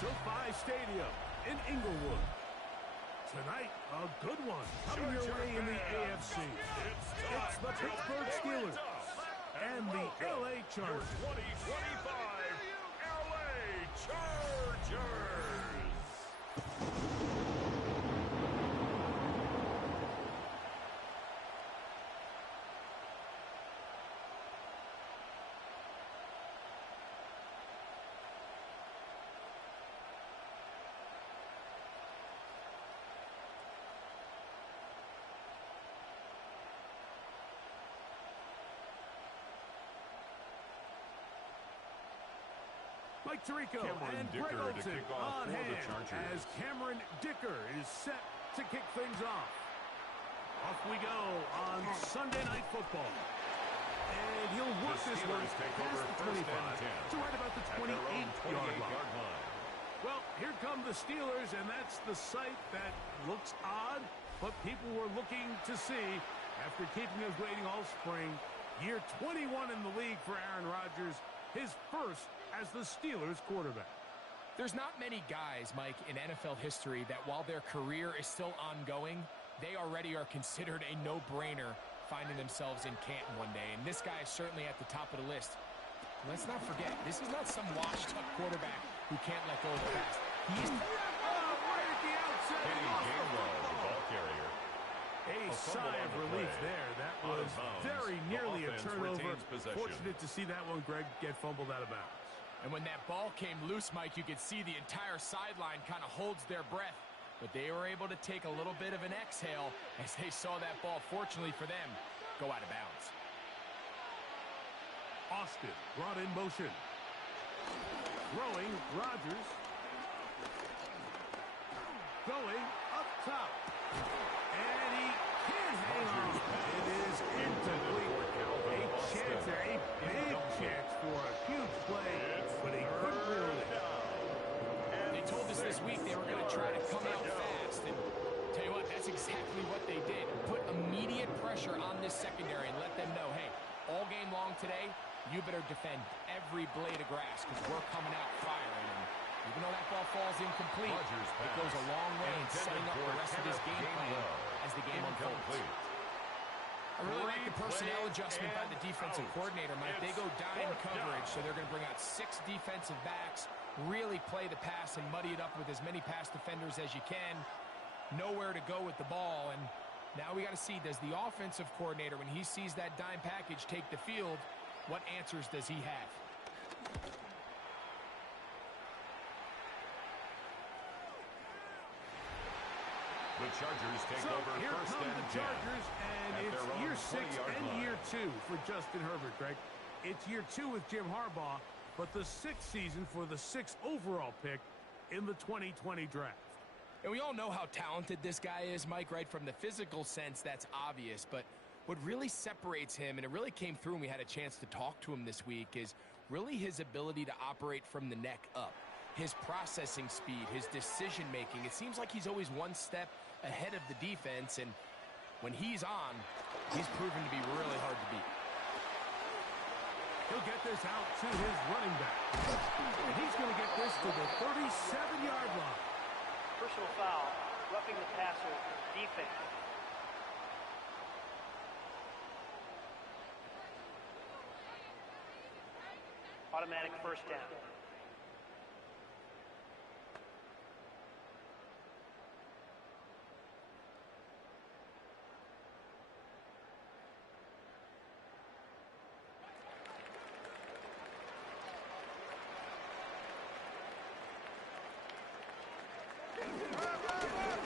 SoFi Stadium in Inglewood. Tonight, a good one coming your way in the AFC. It's the Pittsburgh Steelers and the LA Chargers. 2025 LA Chargers. Mike Tirico and Greg Olsen on hand as Cameron Dicker is set to kick things off. Off we go on Sunday Night Football. And he'll work this one past the 25 to right about the 28-yard line. Well, here come the Steelers, and that's the sight that looks odd, but people were looking to see after keeping us waiting all spring. Year 21 in the league for Aaron Rodgers, his first as the Steelers quarterback. There's not many guys, Mike, in NFL history that while their career is still ongoing, they already are considered a no-brainer finding themselves in Canton one day. And this guy is certainly at the top of the list. Let's not forget, this is not some washed-up quarterback who can't let go of the pass. He's right at the outset. The ball carrier. A sigh of relief there. That was very nearly a turnover. Fortunate to see that one, Greg, get fumbled out of bounds. And when that ball came loose, Mike, you could see the entire sideline kind of holds their breath. But they were able to take a little bit of an exhale as they saw that ball, fortunately for them, go out of bounds. Austin brought in motion. Throwing, Rodgers. Going up top. And he can't hang on. It is incomplete. A chance there, a big chance for a huge play, but he couldn't reel it. They told us this week they were going to try to come out fast. And tell you what, that's exactly what they did. Put immediate pressure on this secondary and let them know, hey, all game long today, you better defend every blade of grass because we're coming out firing. And even though that ball falls incomplete, it goes a long way in setting up the rest of this game plan as the game unfolds. I really like the personnel adjustment by the defensive coordinator, Mike. They go dime coverage, so they're going to bring out 6 defensive backs, really play the pass and muddy it up with as many pass defenders as you can. Nowhere to go with the ball, and now we got to see, does the offensive coordinator, when he sees that dime package take the field, what answers does he have? The Chargers take over here first come and the Chargers, and it's year 6 and year 2 for Justin Herbert, Greg. It's year 2 with Jim Harbaugh, but the 6th season for the 6th overall pick in the 2020 draft. And we all know how talented this guy is, Mike, right? From the physical sense, that's obvious. But what really separates him, and it really came through when we had a chance to talk to him this week, is really his ability to operate from the neck up. His processing speed, his decision-making. It seems like he's always one step ahead of the defense, and when he's on, he's proven to be really hard to beat. He'll get this out to his running back. And he's going to get this to the 37-yard line. Personal foul, roughing the passer, defense. Automatic first down.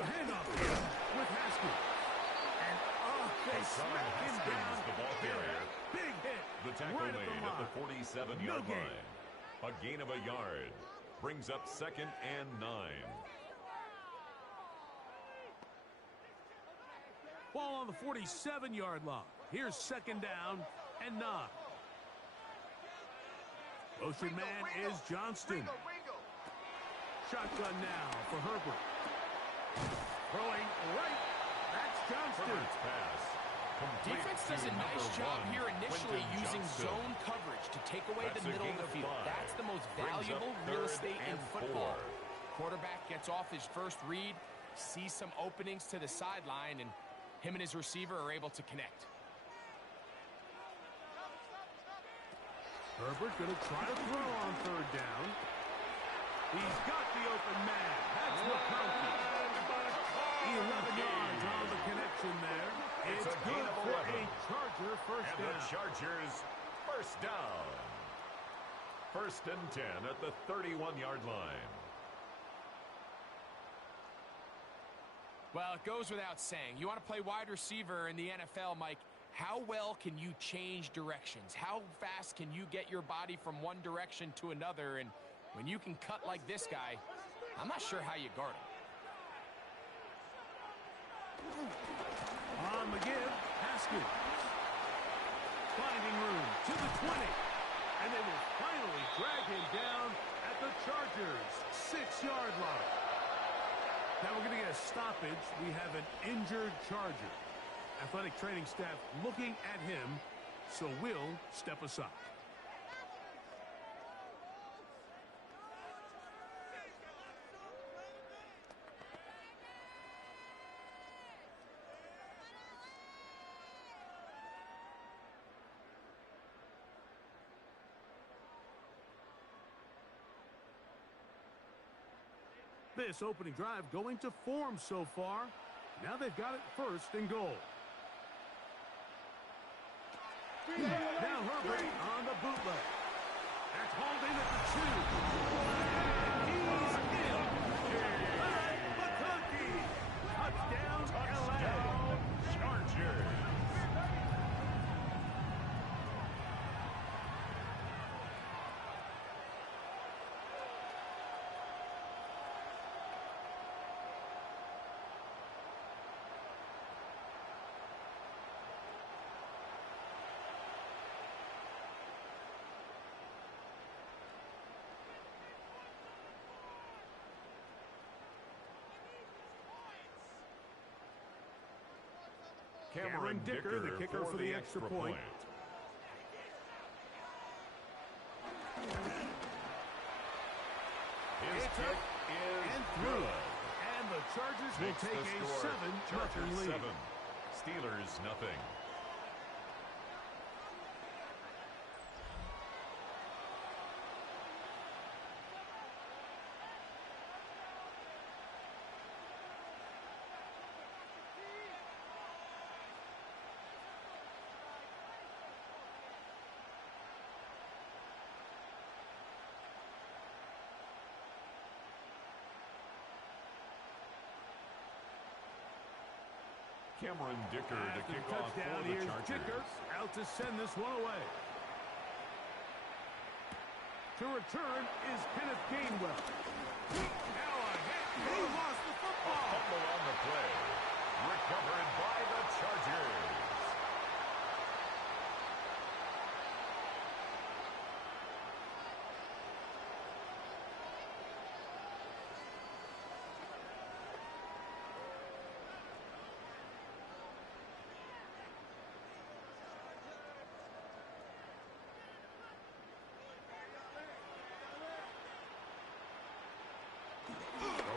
Handoff here with Haskins. And they smack him down. The ball carrier. Big hit. The tackle right made at the 47-yard line. A gain of a yard. Brings up 2nd and 9. Ball on the 47-yard line. Here's 2nd down and 9. Motion man is Johnston. Shotgun now for Herbert. Throwing right. That's Johnston. Herbert's pass. Defense does a nice job here initially using zone coverage to take away the middle of the field. That's the most valuable real estate in football. quarterback gets off his first read, sees some openings to the sideline, and him and his receiver are able to connect. Herbert going to try to throw on third down. He's got the open man. That's McConkey. 11 yards on the connection there. It's good for a Charger first down. And the Chargers first down. 1st and 10 at the 31-yard line. Well, it goes without saying. You want to play wide receiver in the NFL, Mike, how well can you change directions? How fast can you get your body from one direction to another? And when you can cut like this guy, I'm not sure how you guard him. On the give, Haskins. Finding room to the 20. And they will finally drag him down at the Chargers' 6-yard line. Now we're going to get a stoppage. We have an injured Charger. Athletic training staff looking at him, so we'll step aside. This opening drive going to form so far. Now they've got it 1st and goal. Now Herbert on the bootleg. That's hauled in at the 2. He's in. McConkey. Touchdown, LA. Chargers. Cameron Dicker, the kicker for the extra point. His kick is and through. And the Chargers will take a 7-0 lead. 7. Steelers nothing. Cameron Dicker to kick off for the Chargers. Dicker out to send this one away. To return is Kenneth Gainwell. Now a hit. He lost the football. A fumble on the play. Recovered by the Chargers.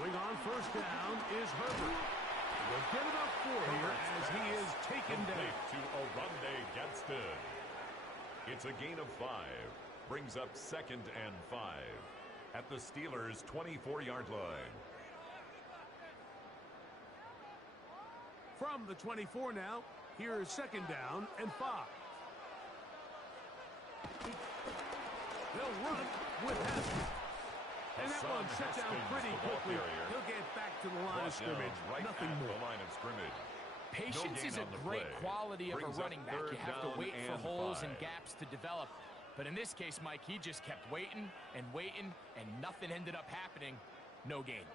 Going on 1st down is Herbert. We'll get it up 4 here as he is taken down. To Oronde Gadsden. It's a gain of 5. Brings up 2nd and 5 at the Steelers' 24-yard line. From the 24 now, here is 2nd down and 5. They'll run with Haskins. And that one shut down pretty quickly. He'll get back to the line of scrimmage. Nothing more. The line of scrimmage. Patience is a great quality of a running back. You have to wait for holes and gaps to develop. But in this case, Mike, he just kept waiting and waiting, and nothing ended up happening. No gain.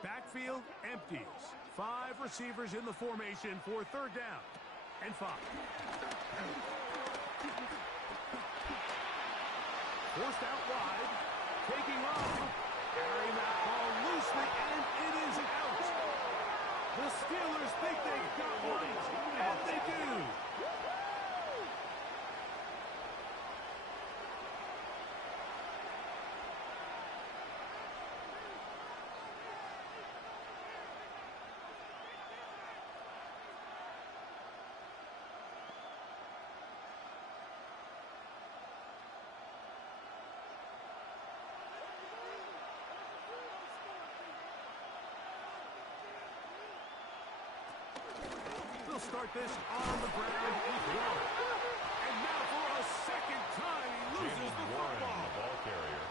Backfield empties. 5 receivers in the formation for 3rd down and 5. Forced out wide. Taking off. Carrying that ball loosely, and it is out. The Steelers think they've got one, and they do. They'll start this on the ground with Warren. And now for a second time, he loses the football. The ball carrier.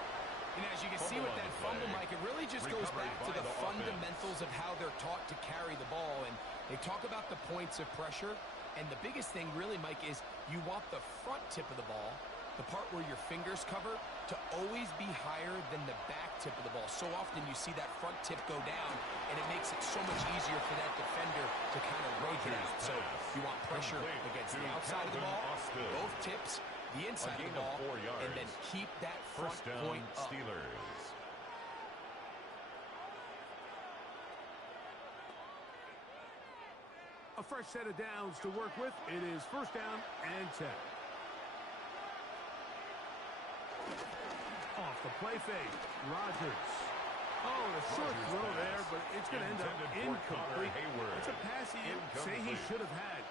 And as you can see with that fumble, Mike, it really just goes back to the fundamentals of how they're taught to carry the ball. And they talk about the points of pressure. And the biggest thing really, Mike, is you want the front tip of the ball, the part where your fingers cover, to always be higher than the back tip of the ball. So often you see that front tip go down, and it makes it so much easier for that defender to kind of rake it out. So you want pressure against the outside of the ball, both tips, the inside of the ball, and then keep that front point up. Steelers. A fresh set of downs to work with. It is first down and 10. Off the play fake, Rodgers. Oh, a short throw there, but it's going to end up incomplete. It's a pass he didn't say he should have had.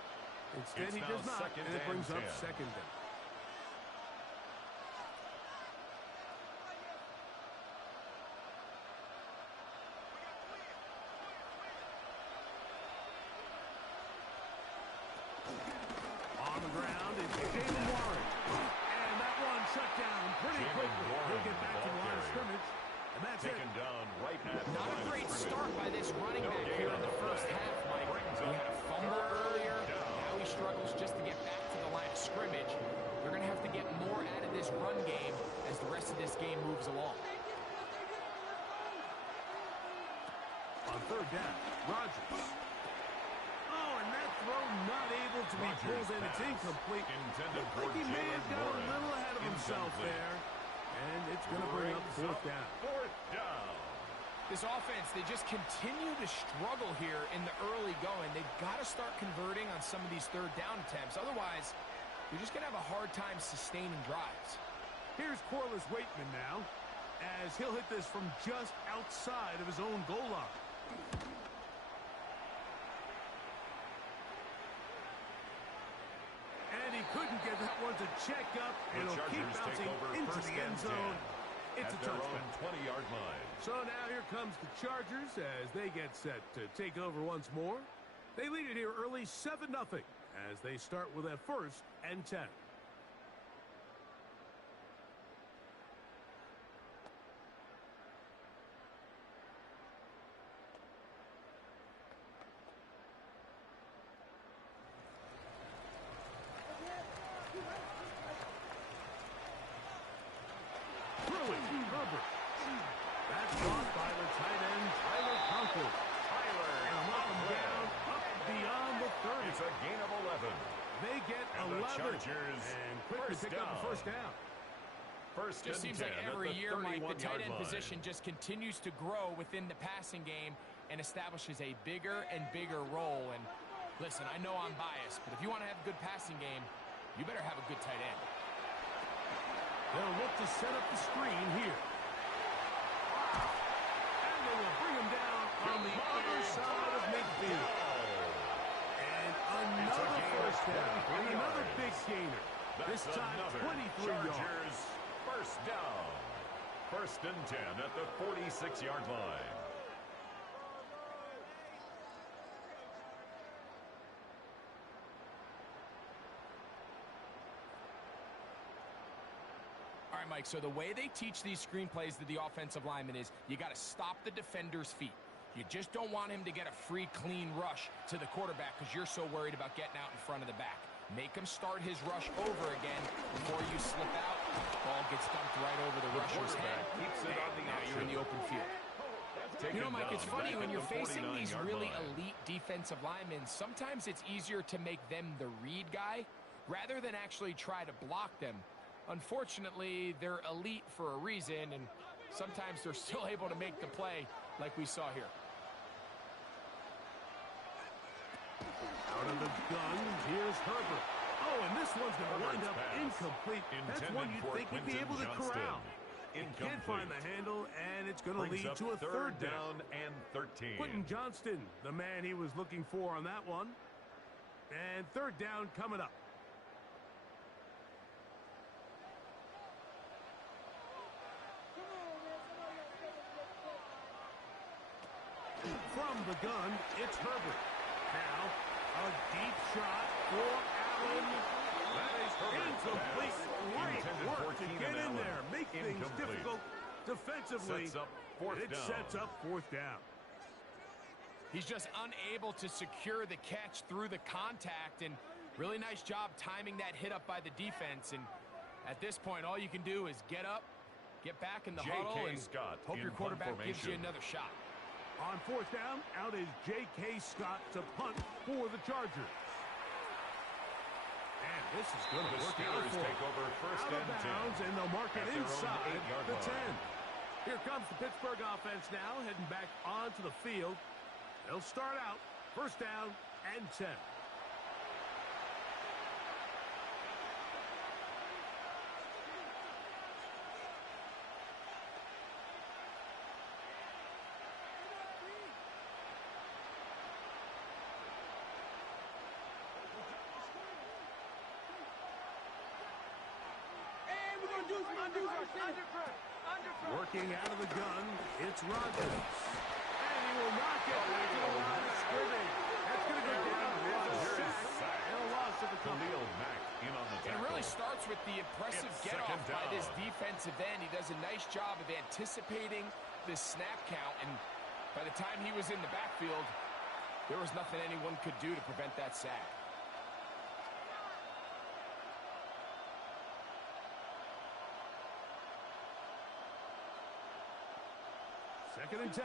Instead, he does not, and it brings up second down. On the ground, it's David Warren. And that one shut down pretty quickly. He'll get back to the line of scrimmage. And that's taken down right at the Not a line great of start by this running back here in the first half, Mike. He had a fumble earlier. Now he struggles just to get back to the line of scrimmage. They're going to have to get more out of this run game as the rest of this game moves along. On third down, Rodgers. Oh, and that throw not able to be pulled in. It's incomplete. Looks like he may have got a little ahead of himself there. And it's going to bring up fourth down. Fourth down. This offense, they just continue to struggle here in the early going. They've got to start converting on some of these third down attempts. Otherwise, you're just going to have a hard time sustaining drives. Here's Corliss Waitman now, as he'll hit this from just outside of his own goal line. And he couldn't get that one to check up. It'll keep bouncing into the end zone. It's a touchdown. 20-yard line. So now here comes the Chargers as they get set to take over once more. They lead it here early 7-0 as they start with a first and 10. That's caught by the tight end, Tyler Conklin. And knock him down up beyond the 30. It's a gain of 11. They get And 11 the Chargers and quickly pick up the first down. First Just seems like every year, Mike, the tight end position just continues to grow within the passing game and establishes a bigger and bigger role. And listen, I know I'm biased, but if you want to have a good passing game, you better have a good tight end. They'll look to set up the screen here. And they will bring him down on the other side of midfield. And another first down. And another big gainer. This time 23 yards. First down. First and 10 at the 46-yard line. All right, Mike, so the way they teach these screenplays to the offensive lineman is you got to stop the defender's feet. You just don't want him to get a free, clean rush to the quarterback because you're so worried about getting out in front of the back. Make him start his rush over again before you slip out. Ball gets dumped right over the rusher's head. Now you're in the open field. You know, Mike, it's funny when you're facing these really elite defensive linemen, sometimes it's easier to make them the read guy rather than actually try to block them. Unfortunately, they're elite for a reason, and sometimes they're still able to make the play like we saw here. Out of the gun, here's Herbert. Oh, and this one's going to wind up incomplete. That's one you'd think would be able to corral. He can't find the handle, and it's going to lead to a third down and 13. Quentin Johnston, the man he was looking for on that one. And third down coming up. From the gun, it's Herbert. Now, a deep for Allen. That is incomplete. Great work to get in there. Make things difficult defensively. It sets up fourth down. He's just unable to secure the catch through the contact, and really nice job timing that hit up by the defense. And at this point, all you can do is get up, get back in the huddle, and hope your quarterback gives you another shot. On fourth down, out is J.K. Scott to punt for the Chargers. And this is going to work out for take over first out of bounds, and they'll mark it inside the 10. Here comes the Pittsburgh offense now, heading back onto the field. They'll start out first down and 10. Working out of the gun, it's Rodgers. And he will not get back to the line of scrimmage. That's going to go down for a sack and a loss of the company. It really starts with the impressive get-off by this defensive end. He does a nice job of anticipating the snap count, and by the time he was in the backfield, there was nothing anyone could do to prevent that sack. Second and 10.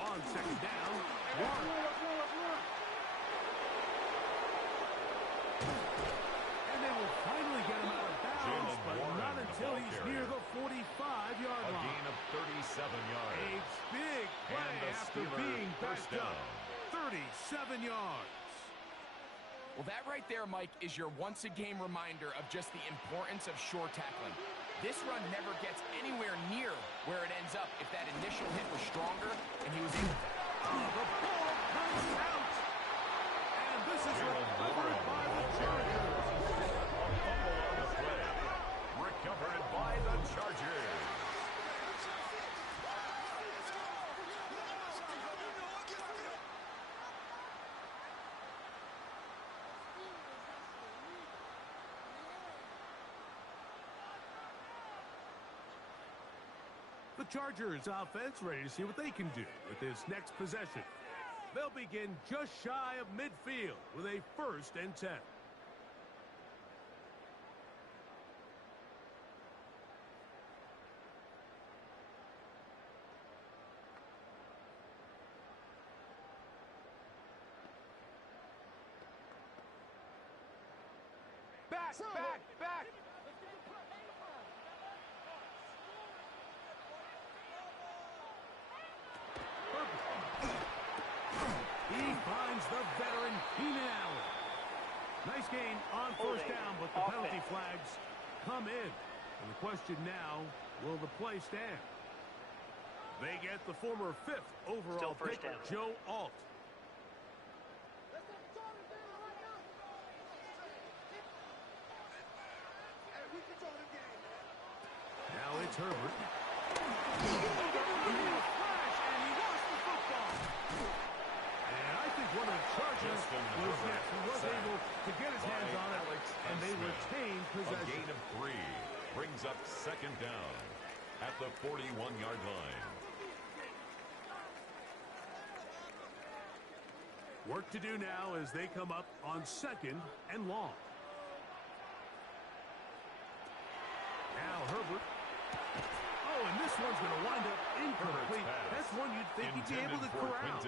On second down, Warren. And they will finally get him out of bounds, but not until he's near the 45-yard line. A gain of 37 yards. A big play after being backed up. 37 yards. Well, that right there, Mike, is your once-a-game reminder of just the importance of short tackling. This run never gets anywhere near where it ends up if that initial hit was stronger and he was able to... Oh, the ball comes out! And this is recovered by the Chargers. Fumble on the play. Recovered by the Chargers. The Chargers offense ready to see what they can do with this next possession. They'll begin just shy of midfield with a first and 10. Back! He finds the veteran Keenan Allen. Nice gain on first down, but the penalty flags come in. And the question now, will the play stand? They get the former 5th overall pick, Joe Alt. Now it's Herbert. One of the Chargers was able to get his hands on it, and they retained possession. A gain of 3 brings up second down at the 41-yard line. Work to do now as they come up on second and long. Now Herbert. Oh, and this one's going to wind up incomplete. That's one you'd think he'd be able to corral.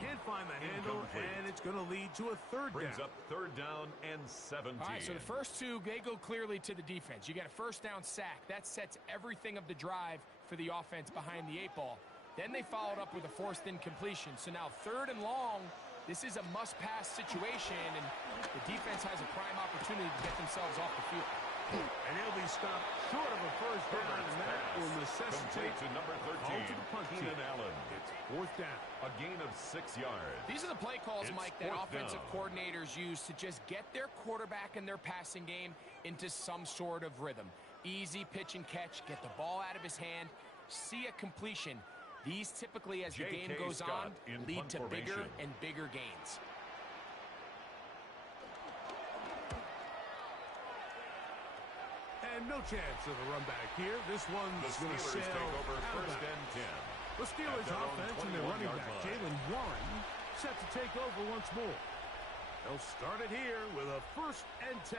Can't find the handle, and it's going to lead to a third down. Brings up third down and 17. All right, so the first two, they go clearly to the defense. You get a first down sack. That sets everything of the drive for the offense behind the 8 ball. Then they followed up with a forced incompletion. So now third and long, this is a must-pass situation, and the defense has a prime opportunity to get themselves off the field. And he'll be stopped short of a first down, and that will necessitate to number 13, Keenan Allen. It's fourth down. A gain of 6 yards. These are the play calls, Mike, that offensive coordinators use to just get their quarterback and their passing game into some sort of rhythm. Easy pitch and catch, get the ball out of his hand, see a completion. These typically, as the game goes on, lead to bigger and bigger gains. And no chance of a run back here. This one's going to sail take over out of first bounds. and 10. The Steelers offense and their running back, Jalen Warren, set to take over once more. They'll start it here with a 1st and 10.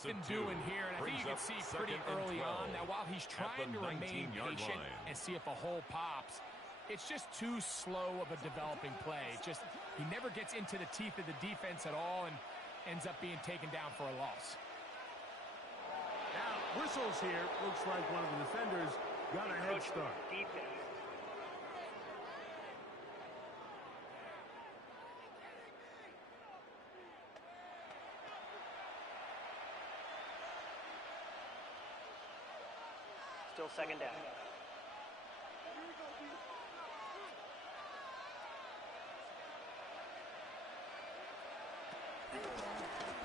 Nothing doing here, and I think you can see pretty early on. Now, while he's trying to remain patient and see if a hole pops, it's just too slow of a developing play. He never gets into the teeth of the defense at all and ends up being taken down for a loss. Now, whistles here. Looks like one of the defenders got a head start. Still 2nd down.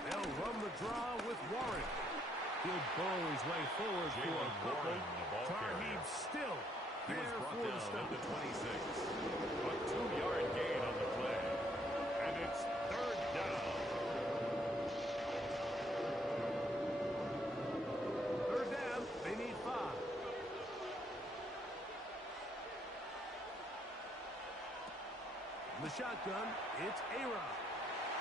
They'll run the draw with Warren. He'll bowl his way forward for a couple. Tarheeb still there for the stop. The 26. A 2-yard gain on the play. And it's 3rd down. 3rd down. They need 5. The shotgun, it's A-Rod.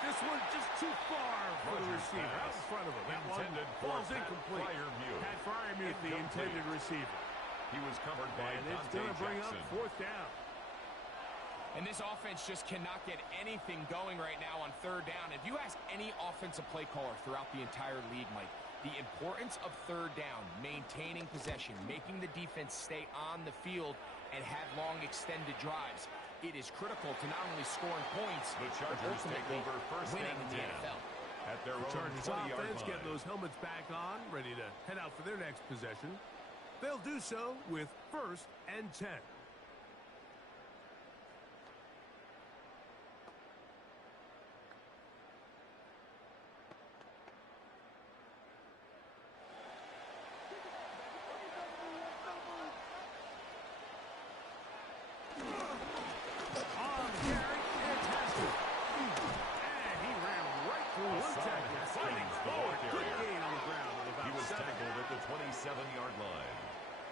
This one just too far for the receiver. Out in front of him. That one falls incomplete. Pat Freiermuth, the intended receiver. He was covered by and it's going to bring up 4th down. And this offense just cannot get anything going right now on 3rd down. If you ask any offensive play caller throughout the entire league, Mike, the importance of 3rd down, maintaining possession, making the defense stay on the field, and have long extended drives. It is critical to not only scoring points, the Chargers take over 1st winning and 10 in the NFL. At their own Chargers 20-yard offense line. getting those helmets back on, ready to head out for their next possession. They'll do so with 1st and 10.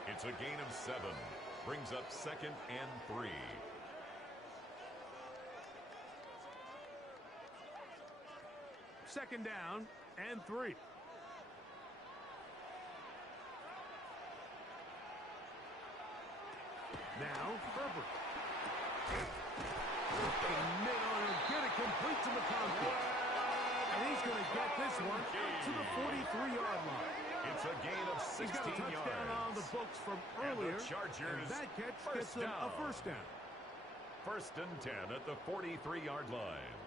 It's a gain of 7. Brings up 2nd and 3. Second down and 3. Now, Herbert. Mid on him, get it complete to McConkey. And he's going to get this one out to the 43-yard line. It's a gain of 16 yards. He's got a touchdown on the books from earlier. And that catch gets him a 1st down. 1st and 10 at the 43-yard line.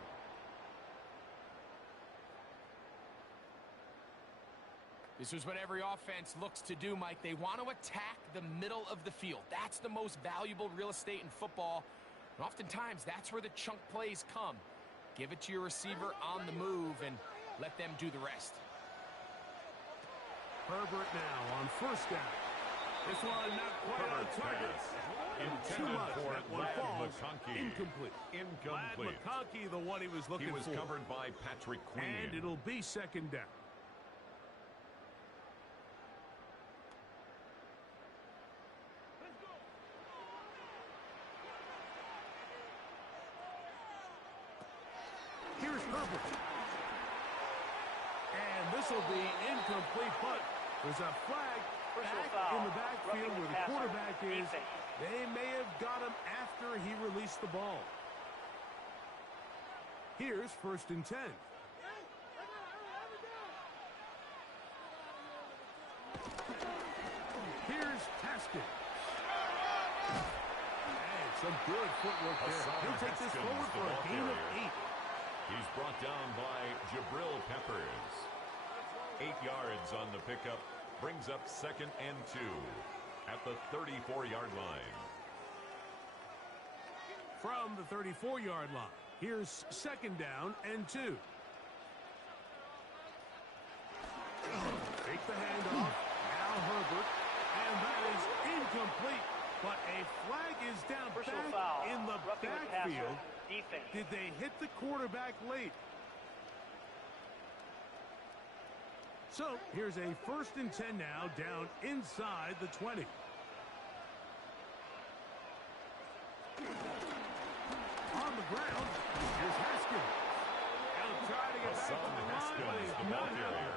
This is what every offense looks to do, Mike. They want to attack the middle of the field. That's the most valuable real estate in football. And oftentimes, that's where the chunk plays come. Give it to your receiver on the move and let them do the rest. Herbert now on 1st down. This one not quite on target. Too much. That one falls incomplete. Glad McConkey, the one he was looking for. He was covered by Patrick Queen. And it'll be 2nd down. Here's Herbert. And this will be incomplete, but there's a flag back in the backfield where the quarterback is. They may have got him after he released the ball. Here's 1st and 10. Here's Haskins. And Some good footwork there. He'll take this forward for a gain of 8. He's brought down by Jabril Peppers. 8 yards on the pickup. Brings up 2nd and 2 at the 34-yard line. From the 34-yard line, here's 2nd down and 2. Take the handoff. Now Herbert. And that is incomplete. But a flag is down back in the backfield. Did they hit the quarterback late? So here's a 1st and 10 now, down inside the 20. On the ground, here's Haskins. He'll try to get back to the line, but he's not carrier.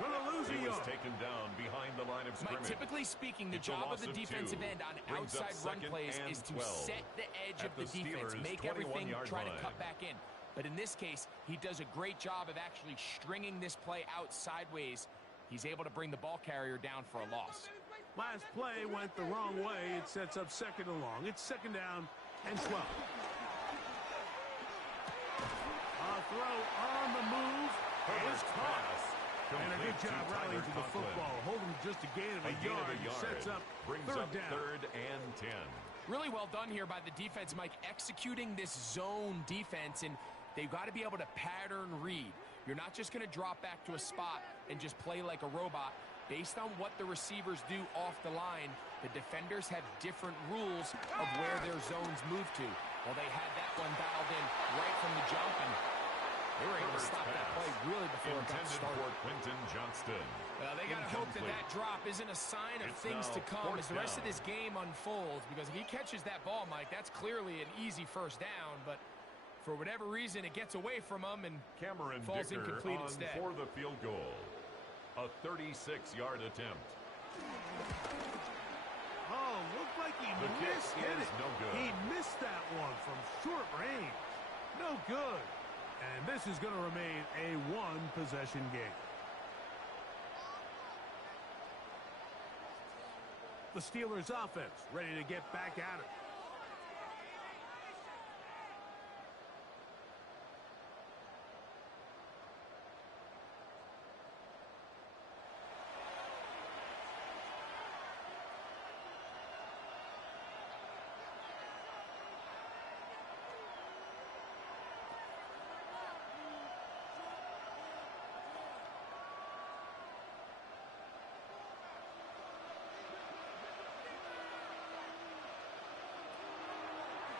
Gonna lose a yard. Taken down behind the line of scrimmage. Mike, typically speaking, the job of the defensive end on outside run plays is to set the edge of the defense, make everything try to cut back in. But in this case, he does a great job of actually stringing this play out sideways. He's able to bring the ball carrier down for a loss. Last play went the wrong way. It sets up 2nd and long. It's 2nd down and 12. A throw on the move. Is caught. And a good job rallying to the football. Holding just a gain of a yard. Sets up brings 3rd up down. 3rd and 10. Really well done here by the defense, Mike, executing this zone defense, and they've got to be able to pattern read. You're not just going to drop back to a spot and just play like a robot. Based on what the receivers do off the line, the defenders have different rules of where their zones move to. Well, they had that one dialed in right from the jump, and they were able to stop that play really before it got started. For Quentin Johnston. Well, they got to hope that that drop isn't a sign of things to come as the rest of this game unfolds, because if he catches that ball, Mike, that's clearly an easy 1st down, but for whatever reason, it gets away from him and falls incomplete instead. For the field goal. A 36-yard attempt. Oh, looked like he missed it. No good. He missed that one from short range. No good. And this is going to remain a 1-possession game. The Steelers offense ready to get back at it.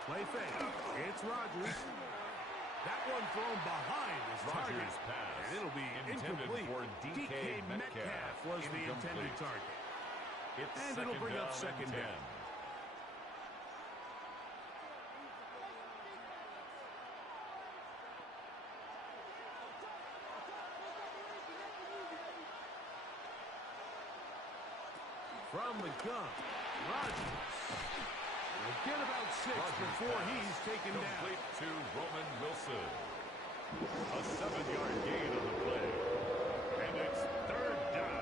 Play fake. It's Rodgers. That one thrown behind his target. Pass. And it'll be incomplete. For DK Metcalf was the intended target. And it'll bring up 2nd down. From the gun, Rodgers. We'll get about 6 before he's taken down. Complete to Roman Wilson. A 7-yard gain on the play. And it's 3rd down.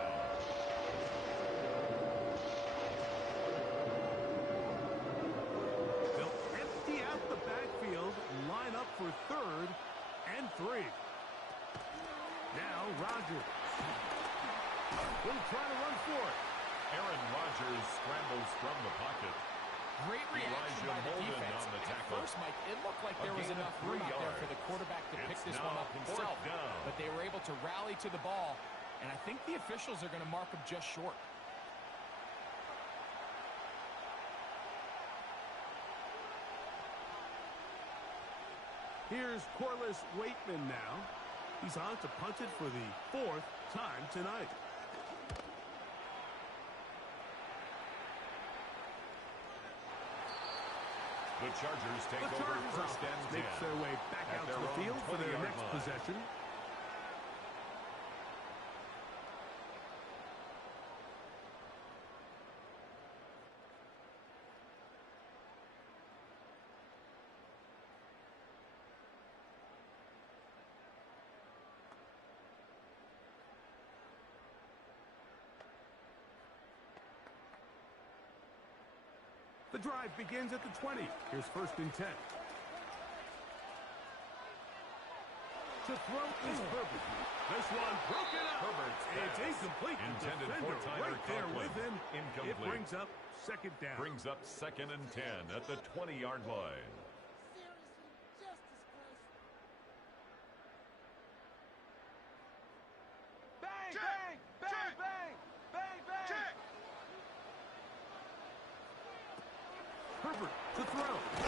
They'll empty out the backfield, line up for 3rd and 3. Now Rodgers. Will try to run for it. Aaron Rodgers scrambles from the pocket. Great reaction by the defense. At first, Mike, it looked like there was enough room out there for the quarterback to pick this one up himself. But they were able to rally to the ball, and I think the officials are going to mark him just short. Here's Corliss Waitman now. He's on to punt it for the 4th time tonight. The Chargers take over 1st and 10. Makes their way back out to the field for their next possession. The drive begins at the 20. Here's 1st and 10. To throw is Herbert. This one broken up. Herbert's It's incomplete. The intended defender for Tyler right there Conklin. with him. Incomplete. It brings up 2nd down. Brings up 2nd and 10 at the 20-yard line. Bang, bang, bang, bang, bang, bang. Check. Herbert to throw. And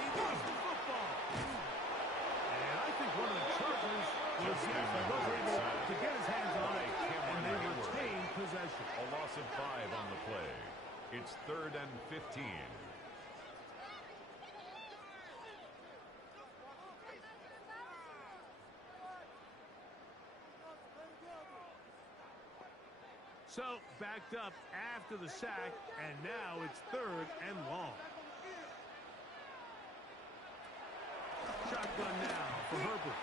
he lost the football. And I think one of the Chargers was able to get his hands on it, and they retained possession. A loss of 5 on the play. It's 3rd and 15. So backed up after the sack, and now it's 3rd and long. Shotgun now for Herbert.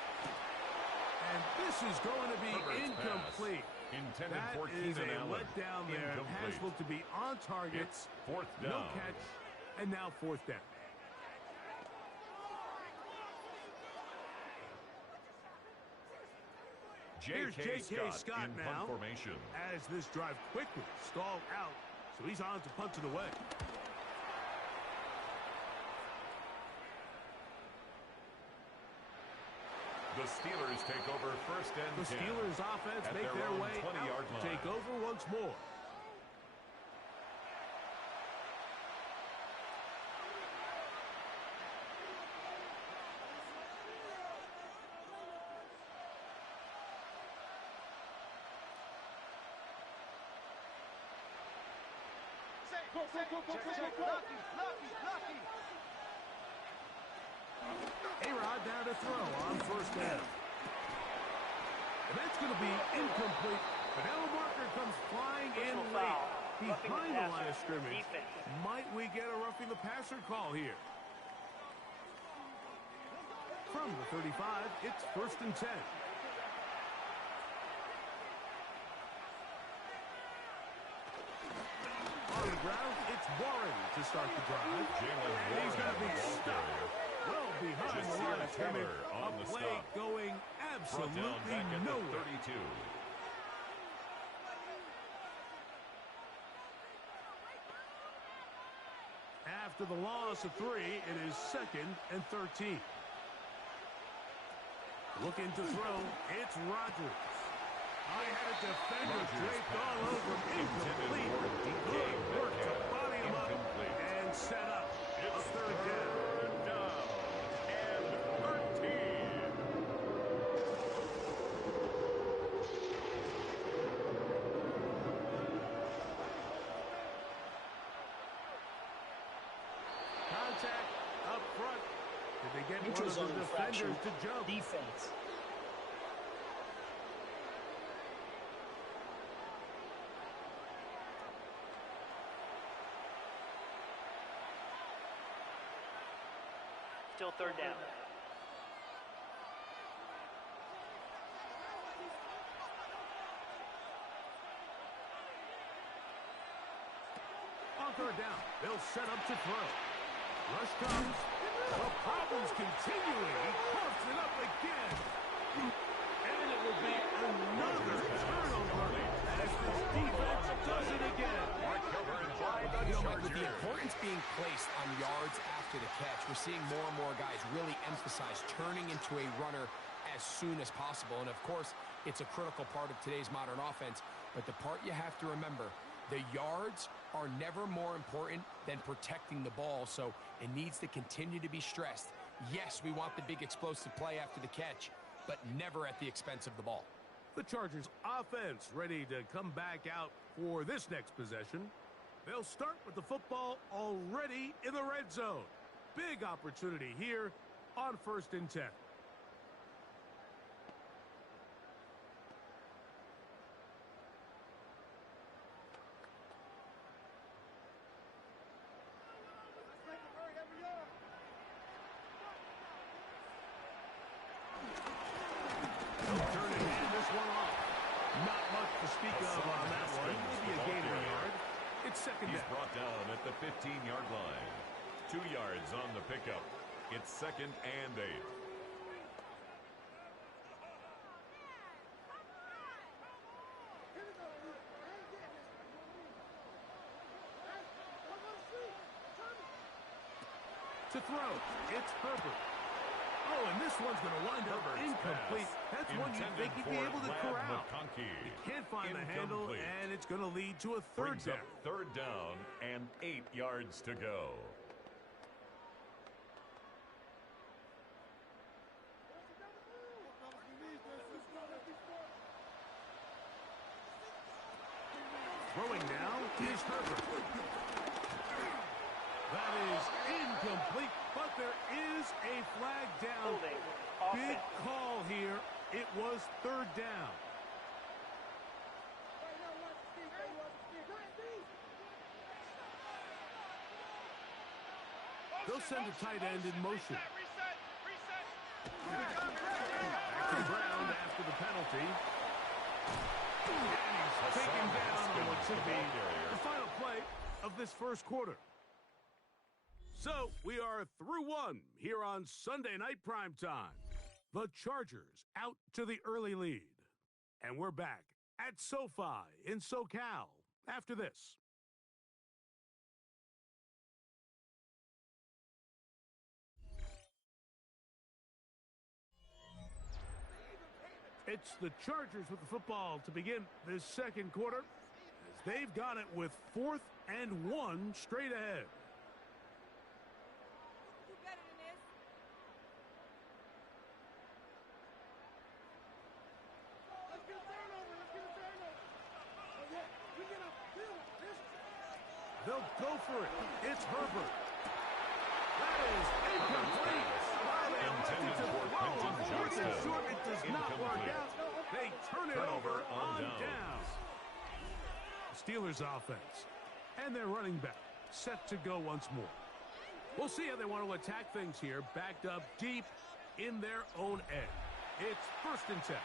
And this is going to be Herbert's incomplete. pass, intended That for is Keenan a Allen. letdown there. Incomplete. Pass looked to be on target. It's 4th down. No catch, and now 4th down. Here's J.K. Scott in now, punt formation. as this drive quickly stalled out, so he's on to punt it away. The Steelers take over 1st and 10. The Steelers offense at make their their own way 20-yard out to take line. over once more. Go, go, go, go, go, go, go. Lucky, lucky, lucky. A-Rod down to throw on 1st down. And that's going to be incomplete. But now a marker comes flying in late behind the line of scrimmage. Might we get a roughing the passer call here? From the 35, it's 1st and 10. On the ground, it's Warren to start the drive. And he's going to be stuck well behind the line of scrimmage. on the A play stop. going Brought down absolutely back at the nowhere. 32. After the loss of 3, it is 2nd and 13. Looking to throw, it's Rodgers. I had a defender draped all over him. Incomplete. Good work to body him up and set up a 3rd down. Down and 13. Contact up front. Did they get Neutral one of zone the infraction. defenders to jump? Defense. Still 3rd down. On 3rd down, they'll set up to throw. Rush comes. The problems continuing. He puffs it up again. And it will be another turnover as this defense does it again. You know, Mike, with the importance being placed on yards after the catch, we're seeing more and more guys really emphasize turning into a runner as soon as possible. And, of course, it's a critical part of today's modern offense. But the part you have to remember, the yards are never more important than protecting the ball, so it needs to continue to be stressed. Yes, we want the big explosive play after the catch, but never at the expense of the ball. The Chargers offense ready to come back out for this next possession. They'll start with the football already in the red zone. Big opportunity here on 1st and 10. They'll turn and hand this one off. Not much to speak of on that one. Maybe a gain of a yard. It's second He's down. brought down at the 15-yard line. 2 yards on the pickup. It's second and 8. To throw, it's Herbert. Oh, and this one's going to wind up incomplete. That's one you'd think he'd be able to corral. He can't find the handle, and it's going to lead to a third down. Third down and 8 yards to go. Throwing now is Herbert. That is incomplete, but there is a flag down. Big call here. It was third down. They'll send a tight end in motion. Back to the ground after the penalty. And he's taken down on what should be the final play of this first quarter. So, we are through one here on Sunday Night Primetime. The Chargers out to the early lead. And we're back at SoFi in SoCal after this. It's the Chargers with the football to begin this second quarter, as they've got it with 4th and 1 straight ahead. They'll go for it. It's Herbert. That is incomplete. Intended for Quentin Johnston. Short, it does not work out. They turn it over on down. Steelers offense. And their running back set to go once more. We'll see how they want to attack things here, backed up deep in their own end. It's 1st and 10.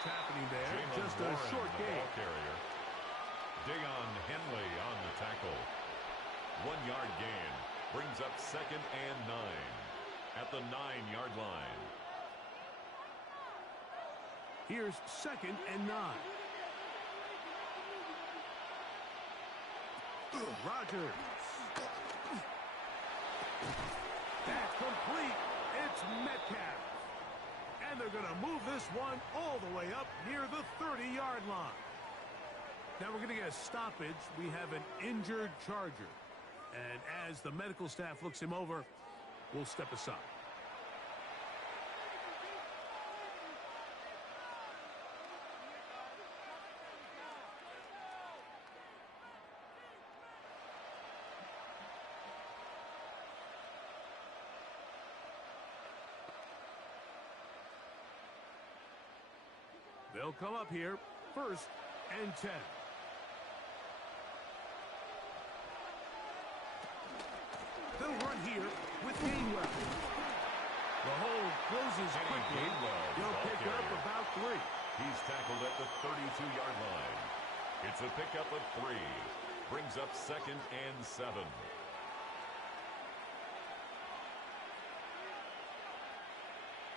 Happening there, just a short gain. Dayon Henley on the tackle. 1 yard gain brings up second and 9 at the 9-yard line. Here's second and 9. Rodgers. That's complete. It's Metcalf. And they're going to move this one all the way up near the 30-yard line. Now we're going to get a stoppage. We have an injured Charger. And as the medical staff looks him over, we'll step aside. They'll come up here, 1st and 10. They'll run here with Gainwell. The hole closes quickly. They'll pick up about 3. He's tackled at the 32-yard line. It's a pickup of 3. Brings up second and 7.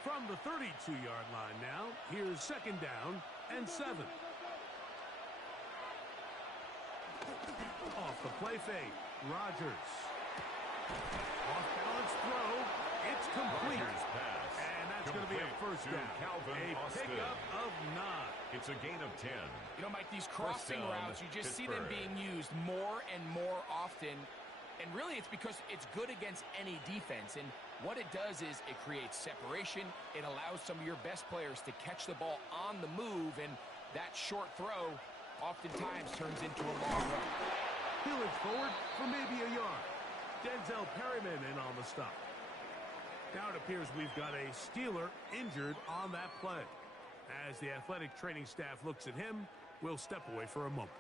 From the 32-yard line now, here's second down and 7. Off the play fake, Rodgers. Off-balance throw, it's complete. Pass. And that's going to be a first down. Calvin Austin. Pickup of 9. It's a gain of 10. You know, Mike, these crossing routes, you just see them being used more and more often. And really, it's because it's good against any defense. And what it does is it creates separation. It allows some of your best players to catch the ball on the move. And that short throw oftentimes turns into a long run. He'll forward for maybe a yard. Denzel Perryman in on the stop. Now it appears we've got a Steeler injured on that play. As the athletic training staff looks at him, we'll step away for a moment.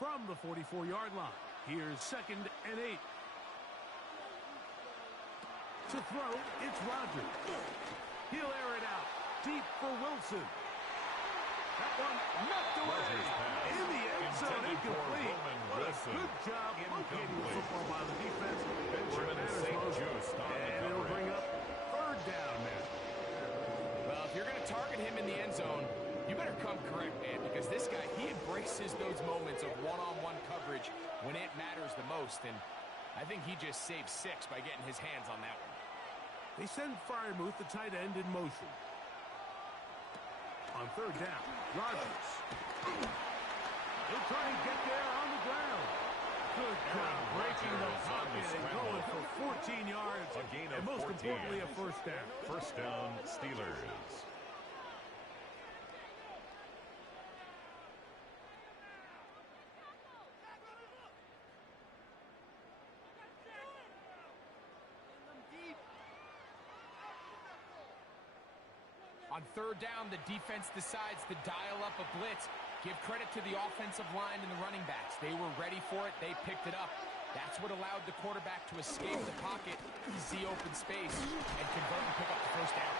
From the 44-yard line, here's 2nd and 8. To throw, it's Rodgers. He'll air it out. Deep for Wilson. That one knocked away. In the end zone, incomplete. What a good job locating the football by the defense. Where it matters most. And it'll bring up 3rd down now. Well, if you're going to target him in the end zone, you better come correct, man, because this guy, he embraces those moments of one-on-one coverage when it matters the most, and I think he just saved 6 by getting his hands on that one. They send Freiermuth, the tight end, in motion. On 3rd down, Rodgers. He'll try and get there on the ground. Good job breaking the pocket and going for 14 yards. A gain of and most 14. importantly, a 1st down. 1st down, Steelers. On 3rd down, the defense decides to dial up a blitz. Give credit to the offensive line and the running backs. They were ready for it. They picked it up. That's what allowed the quarterback to escape the pocket, see open space, and convert and pick up the 1st down.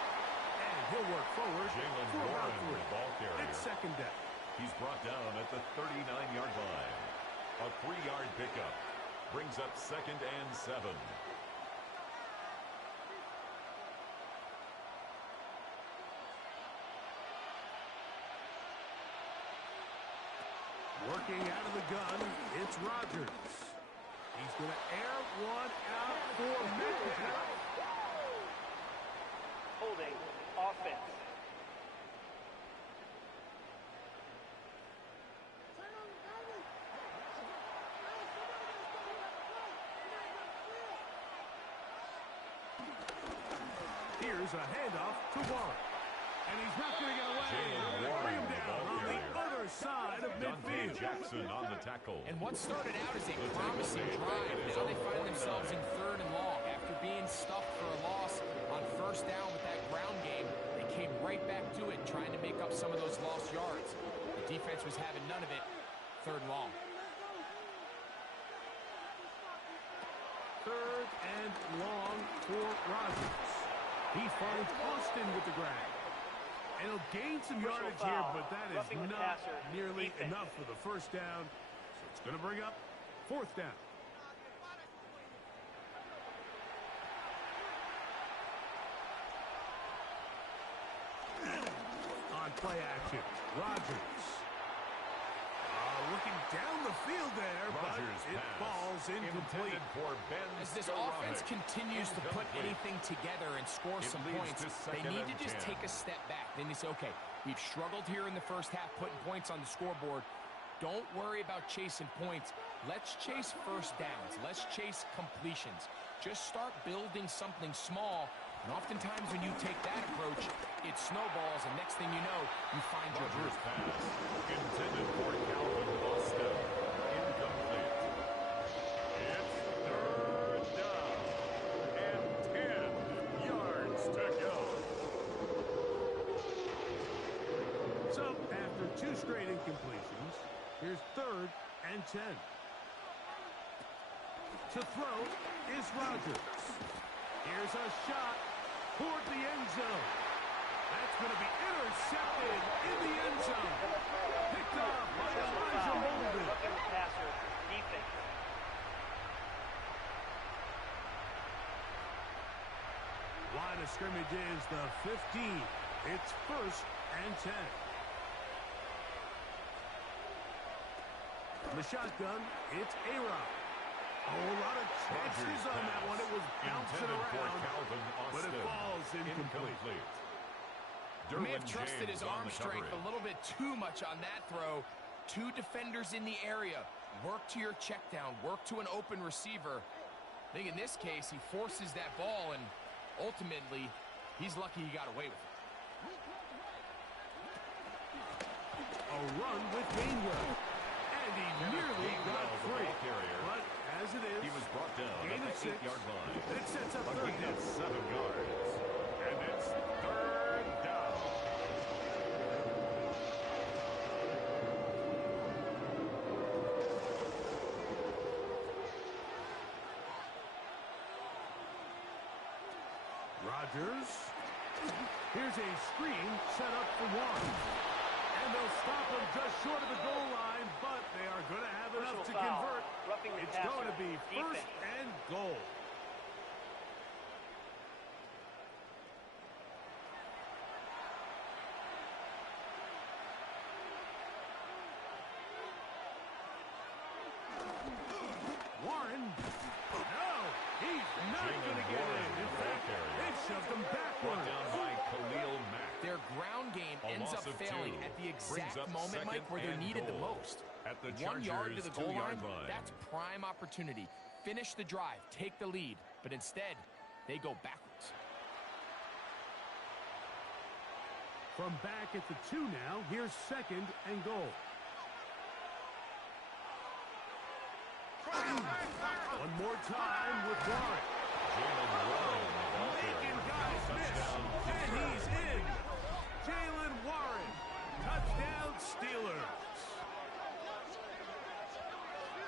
And he'll work forward Jalen for about Warren, 3. ball carrier. It's 2nd down. He's brought down at the 39-yard line. A 3-yard pickup brings up 2nd and 7. Working out of the gun, it's Rodgers. He's going to air one out for Metcalf. Holding offense. Here's a handoff to Warren. And he's not going to get away. They're going to bring him down on the other side of midfield. Jackson on the tackle. And what started out as a promising drive, now they find themselves in 3rd and long. After being stuffed for a loss on 1st down with that ground game, they came right back to it, trying to make up some of those lost yards. The defense was having none of it. 3rd and long. 3rd and long for Rodgers. He finds Austin with the grab. And he'll gain some yardage here, but that is not nearly enough for the 1st down. So it's going to bring up 4th down. On play action, Rodgers. Looking down the field there, but it falls incomplete. For Ben As this offense continues to put anything together and score some points, they need to just take a step back. Then they say, okay, we've struggled here in the 1st half, putting points on the scoreboard. Don't worry about chasing points. Let's chase 1st downs. Let's chase completions. Just start building something small. And oftentimes when you take that approach, it snowballs, and next thing you know, you find your Rodgers pass intended for Calvin Austin. Incomplete. It's 3rd down and 10 yards to go. So after 2 straight incompletions, here's 3rd and 10. To throw is Rodgers. Here's a shot toward the end zone. That's going to be intercepted in the end zone. Picked off by Elijah Molden. Roughing the passer, defense. Line of scrimmage is the 15. It's 1st and 10. In the shotgun, it's A-Rod. A whole lot of chances on that one. It was bouncing around, but it falls incomplete. He may have trusted his arm strength a little bit too much on that throw. 2 defenders in the area. work to your check down, work to an open receiver. I think in this case, he forces that ball, and ultimately, he's lucky he got away with it. A run with Gainwell. And he nearly got free. But as it is, he was brought down gain at of the 6. 8-yard line. It sets up A third gain down. of 7 yards. And it's third down. Rodgers. Here's a screen set up for Warren. And they'll stop him just short of the goal line, but they are going to have enough to Personal foul. convert. Roughing the It's passer. going to be first Defense. and goal. Warren. No, he's not going to get in. In fact, they shoved him Brought backward. down by Khalil Mack. Their ground game A ends loss up of failing 2. at the Brings exact up moment, Mike, where they're second and needed the goal. most. At the 1 yard to Chargers' the goal 2-yard line, line. that's prime opportunity. Finish the drive, take the lead, but instead, they go backwards. From back at the 2 now, here's second and goal. One more time with Warren. Jalen Warren, the ball Making carrier. guys miss. Touchdown, And Pittsburgh. he's in. Jalen Warren. Touchdown Steelers.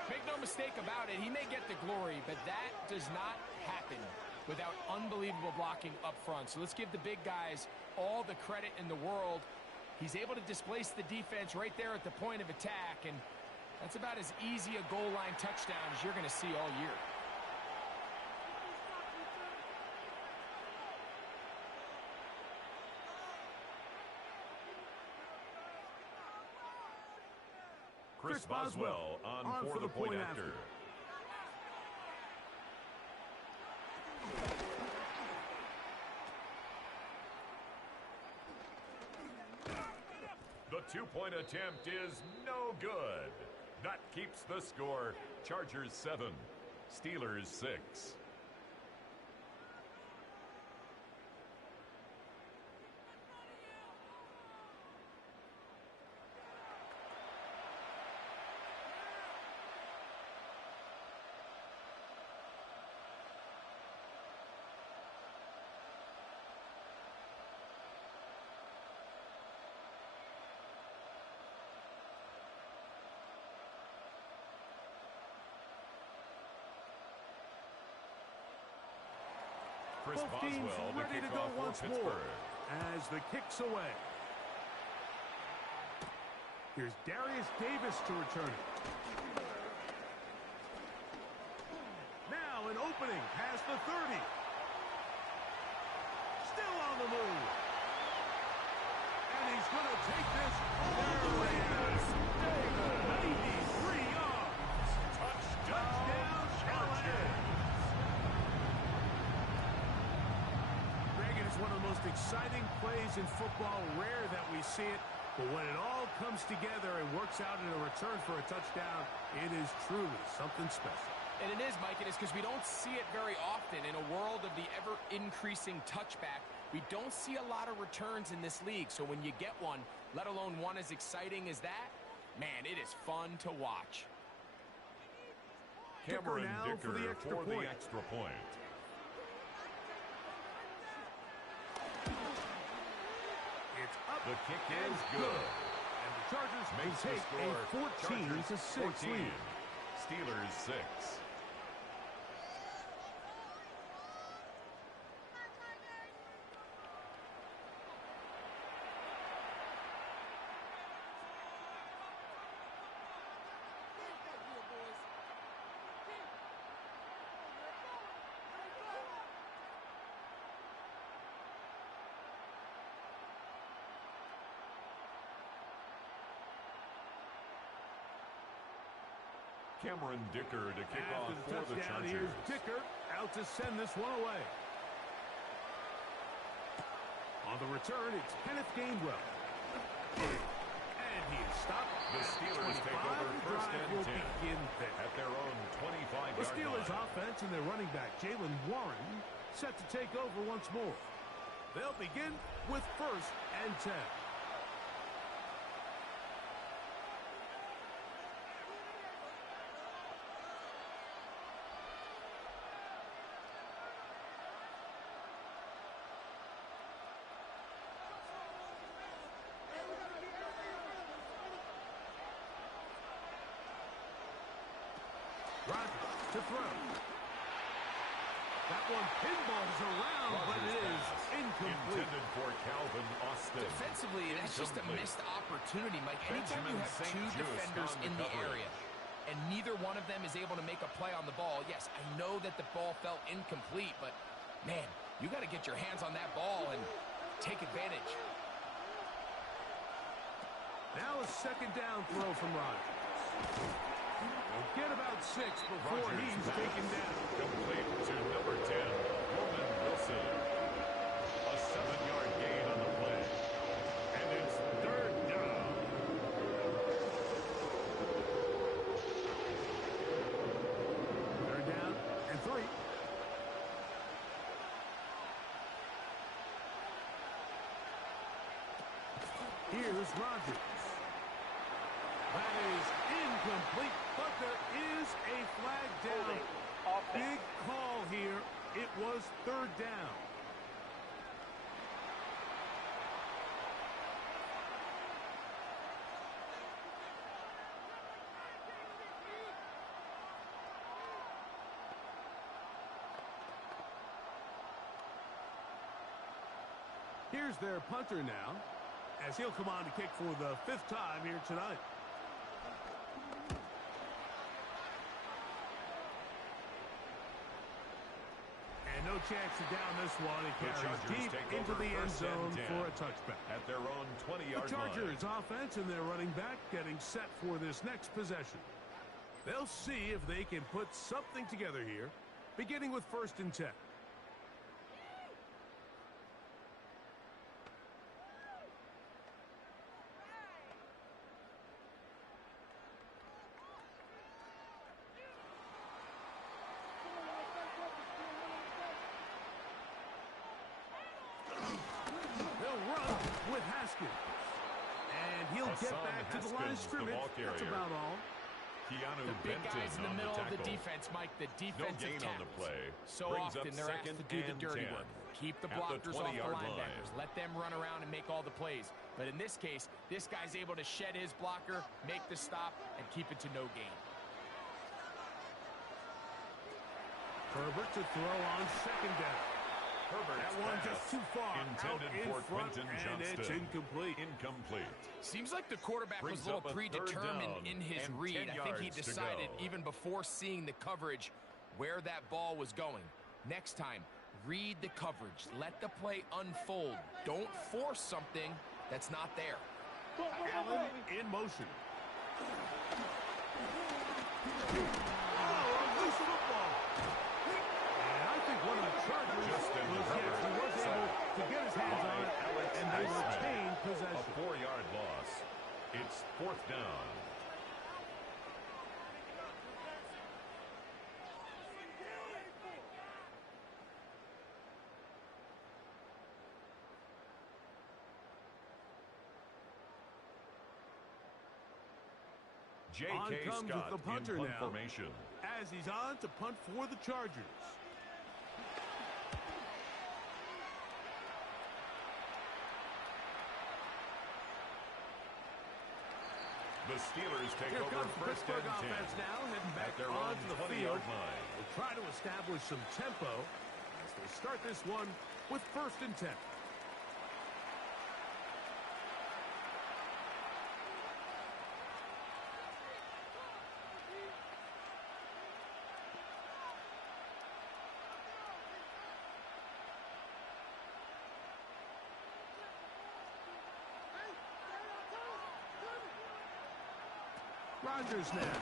Make no mistake about it, he may get the glory, but that does not happen without unbelievable blocking up front. So let's give the big guys all the credit in the world. He's able to displace the defense right there at the point of attack, and that's about as easy a goal line touchdown as you're going to see all year. Chris Boswell on for the point after. The two-point attempt is no good. That keeps the score. Chargers 7, Steelers 6. Chris Both teams Boswell, the ready to go kickoff for once more Pittsburgh. as the kick's away. Here's Darius Davis to return it. Now an opening past the 30. Still on the move. And he's going to take this all the way out. 93 yards. Touchdown Chargers. Greg, it is one of the most exciting plays in football. Rare that we see it. But when it all comes together and works out in a return for a touchdown, it is truly something special. And it is, Mike, it is because we don't see it very often. In a world of the ever-increasing touchback, we don't see a lot of returns in this league. So when you get one, let alone one as exciting as that, man, it is fun to watch. Cameron now Dicker for the extra point. It's up The kick and is good. And the Chargers Makes the take score. a 14-6 14, lead. Steelers 6. Cameron Dicker to kick off After the for the touchdown, Chargers. here's Dicker out to send this one away. On the return, it's Kenneth Gainwell. And He is stopped. The Steelers take over first and 10 at their own 25-yard line. The Steelers offense and their running back, Jaylen Warren, set to take over once more. They'll begin with first and 10. Rodgers to throw. That one pinballs around, but it is incomplete. Intended for Calvin Austin. Defensively, that's just a missed opportunity, Mike. Anytime you have two defenders in the area and neither one of them is able to make a play on the ball, yes, I know that the ball felt incomplete, but, man, you got to get your hands on that ball and take advantage. Now a second down throw from Rodgers. He'll get about 6 before he's taken down. Complete to number 10, Roman Wilson. A 7-yard gain on the play. And it's third down. Third down and 3. Here's Rodgers. That is incomplete, but there is a flag down. Big call here. It was third down. Here's their punter now, as he'll come on to kick for the 5th time here tonight. And no chance to down this one. It carries deep into the end zone for a touchback. At their own 20-yard line. The Chargers offense and their running back getting set for this next possession. They'll see if they can put something together here, beginning with first and 10. And he'll get back to the line of scrimmage. That's about all. The big guys in the middle of the defense, Mike, the defensive tackles. So often they're asked to do the dirty work. Keep the blockers off the linebackers. Let them run around and make all the plays. But in this case, this guy's able to shed his blocker, make the stop, and keep it to no gain. Herbert to throw on second down. That one just too far. Intended for Quentin Johnston. It's incomplete. Seems like the quarterback was a little predetermined in his read. I think he decided even before seeing the coverage where that ball was going. Next time, read the coverage. Let the play unfold. Don't force something that's not there. Allen in motion. One of the Chargers was able to get his hands on it, and they retain possession. A 4-yard loss. It's fourth down. J.K. Scott the punter in punt now, formation. As he's on to punt for the Chargers. The Steelers take Here over comes the first Pittsburgh and 10. offense now, heading back at their own onto the 20-yard field. line. They'll try to establish some tempo as they start this one with first and 10. Rodgers now.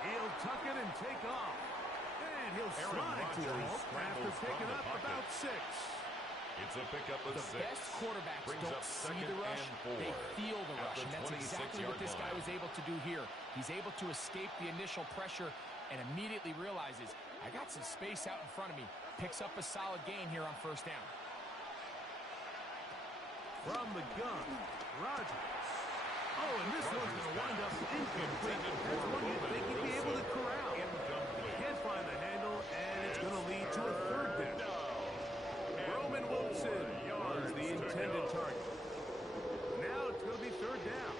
He'll tuck it and take off. And he'll slide to a halt after picking up about 6. It's a pickup of 6. The best quarterbacks Brings don't up see second the rush, and 4 they feel the at rush, the and that's exactly what 26-yard this guy line. was able to do here. He's able to escape the initial pressure and immediately realizes, I got some space out in front of me. Picks up a solid gain here on first down. From the gun, Rodgers. Oh, and this one's going to wind up incomplete. That's one you'd think he'd be able to corral. Can't find the handle, and it's going to lead to a third down. Roman Wilson was the intended target. Now it's going to be third down.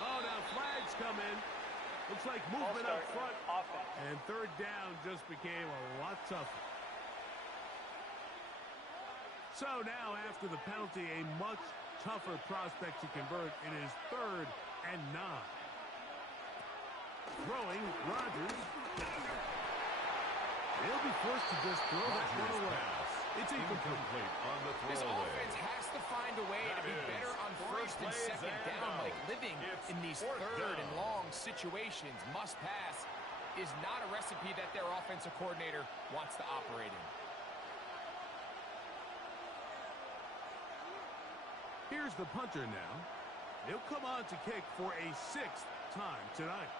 Oh, now flags come in. Looks like movement up front. And third down just became a lot tougher. So now, after the penalty, a much tougher prospect to convert. It is 3rd and 9. Throwing, Rodgers. He'll be forced to just throw that one away. It's incomplete on the This throwaway. offense has to find a way to be better on first and second down. Like living in these third and long situations, must pass, is not a recipe that their offensive coordinator wants to operate in. Here's the punter now. He'll come on to kick for a 6th time tonight.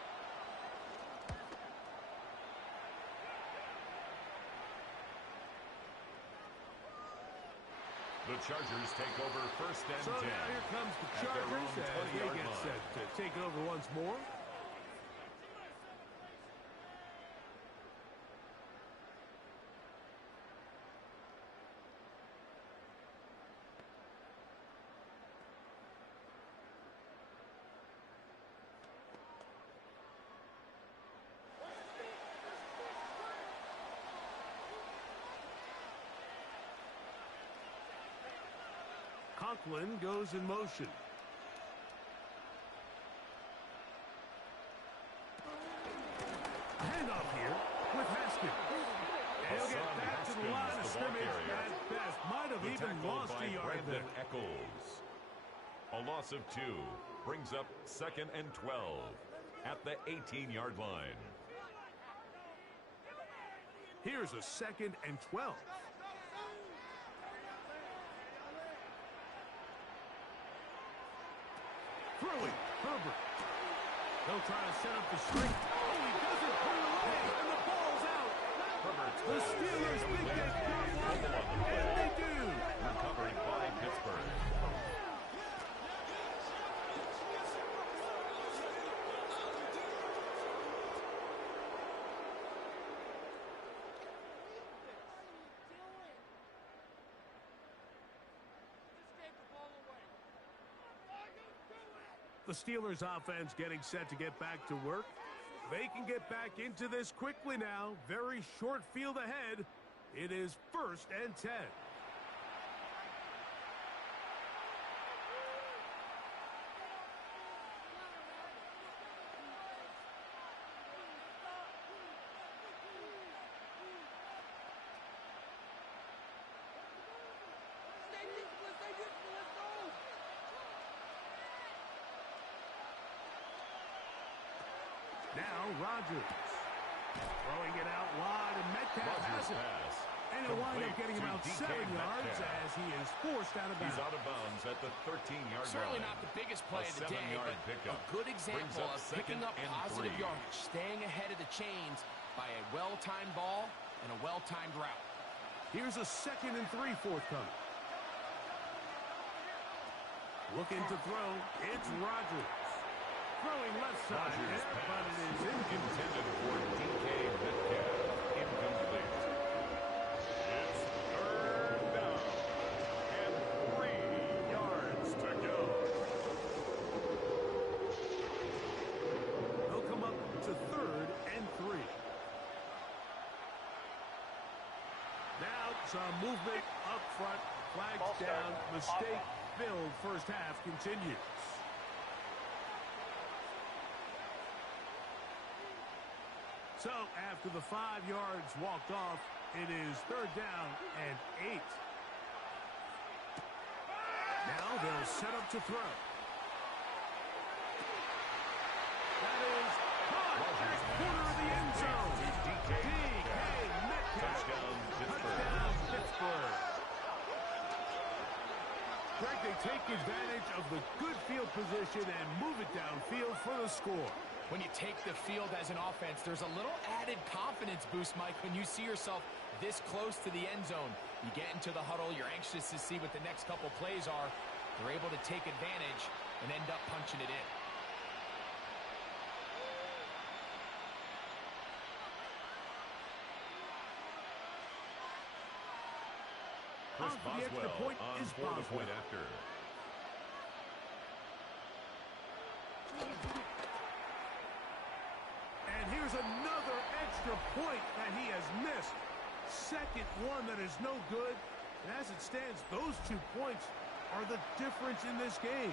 The Chargers take over first and 10. So now here comes the Chargers as they get set to take it over once more. Conklin goes in motion. Handoff here with Haskins. He'll get back to the line of scrimmage at best. Might have even lost a yard there. Echols. A loss of 2 brings up 2nd and 12 at the 18-yard line. Here's a 2nd and 12. Throwing, Herbert. They'll try to set up the screen. Oh, he doesn't put it away, and the ball's out. The Steelers think they've got one, and they do. Recovered by Pittsburgh. The Steelers offense getting set to get back to work. They can get back into this quickly now. Very short field ahead. It is 1st and 10. Now Rodgers throwing it out wide, and Metcalf has it. And he'll wind up getting about 7 yards as he is forced out of bounds. He's out of bounds at the 13-yard line. Certainly not the biggest play of the day, but a good example of picking up positive yardage, staying ahead of the chains by a well-timed ball and a well-timed route. Here's a 2nd and 3 forthcoming. Looking to throw, it's Rodgers. Throwing left side there, but it is intended for DK Metcalf. Incomplete. It's 3rd down and 3 yards to go. They'll come up to 3rd and 3. Now some movement up front. Flags down. Mistake-filled first half continues. So, after the 5 yards walked off, it is 3rd down and 8. Now they'll set up to throw. That is caught at corner of the end take advantage of the good field position and move it downfield for the score. When you take the field as an offense, there's a little added confidence boost, Mike, when you see yourself this close to the end zone. You get into the huddle, you're anxious to see what the next couple plays are. They're able to take advantage and end up punching it in. Chris Boswell on for the point after. And here's another extra point that he has missed. Second one that is no good. And as it stands, those 2 points are the difference in this game.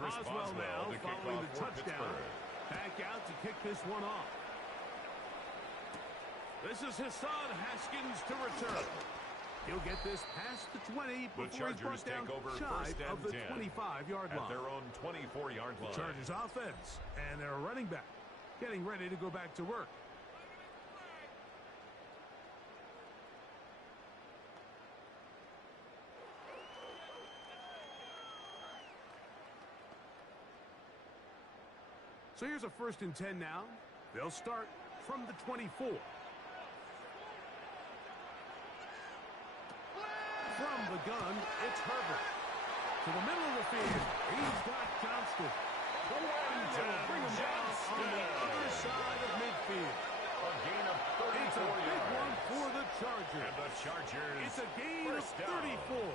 Boswell now following the touchdown. Back out to kick this one off. This is Hassan Haskins to return. He'll get this past the 20 before he's brought down shy of the 25-yard line. At their own 24-yard line. The Chargers offense and their running back getting ready to go back to work. So here's a 1st and 10 now. They'll start from the 24. From the gun, it's Herbert. To the middle of the field, he's got Johnston. And bring him down on the other side of midfield. A gain of 34 It's a big yards. one for the Chargers. And the Chargers. It's a gain of 34.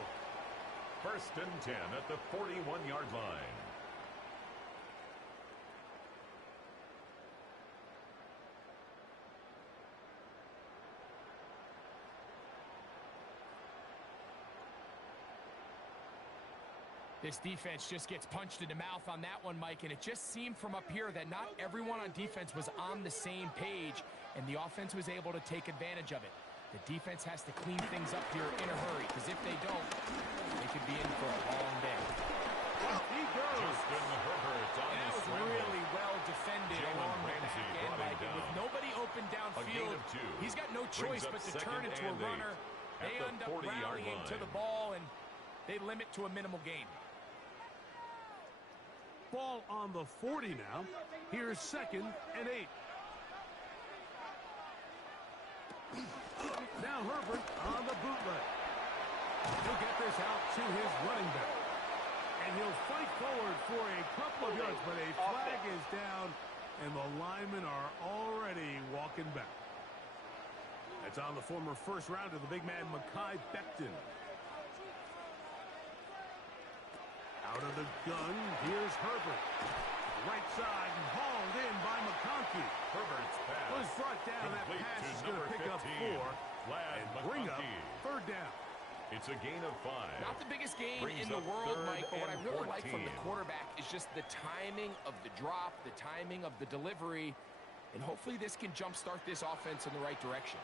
1st and 10 at the 41-yard line. This defense just gets punched in the mouth on that one, Mike, and it just seemed from up here that not everyone on defense was on the same page, and the offense was able to take advantage of it. The defense has to clean things up here in a hurry, because if they don't, they could be in for a long day. He goes. Justin Herbert on That the was scramble. really well defended Jalen along the Ramsey back end, brought him Mike, and with down. nobody open A gain downfield, of 2. he's got no choice but to turn it to a runner. They end up rallying to the ball, and they limit to a minimal gain. Ball on the 40 now. Here's 2nd and 8. Now Herbert on the bootleg. He'll get this out to his running back. And he'll fight forward for a couple of yards, but a flag is down, and the linemen are already walking back. That's on the former first rounder, the big man, Mekhi Becton. Out of the gun, here's Herbert. Right side and hauled in by McConkey. Herbert's pass Was brought down. That complete pass to is going to number pick up 15, 4 Vlad and bring up McConkey. 3rd down. It's a gain of 5. Not the biggest gain Brings in the up world, 3rd Mike, but what I and really like from the 14. quarterback is just the timing of the drop, the timing of the delivery, and hopefully this can jumpstart this offense in the right direction.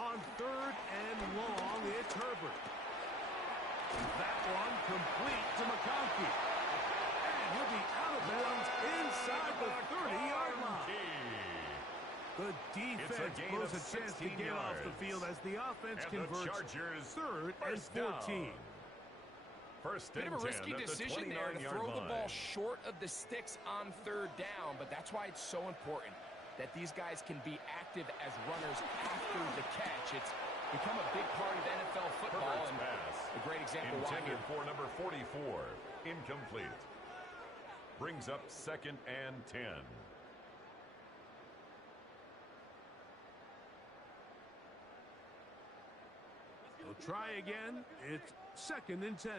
On 3rd and long, it's Herbert. That one complete to McConkey. And he'll be out of bounds inside the 30-yard line. The defense blows a chance to get off the field as the offense And converts. the Chargers 3rd and 14. First Bit and of a 10 risky at the decision there to 29-yard throw the ball line. short of the sticks on 3rd down, but that's why it's so important that these guys can be active as runners after the catch. It's become a big part of NFL football, Herbert's and pass a great example why intended here. for number 44. Incomplete. Brings up 2nd and 10. They'll try again. It's 2nd and 10.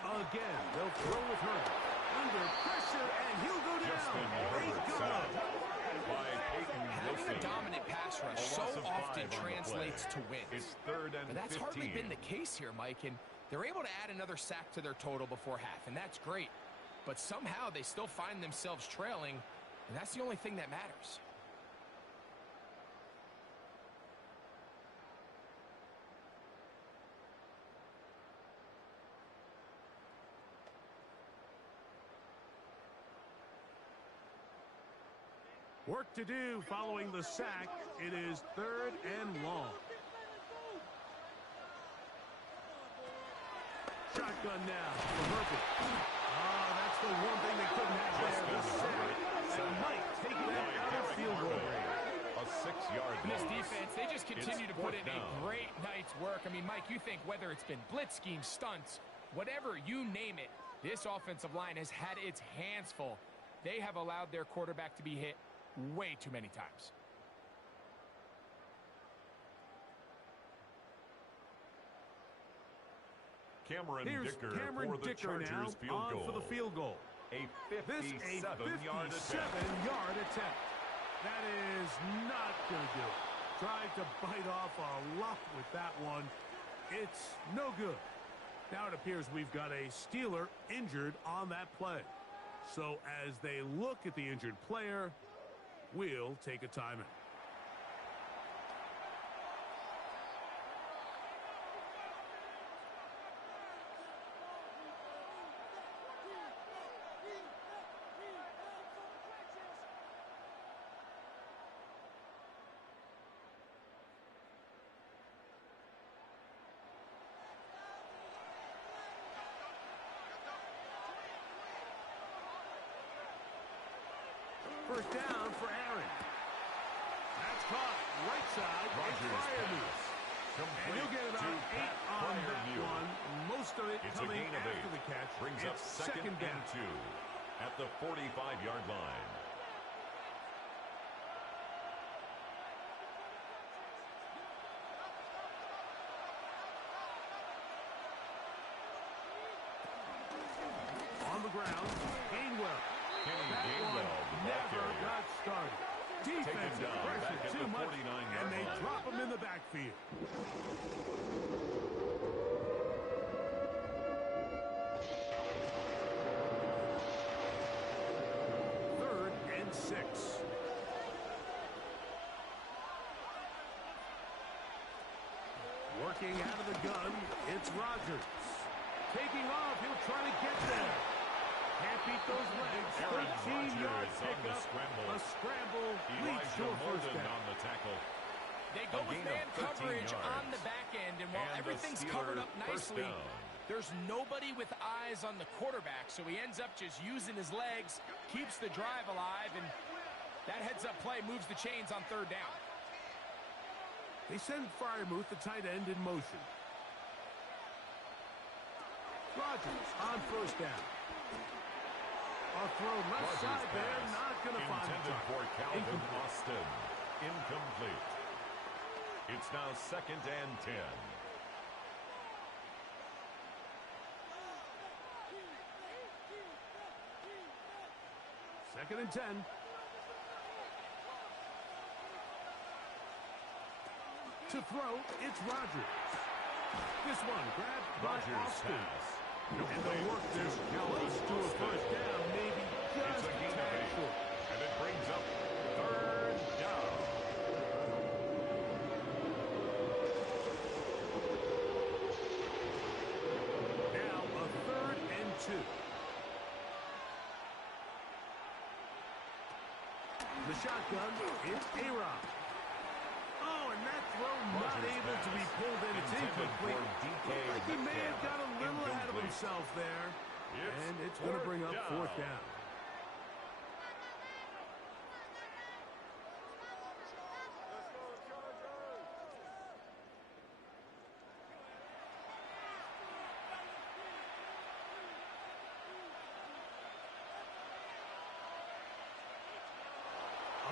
Again, they'll throw with Herbert. Under pressure, and he'll go down. Justin He's Herbert gone. sacked by Peyton Having Wilson. a dominant pass rush so loss of 5 often on the translates to play. wins. It's 3rd and But that's 15. hardly been the case here, Mike, and they're able to add another sack to their total before half, and that's great. But somehow they still find themselves trailing, And that's the only thing that matters. Work to do following the sack. It is 3rd and long. Shotgun now for Herbert. That's the one thing they couldn't have there. The sack. And might take that out of field goal range. A 6-yard loss. This defense, they just continue to put in a great night's work. I mean, Mike, you think whether it's been blitz schemes, stunts, whatever you name it, this offensive line has had its hands full. They have allowed their quarterback to be hit way too many times. Cameron Dicker for the Chargers field goal. For the field goal. A 57-yard attempt. That is not going to do it. Tried to bite off a lot with that one. It's no good. Now it appears we've got a Steeler injured on that play. So as they look at the injured player, we'll take a timeout. First down for Aaron. That's caught right side. And he'll get about 8 on that one. Most of it coming after the catch. Brings up second and 2 at the 45-yard line. On the ground, Gainwell. Never got started. Defensive pressure too much, and they drop him in the backfield. 3rd and 6. Working out of the gun, it's Rodgers. Taking off, he'll try to get there. Can't beat those legs. 13-yard pickup. A scramble leads to a first down. On the tackle. They go with man coverage on the back end, and while everything's covered up nicely, there's nobody with eyes on the quarterback, so he ends up just using his legs, keeps the drive alive, and that heads-up play moves the chains on 3rd down. They send Freiermuth, the tight end, in motion. Rodgers on first down. A throw left side there, not going to find intended for Calvin Austin. Incomplete. It's now 2nd and 10. Second and 10. To throw, it's Rodgers. This one grabbed by Austin. And they'll work this close to a first down, maybe just a tad short. And it brings up 3rd down. Now a 3rd and 2. The shotgun is A-Rod. Oh, and that throw not able to be pulled in. It's incomplete. Like he may have got a little ahead of himself there. And it's going to bring up 4th down.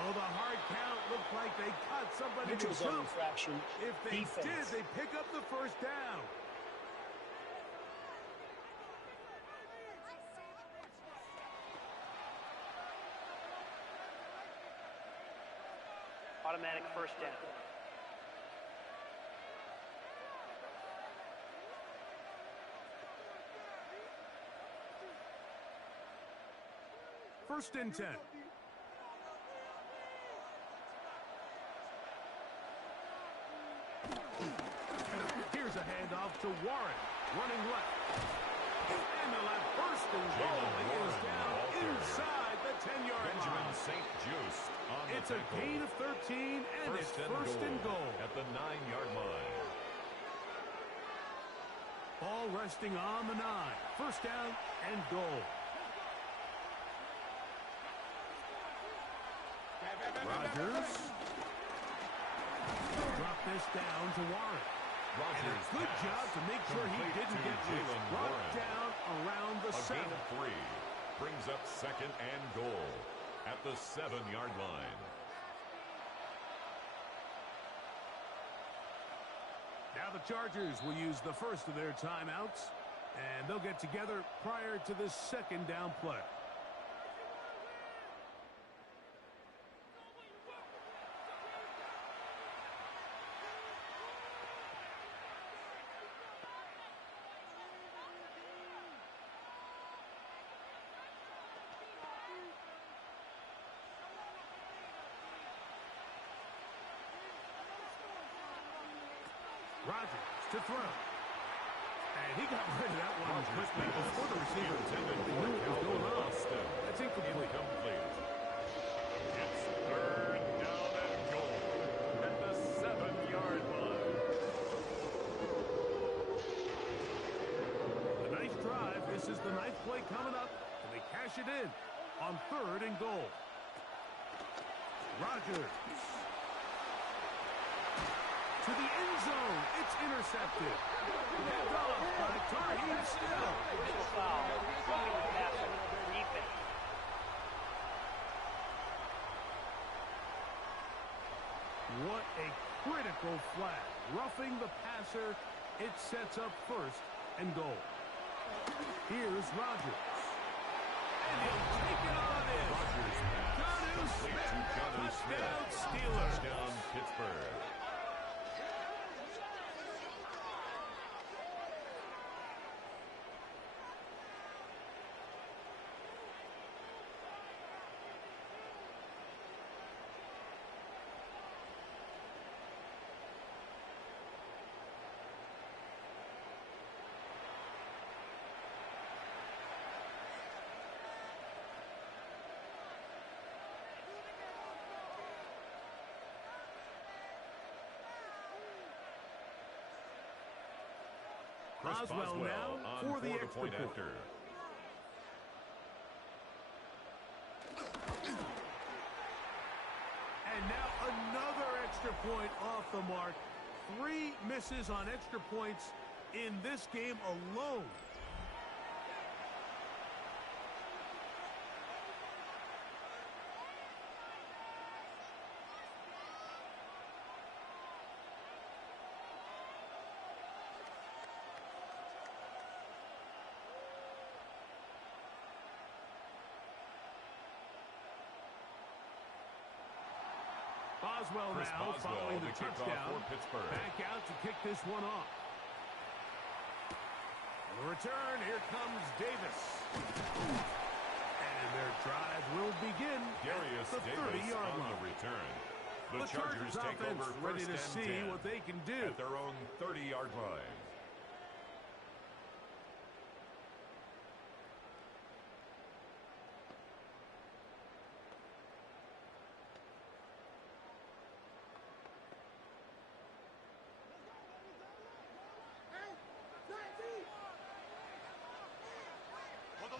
Oh, the hard count looked like they cut somebody to jump. If they did, they pick up the first down. Automatic first down. First and 10. Here's a handoff to Warren, running left. And they'll have first and goal. He is down inside the 10-yard line. Benjamin St. Just on the It's a gain of 13, and it's first and goal. At the 9-yard line. Ball resting on the 9. First down and goal. Rodgers. Drop this down to Warren. And a good job to make sure he didn't get loose. Brought down around the 7. Gain of 3 brings up second and goal at the 7-yard line. Now the Chargers will use the first of their timeouts, and they'll get together prior to this second down play. Rodgers to throw. And he got rid of that one quickly before the receiver knew what was going on. That's incomplete. It's third down and goal at the 7-yard line. A nice drive. This is the 9th play coming up, and they cash it in on third and goal. Rodgers. To the end zone. It's intercepted. Head off by Tarheem Still. Official foul. Roughing the passer. Defense. What a critical flag. Roughing the passer. It sets up first and goal. Here's Rodgers. And he'll take it on in. Rodgers pass. Jonnu Smith. Touchdown Steelers. Touchdown Pittsburgh. Boswell now for the extra point. After. And now another extra point off the mark. 3 misses on extra points in this game alone. Boswell now following the touchdown. For Pittsburgh. Back out to kick this one off. The return, here comes Davis. And their drive will begin Darius at the Davis 30-yard on line. the return. The Chargers take offense over ready first to and see 10 what they can do. at their own 30-yard line.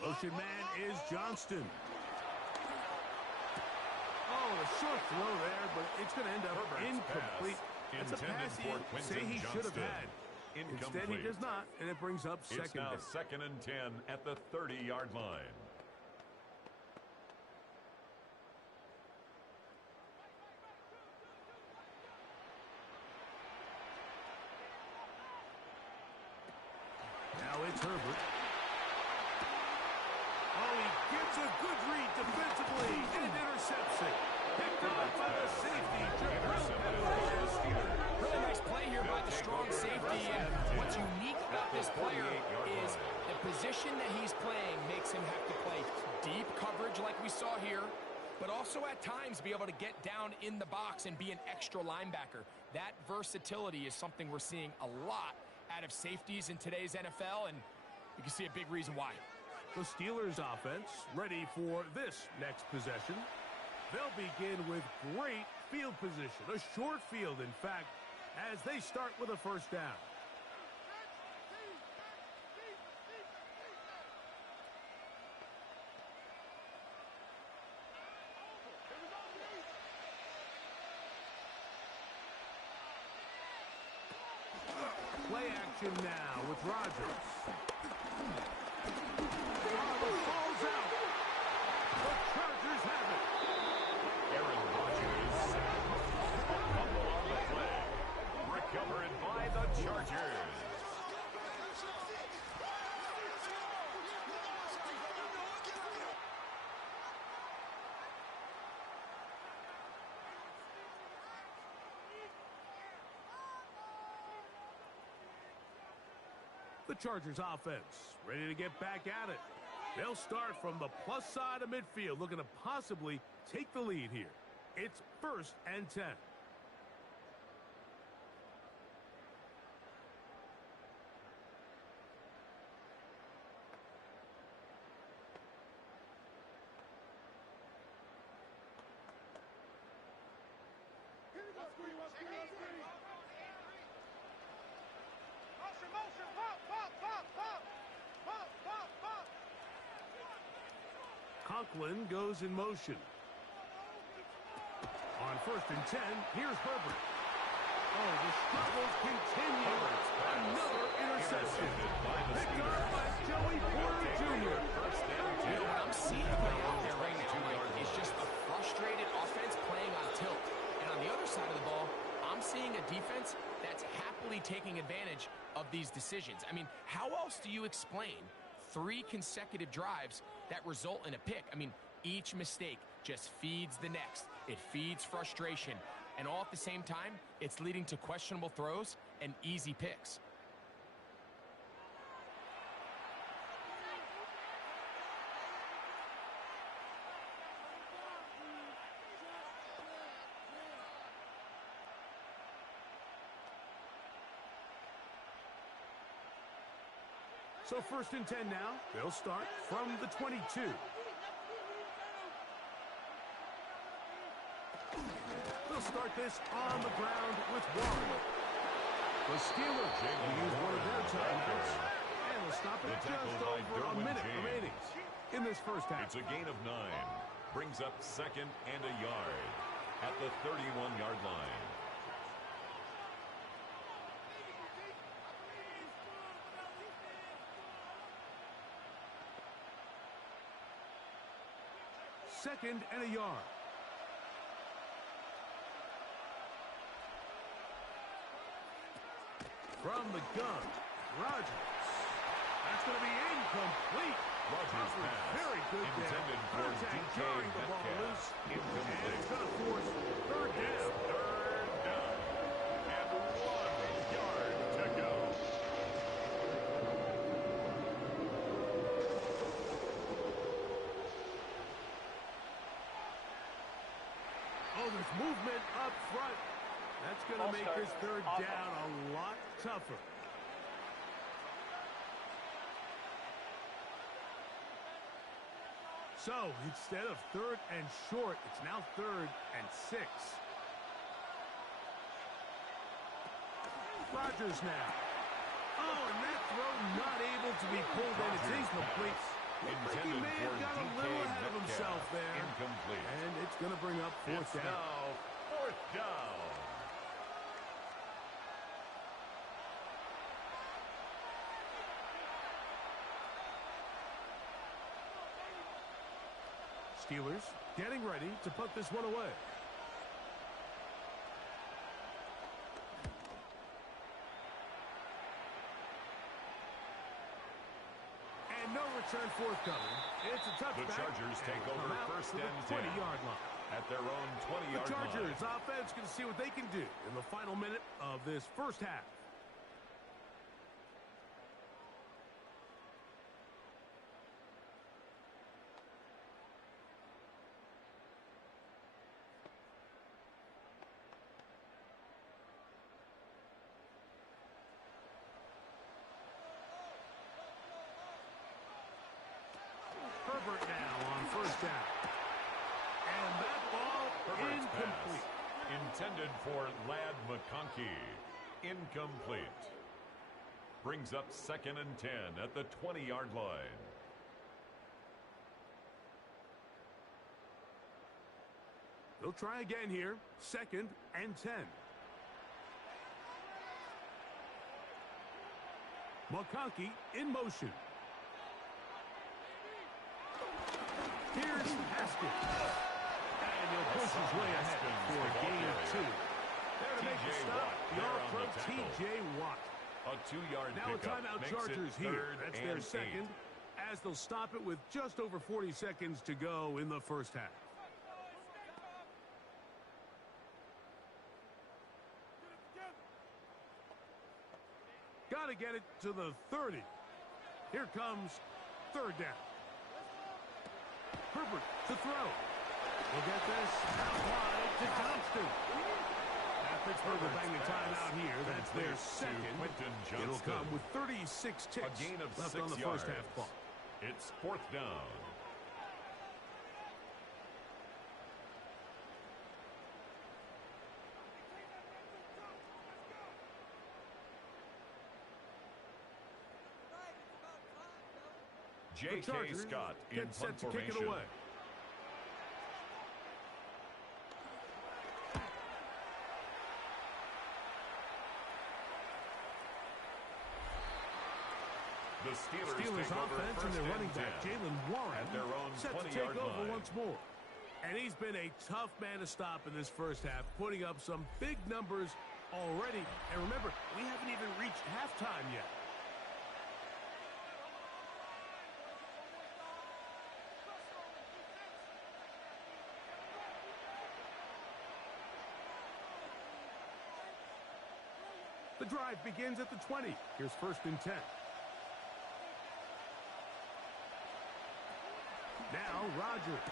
Motion man is Johnston. Oh, a short throw there, but it's going to end up incomplete. That's a pass he'd say he should have had. Instead, he does not, and it brings up second. It's now second and 10 at the 30-yard line. Now it's Herbert. Oh, he gets a good read defensively and intercepts it. Picked off by the safety. Really nice play here by the strong safety. And what's unique about this player is the position that he's playing makes him have to play deep coverage like we saw here, but also at times be able to get down in the box and be an extra linebacker. That versatility is something we're seeing a lot out of safeties in today's NFL, and you can see a big reason why. The Steelers offense ready for this next possession. They'll begin with great field position, a short field, in fact, as they start with a first down. Play action now with Rodgers. Falls out. The Chargers have it. Aaron Rodgers sacked. Fumble on the play. Recovered by the Chargers. The Chargers offense ready to get back at it. They'll start from the plus side of midfield, looking to possibly take the lead here. It's 1st and 10. Motion, pop, pop, pop, pop, pop, pop, pop. Conklin goes in motion. On 1st and 10, here's Herbert. Oh, the struggles continue. Another interception. Picked up by Joey Porter Jr. You know, what I'm seeing play out there right now, Mike, is just a frustrated offense playing on tilt. And on the other side of the ball, I'm seeing a defense that's happily taking advantage of these decisions. I mean, how else do you explain 3 consecutive drives that result in a pick? I mean, each mistake just feeds the next. It feeds frustration. And all at the same time, it's leading to questionable throws and easy picks. So 1st and 10 now. They'll start from the 22. They'll start this on the ground with Warren. The Steelers will use one of their timeouts, and will stop it just over a minute remaining in this first half. It's a gain of 9. Brings up 2nd and a yard at the 31-yard line. Second and a yard. From the gun, Rodgers. That's going to be incomplete. Rodgers pass very good intended there. for Contact DK jarring the ball Metcalf. loose. And Incomplete. it's going to force 3rd down. 3rd down. And 1 yard to go. Oh, there's movement up front. That's going to make this 3rd down a lot tougher. So, instead of 3rd and short, it's now 3rd and 6. Rodgers now. Oh, and that throw not able to be pulled in. It's incomplete. Looks like he may have got a little ahead of himself there. Incomplete. And it's going to bring up 4th down. Now 4th down. Steelers getting ready to put this one away. And no return forthcoming. It's a touchback. The Chargers take over 1st and 10 20-yard line. at their own 20-yard line. The Chargers offense going to see what they can do in the final minute of this first half. Intended for Ladd McConkey. Incomplete. Brings up 2nd and 10 at the 20-yard line. They'll try again here. 2nd and 10. McConkey in motion. Here's Haskins. And he'll push his way ahead for a gain of 2. There to make the stop, the all-pro T.J. Watt. A 2-yard Now a pickup timeout makes Chargers it here. 3rd That's and their second, 8. as they'll stop it with just over 40 seconds to go in the first half. Got to get it to the 30. Here comes 3rd down. Herbert to throw. We'll get this out wide to Johnston. Now Pittsburgh will bang the timeout here. That's their second. It'll come with 36 ticks A gain of left 6 on the yards. first half clock. It's 4th down. The J.K. Chargers Scott in get set punt to kick it formation. away. The Steelers take over offense and first their and running 10 back, Jalen Warren, at their own set to 20-yard take over line. once more. And he's been a tough man to stop in this first half, putting up some big numbers already. And remember, we haven't even reached halftime yet. The drive begins at the 20. Here's 1st and 10. Now Rodgers.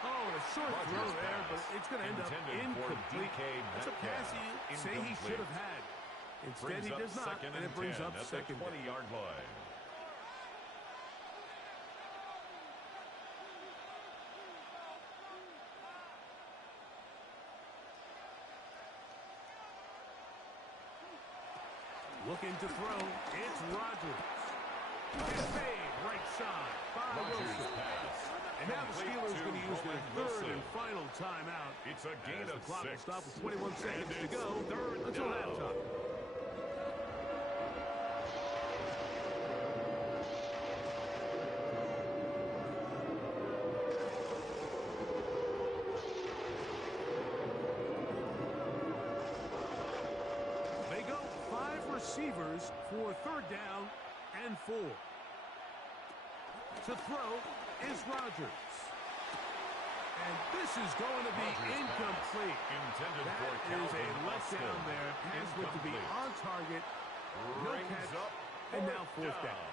Oh, a short throw there, but it's going to end up incomplete. That's a pass he say he should have had. Instead, he does not, and it brings up 2nd down. 20-yard line. Looking to throw. It's Rodgers. It's made right side by Wilson. And now the Steelers are going to use their 3rd and final timeout. It's a gain As of the clock 6. will stop with 21 seconds to go 3rd until down. halftime. They go 5 receivers for 3rd down and 4. To throw is Rodgers. And this is going to be incomplete. Intended That for is a Calvin letdown Austin. there. Pass went to be Incomplete. on target. No Brings catch. up And now 4th 4th down.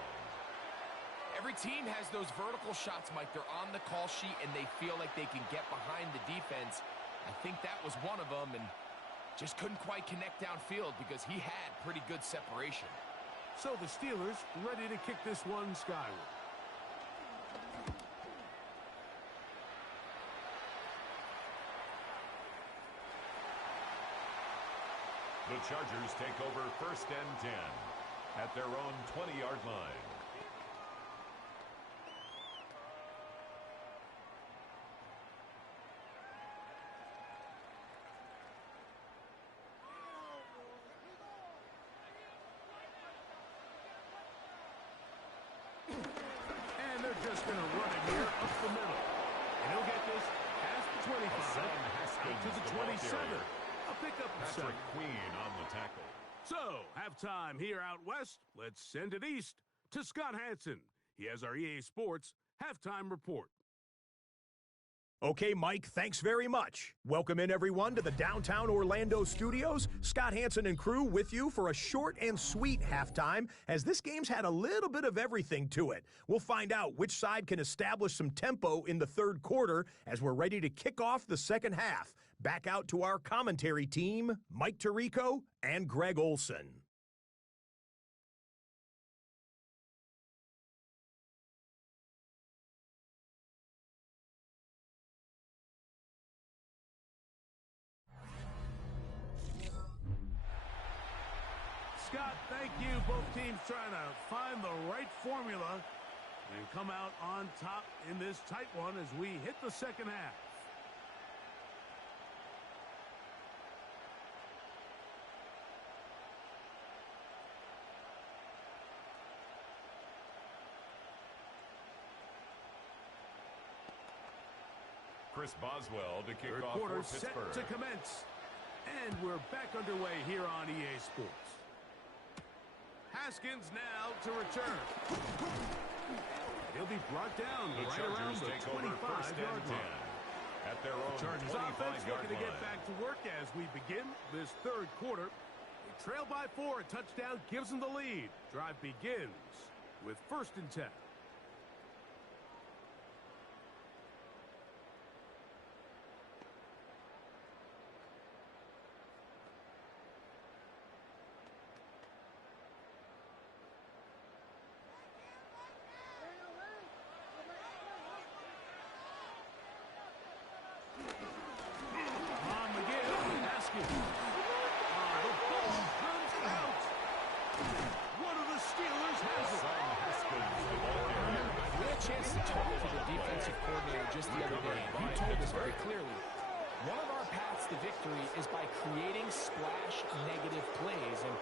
Every team has those vertical shots, Mike. They're on the call sheet, and they feel like they can get behind the defense. I think that was one of them, and just couldn't quite connect downfield because he had pretty good separation. So the Steelers ready to kick this one skyward. The Chargers take over 1st and 10 at their own 20-yard line. And they're just going to run it here up the middle. And he'll get this past the 25, out to the 27. A pickup of 7. Patrick Queen on the tackle. So, halftime here out west. Let's send it east to Scott Hansen. He has our EA Sports halftime report. Okay, Mike, thanks very much. Welcome in, everyone, to the downtown Orlando studios. Scott Hansen and crew with you for a short and sweet halftime, as this game's had a little bit of everything to it. We'll find out which side can establish some tempo in the 3rd quarter as we're ready to kick off the 2nd half. Back out to our commentary team, Mike Tirico and Greg Olson. Scott, thank you. Both teams trying to find the right formula and come out on top in this tight one as we hit the second half. Chris Boswell to kick Third off quarter for Pittsburgh. set to commence. And we're back underway here on EA Sports. Haskins now to return. He'll be brought down The right Chargers around the take over first 25-yard and 10 line. at their own Chargers offense 25-yard looking to get line. back to work as we begin this third quarter. They trail by 4. A touchdown gives them the lead. Drive begins with 1st and 10. Chance to talk to the defensive coordinator just the other day. He told us very clearly, one of our paths to victory is by creating splash negative plays, and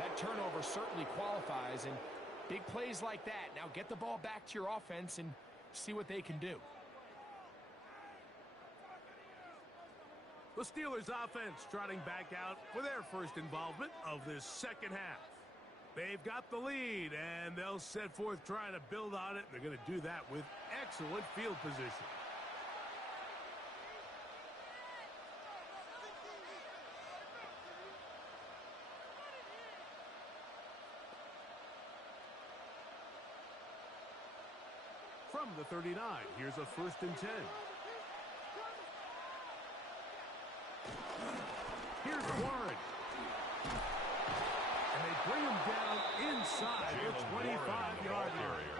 that turnover certainly qualifies, and big plays like that. Now get the ball back to your offense and see what they can do. The Steelers offense trotting back out for their first involvement of this second half. They've got the lead, and they'll set forth trying to build on it. They're going to do that with excellent field position. From the 39, here's a 1st and 10. Here's Warren. And they bring him down inside the 25-yard line.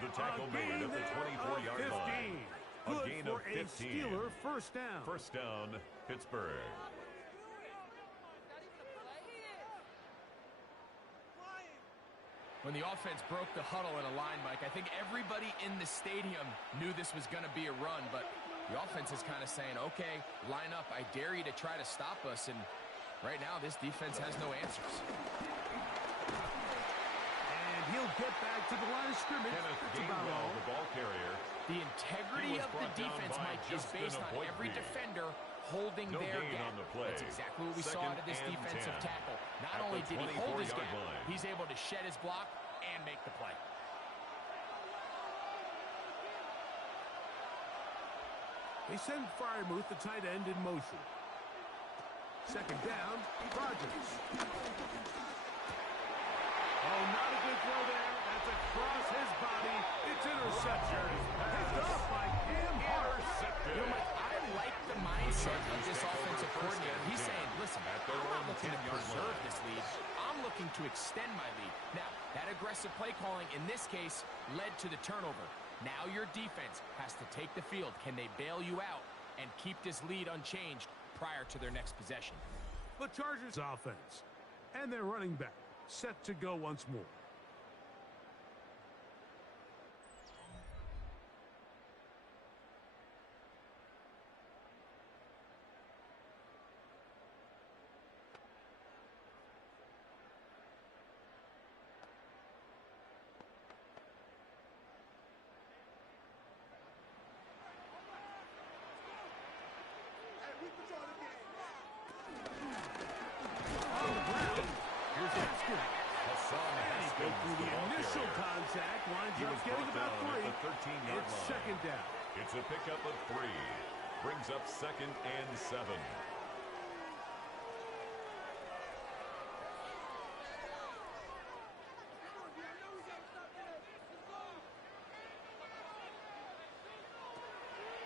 The tackle made at the 24-yard line. A Good gain for of 15. a Steeler first down. First down, Pittsburgh. When the offense broke the huddle in a line, Mike, I think everybody in the stadium knew this was going to be a run, but the offense is kind of saying, okay, line up. I dare you to try to stop us, and right now this defense has no answers. And he'll get back to the line of scrimmage. That's about all. The ball carrier. The integrity of the defense, Mike, is based on every defender holding their gap. That's exactly what we saw out of this defensive tackle. Not only did he hold his gap, he's able to shed his block and make the play. They send Freiermuth, the tight end, in motion. Second down, Rodgers. Oh, not a good throw there. That's across his body. It's interception. Picked up by Cam Hart. You know, Mike, I like the mindset of this offensive coordinator. He's saying, listen, I'm not looking to preserve this lead. I'm looking to extend my lead. Now, that aggressive play calling in this case led to the turnover. Now your defense has to take the field. Can they bail you out and keep this lead unchanged prior to their next possession? The Chargers offense and their running back set to go once more. It's a pickup of 3. Brings up 2nd and 7.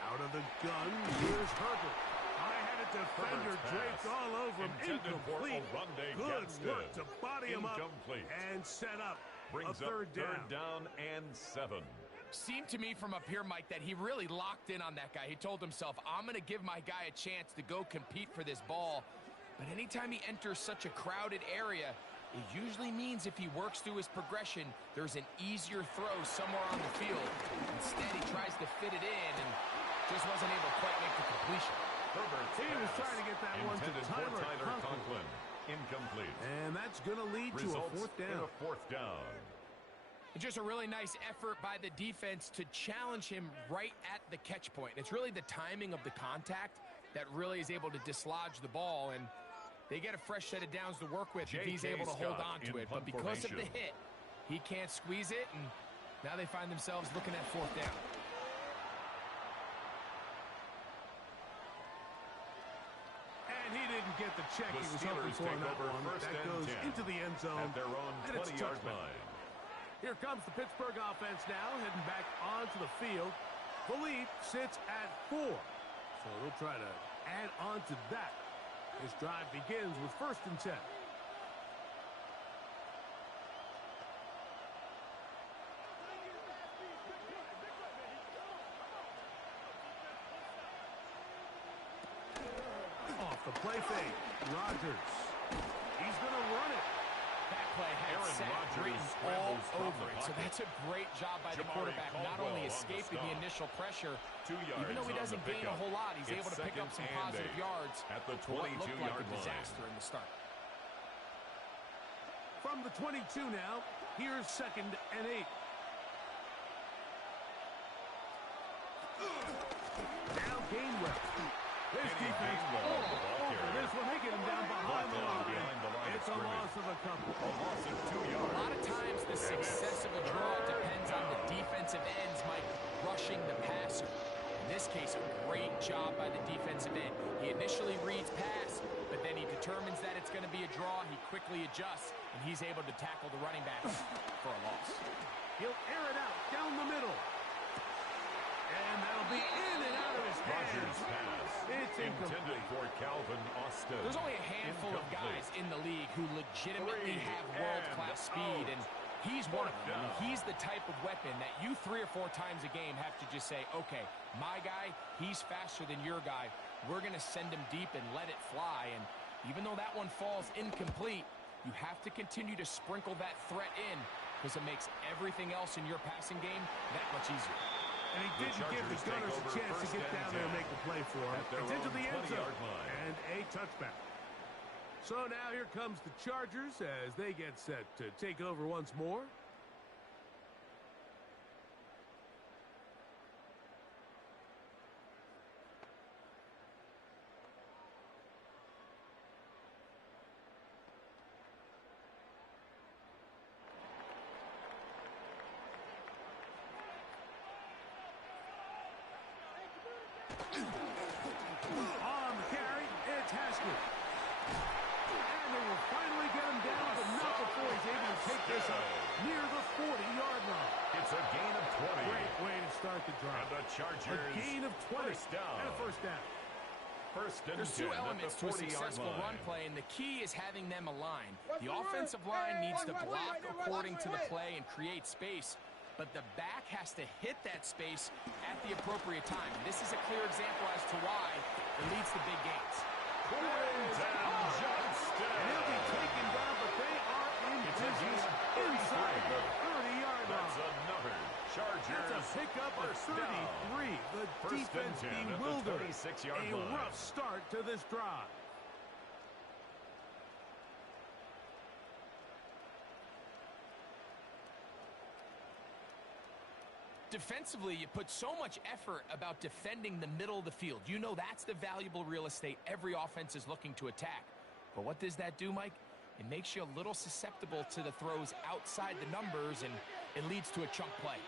Out of the gun, here's Herbert. I had a defender draped all over him. Incomplete. Good work to body him up and set up Brings a third down and 7. Seemed to me from up here, Mike, that he really locked in on that guy. He told himself, I'm going to give my guy a chance to go compete for this ball. But anytime he enters such a crowded area, it usually means if he works through his progression, there's an easier throw somewhere on the field. Instead, he tries to fit it in and just wasn't able to quite make the completion. He was trying to get that one to Tyler Conklin. Incomplete. And that's going to lead to a fourth down. In a fourth down. Just a really nice effort by the defense to challenge him right at the catch point. It's really the timing of the contact that really is able to dislodge the ball, and they get a fresh set of downs to work with if he's able to hold on to it. But because of the hit, he can't squeeze it, and now they find themselves looking at fourth down. And he didn't get the check he was hoping for on that one. That goes into the end zone at their own 20-yard line. Here comes the Pittsburgh offense now, heading back onto the field. The lead sits at 4. So they'll try to add on to that. This drive begins with 1st and 10. Off the play fake, Rodgers. He's going to run it. That play had Sack written all over it. So that's a great job by the quarterback, not only escaping the initial pressure, even though he doesn't gain a whole lot, he's able to pick up some positive yards at the 22-yard like a disaster in the start. From the 22 now, here's 2nd and 8. Now Gainwell. This defense over this one. They get him down behind the line. It's a loss of a couple. A loss of 2 yards. A lot of times the success of a draw depends on the defensive ends, Mike, rushing the passer. In this case, a great job by the defensive end. He initially reads pass, but then he determines that it's going to be a draw. He quickly adjusts, and he's able to tackle the running back for a loss. He'll air it out down the middle. And that'll be in and out of his hands. It's intended for Calvin Austin. There's only a handful of guys in the league who legitimately have world-class speed, and he's one of them. I mean, he's the type of weapon that you 3 or 4 times a game have to just say, okay, my guy, he's faster than your guy. We're going to send him deep and let it fly. And even though that one falls incomplete, you have to continue to sprinkle that threat in because it makes everything else in your passing game that much easier. And he didn't give the Gunners a chance to get down there and make the play for him. It's into the end zone and a touchback. So now here comes the Chargers as they get set to take over once more. On the carry, it's Haskell. And they will finally get him down, but not before he's able to take this up near the 40-yard line. It's a gain of 20. Great way to start the drive. And the Chargers, a gain of 20 and a first down. There's 2 elements to a successful run play, and the key is having them aligned. The offensive line needs to block according to the play and create space, but the back has to hit that space at the appropriate time. This is a clear example as to why it leads to big gains. And he'll be taken down, but they are in business inside the 30-yard line. That's another Chargers. That's a pickup of 33. The defense bewildered. A rough start to this drive. Defensively, you put so much effort about defending the middle of the field. You know that's the valuable real estate every offense is looking to attack. But what does that do, Mike? It makes you a little susceptible to the throws outside the numbers, and it leads to a chunk play.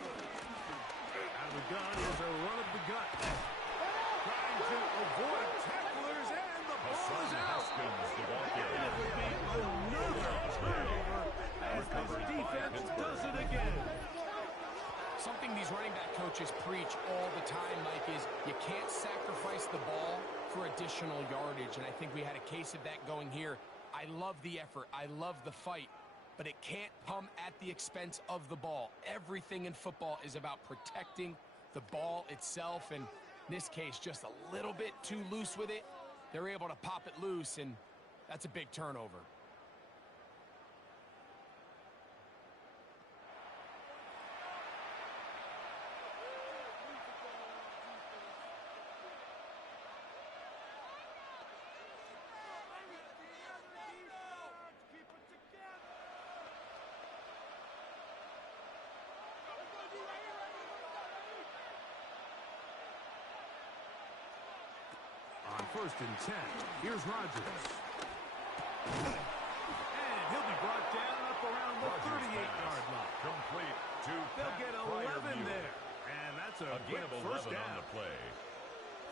Out of the gun is a run of the gut. Trying to avoid tacklers, and the ball is out. And it would be another turnover as this defense does it again. Something these running back coaches preach all the time, Mike, is you can't sacrifice the ball for additional yardage, and I think we had a case of that going here. I love the effort. I love the fight, but it can't come at the expense of the ball. Everything in football is about protecting the ball itself, and in this case, just a little bit too loose with it. They're able to pop it loose, and that's a big turnover. first and 10. Here's Rodgers. And he'll be brought down up around the 38-yard line. Complete to They'll get 11 there. And that's a quick first down. On the play.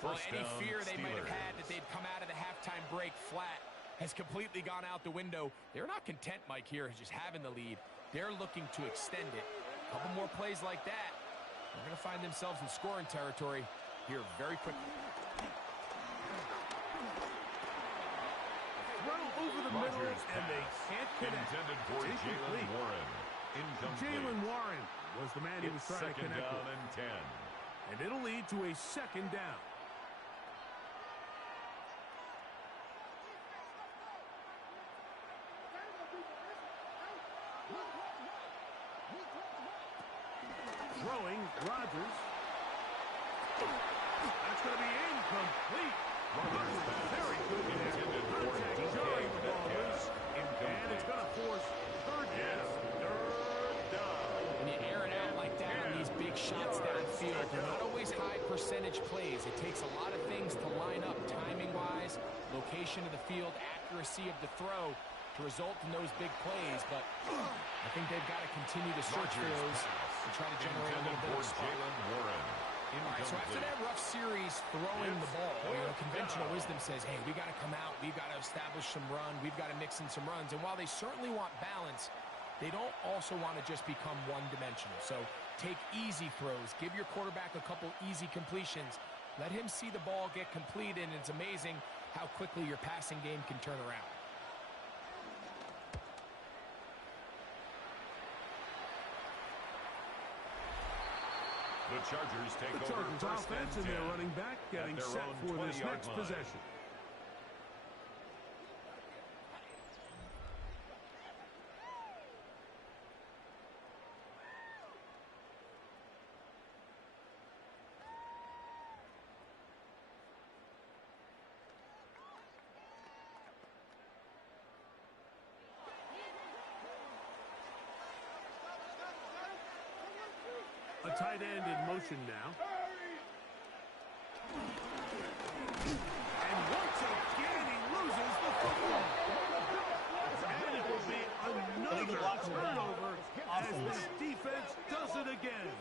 Well, any fear they might have had that they'd come out of the halftime break flat has completely gone out the window. They're not content, Mike, here, just having the lead. They're looking to extend it. A couple more plays like that. They're going to find themselves in scoring territory here very quickly. Throw over the middle, and they can't connect. Intended for Jalen Warren. Incomplete. Jalen Warren was the man he was trying to connect with. Second down and 10. And it'll lead to a second down. Throwing, Rodgers. That's going to be incomplete. Very good intended for contact, jarring the ball loose. And it's going to force third down. When you air it out like that on these big shots downfield, they're not always high percentage plays. It takes a lot of things to line up timing-wise, location of the field, accuracy of the throw to result in those big plays. But I think they've got to continue to search for those and try to generate a little bit of spot. Jalen Warren. All right, so after that rough series throwing the ball, conventional wisdom says, hey, we got to come out, we've got to establish some run, we've got to mix in some runs. And while they certainly want balance, they don't also want to just become one-dimensional. So take easy throws, give your quarterback a couple easy completions, let him see the ball get completed, and it's amazing how quickly your passing game can turn around. The Chargers take the over Chargers first offense and their running back getting set for this next possession. A tight end in motion now. And once again, he loses the football. And it will be another turnover as this defense does it again.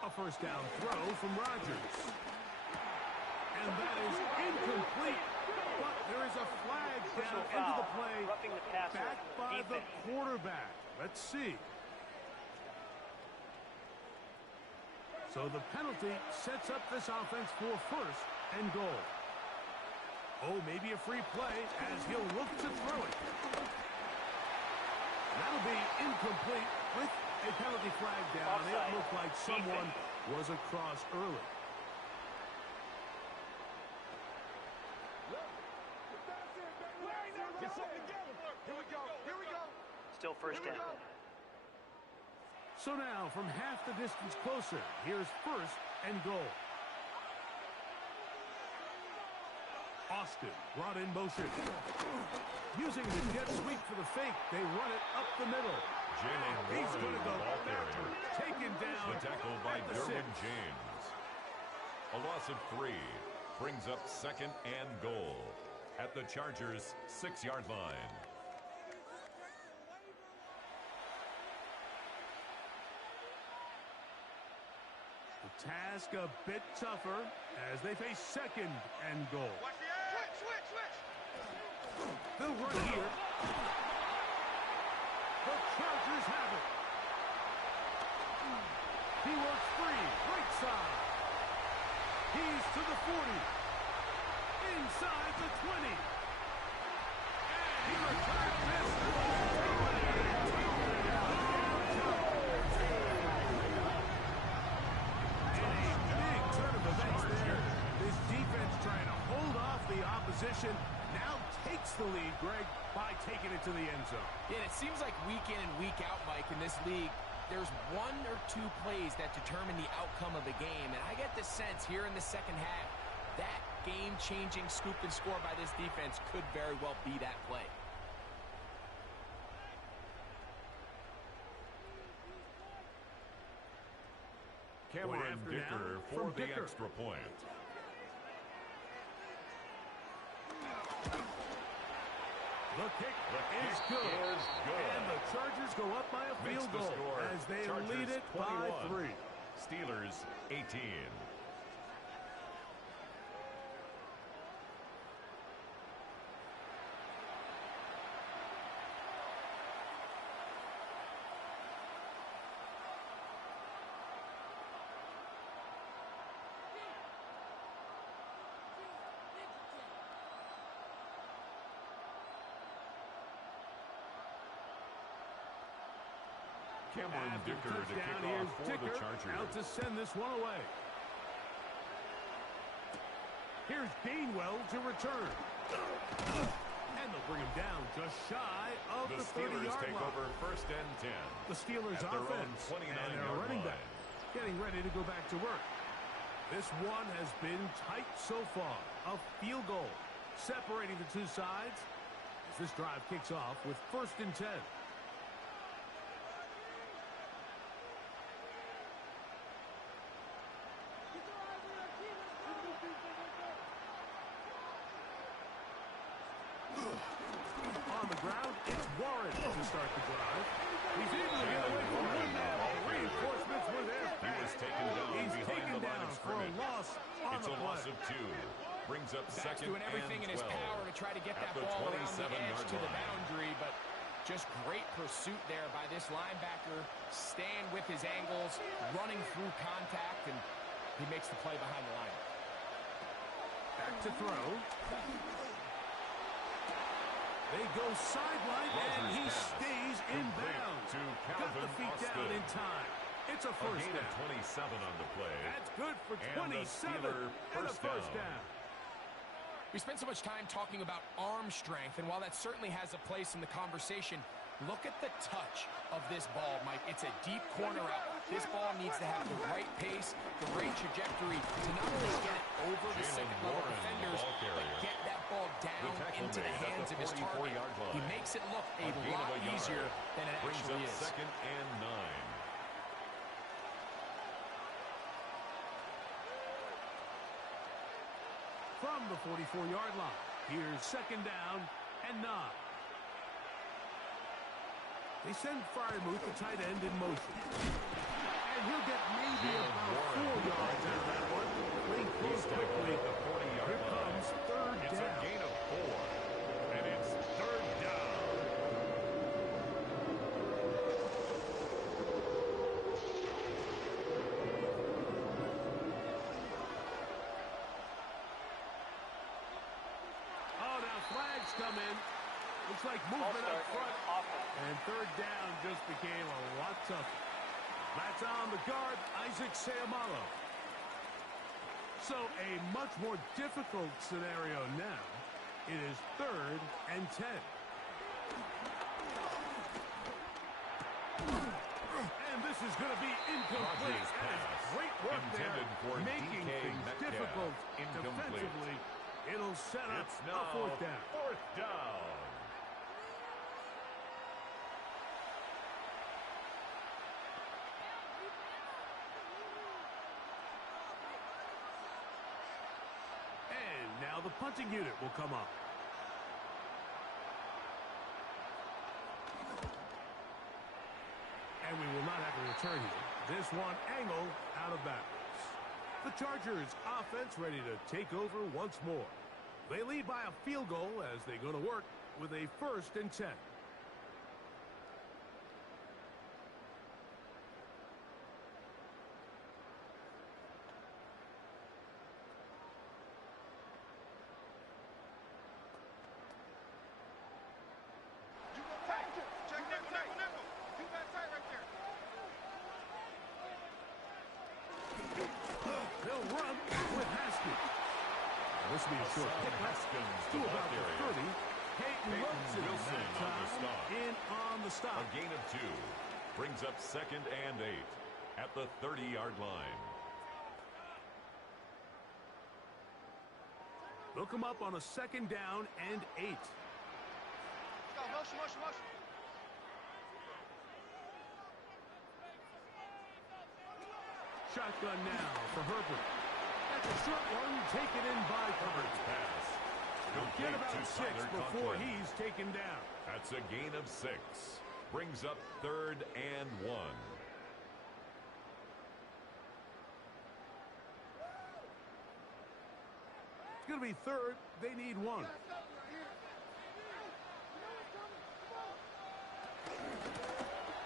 A first down throw from Rodgers. And that is incomplete. But there is a flag down into the play. Back by the quarterback. Let's see. So the penalty sets up this offense for first and goal. Oh, maybe a free play as he'll look to throw it. That'll be incomplete with a penalty flag down. It looked like someone was across early. Still first down. So now, from half the distance closer, here's first and goal. Austin brought in motion. Using the jet sweep for the fake, they run it up the middle. He's going to go backward, taken down. The tackle by Derwin James. A loss of 3 brings up second and goal at the Chargers' 6-yard line. The task a bit tougher as they face second and goal. They'll run here. The Chargers have it. He works free, right side. He's to the 40. Inside the 20. And he retires this. And a big turn of events there. This defense trying to hold off the opposition. Now takes the lead, Greg. by taking it to the end zone. Yeah, it seems like week in and week out, Mike, in this league, there's one or two plays that determine the outcome of the game. And I get the sense here in the second half, that game-changing scoop and score by this defense could very well be that play. Cameron Dicker for the extra point. The kick is good. And the Chargers go up by a field goal as they lead it by 3. Steelers 18. Cameron Dicker to kick off for the Chargers. Out to send this one away. Here's Gainwell to return. And they'll bring him down just shy of the 30-yard line. The Steelers take over first and 10. The Steelers offense and their running back getting ready to go back to work. This one has been tight so far. A field goal separating the two sides as this drive kicks off with first and 10. On the ground, it's Warren to start the drive. He's able to get away from one man. Reinforcements were there. He was taken down. He's taken down for a loss on it's the a play. Loss of 2. Brings up That's second doing everything and 12. in his power to try to get that ball around the edge to the boundary, but just great pursuit there by this linebacker, staying with his angles, running through contact, and he makes the play behind the line. Back to throw. They go sideline, and he stays in bounds. Got the feet down in time. It's a first down. 27 on the play. That's good for 27 and a first down. We spent so much time talking about arm strength, and while that certainly has a place in the conversation, look at the touch of this ball, Mike. It's a deep corner out. This ball needs to have the right pace, the right trajectory to not only get it over the second-level defenders, but get that ball down into the hands of his target. He makes it look a lot easier than it actually is. Second and 9. From the 44-yard line, here's second down and 9. They send Fryermuth, the tight end, in motion. And he'll get maybe about 4 yards out of that one. Lane close quickly. Here comes third down. It's a gain of 4. And it's third down. Oh, now flags come in. Looks like movement up front. And third down just became a lot tougher. That's on the guard, Isaac Seumalo. So a much more difficult scenario now. It is third and 10. And this is going to be incomplete. That is great work there, making things difficult defensively. It'll set up a fourth down. Fourth down. And now the punting unit will come up. And we will not have a return here. This one angled out of bounds. The Chargers offense ready to take over once more. They lead by a field goal as they go to work with a first and 10. This will be a short pick. To about the 30. Peyton Wilson on the stop. In on the stop. A gain of 2. Brings up 2nd and 8 at the 30-yard line. They'll come up on a 2nd down and 8. Motion. Shotgun now for Herbert. That's a short one taken in by Herbert's pass. He'll get about 6 before he's taken down. That's a gain of 6. Brings up 3rd and 1. It's going to be 3rd. They need 1.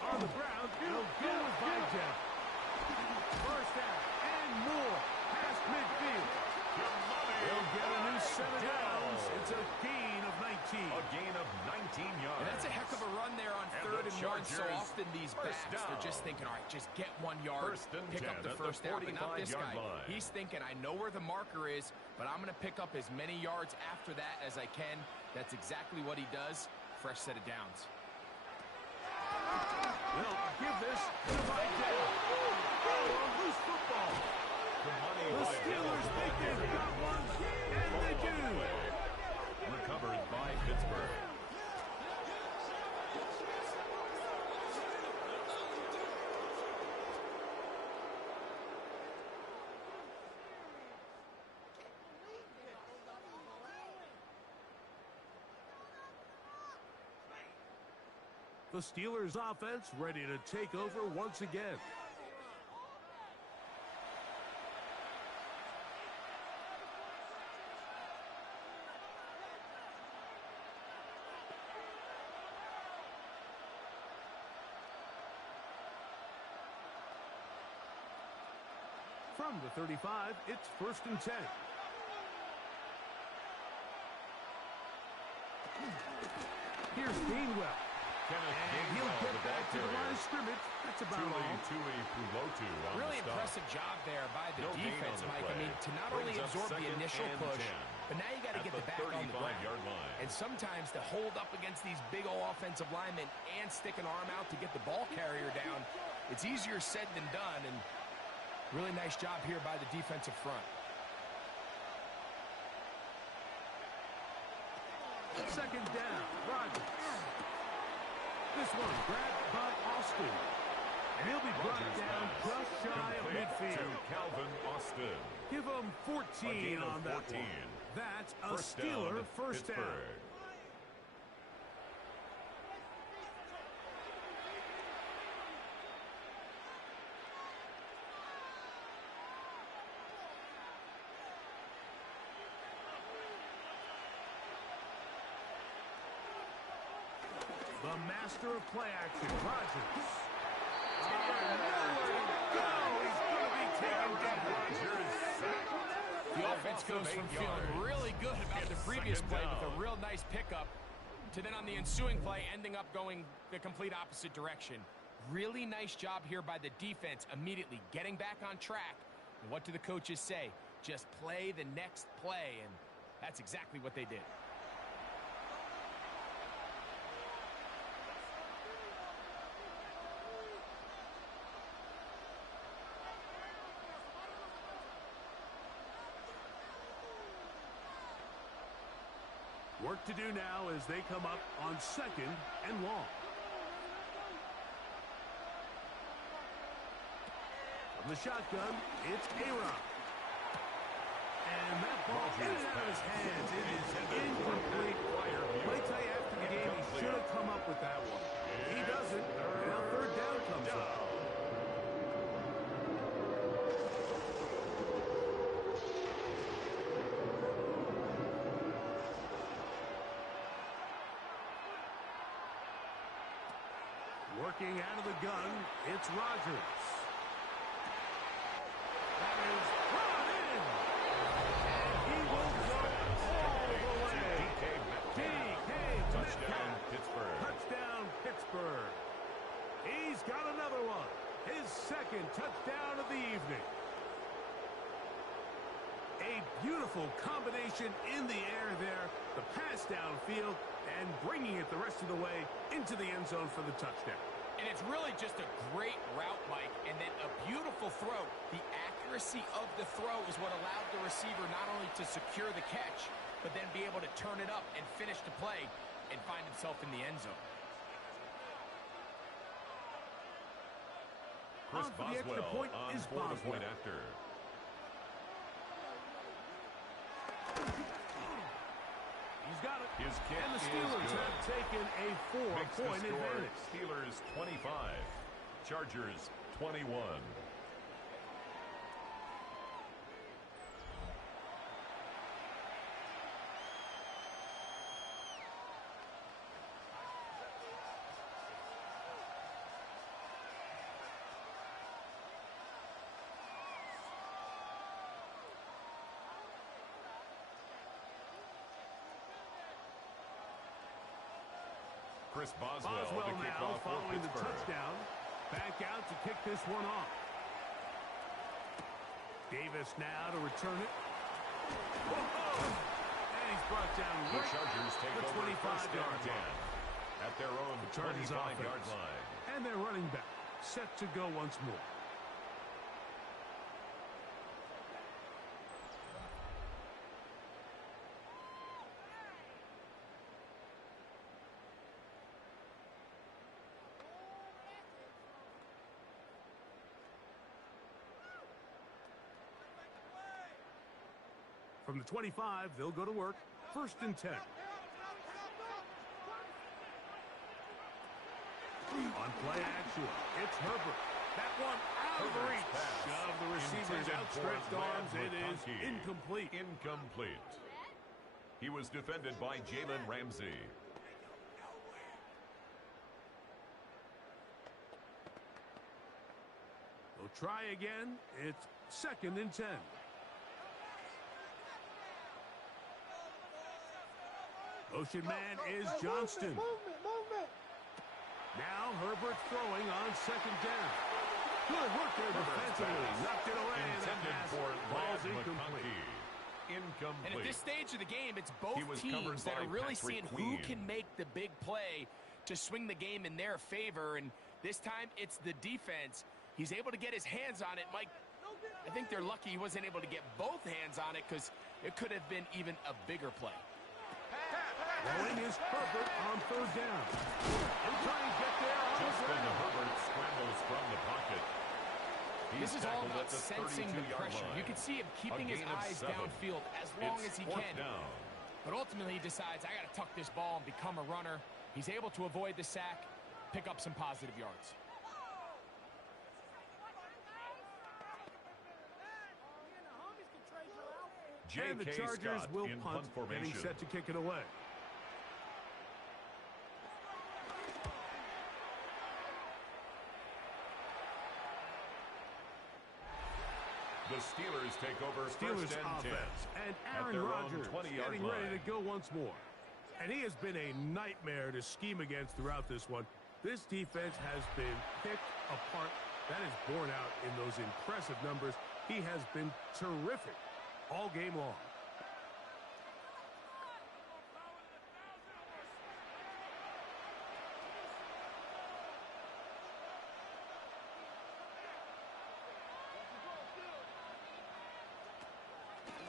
On the ground, he'll go with Vidal. First down and more past midfield. They'll get a new set of downs. It's a gain of 19. A gain of 19 yards. And that's a heck of a run there on 3rd and 1. So often these backs, they're just thinking, all right, just get 1 yard, pick up the first down. But not this guy. He's thinking, I know where the marker is, but I'm going to pick up as many yards after that as I can. That's exactly what he does. Fresh set of downs. They'll give this to Vidal. Oh, loose football. The Steelers think they've got one, and they do. Recovered by Pittsburgh. The Steelers offense ready to take over once again. From the 35, it's 1st and 10. Here's Gainwell. And he'll get back to the line of scrimmage. That's about all. Really impressive job there by the defense, Mike. I mean, to not only absorb the initial push, but now you got to get the back on the ground. And sometimes to hold up against these big old offensive linemen and stick an arm out to get the ball carrier down, it's easier said than done. And really nice job here by the defensive front. 2nd down, Rodgers. This one grabbed by Austin. And he'll be brought down just shy of midfield. To Calvin Austin. Give him 14 on that one. That's a Steeler first down. The master of play action, Rodgers. Nowhere to go. He's going to be taken down. The offense goes from feeling really good about the previous play with a real nice pickup to then on the ensuing play ending up going the complete opposite direction. Really nice job here by the defense immediately getting back on track. And what do the coaches say? Just play the next play, and that's exactly what they did. Work to do now as they come up on 2nd and long. From the shotgun, it's A-Rock. And that ball in and out of his hands. It is incomplete. Let me tell you, after the game, he should have come up with that one. He doesn't. And now 3rd down comes up. Working out of the gun, it's Rodgers. That is brought in. And he will go all the way. DK Touchdown, Pittsburgh. Touchdown, Pittsburgh. He's got another one. His 2nd touchdown of the evening. A beautiful combination in the air there. The pass downfield and bringing it the rest of the way into the end zone for the touchdown. And it's really just a great route, Mike, and then a beautiful throw. The accuracy of the throw is what allowed the receiver not only to secure the catch, but then be able to turn it up and finish the play and find himself in the end zone. Chris Boswell on for the point after. He's got it. His kick and the Steelers have taken a 4-point advantage. Steelers 25, Chargers 21. Chris Boswell the now kickoff following for the Pittsburgh. touchdown. Back out to kick this one off. Davis now to return it. And he's brought down The right Chargers take the over first 25-yard and 10 line. at their own Chargers 25-yard offense. line. And their running back set to go once more. From the 25, they'll go to work. 1st and 10. On play action, it's Herbert. That one out of reach of the receiver's outstretched arms. It is incomplete. Incomplete. He was defended by Jalen Ramsey. They'll try again. It's 2nd and 10. Motion man is Johnston. Now Herbert throwing on 2nd down. Good work there defensively. Knocked it away. Intended for ball's incomplete. And at this stage of the game, it's both teams that are really seeing who can make the big play to swing the game in their favor. And this time, it's the defense. He's able to get his hands on it. Mike, I think they're lucky he wasn't able to get both hands on it because it could have been even a bigger play. Throwing is Herbert on 3rd down. He'll try and get there on the ground. Herbert scrambles from the pocket. This is all about sensing the pressure. You can see him keeping his eyes downfield as long as he can. But ultimately, he decides, I got to tuck this ball and become a runner. He's able to avoid the sack, pick up some positive yards. And the Chargers will punt, getting set to kick it away. The Steelers take over Steelers first and offense. 10 And at Aaron their Rodgers own 20-yard getting line. ready to go once more. And he has been a nightmare to scheme against throughout this one. This defense has been picked apart. That is borne out in those impressive numbers. He has been terrific all game long.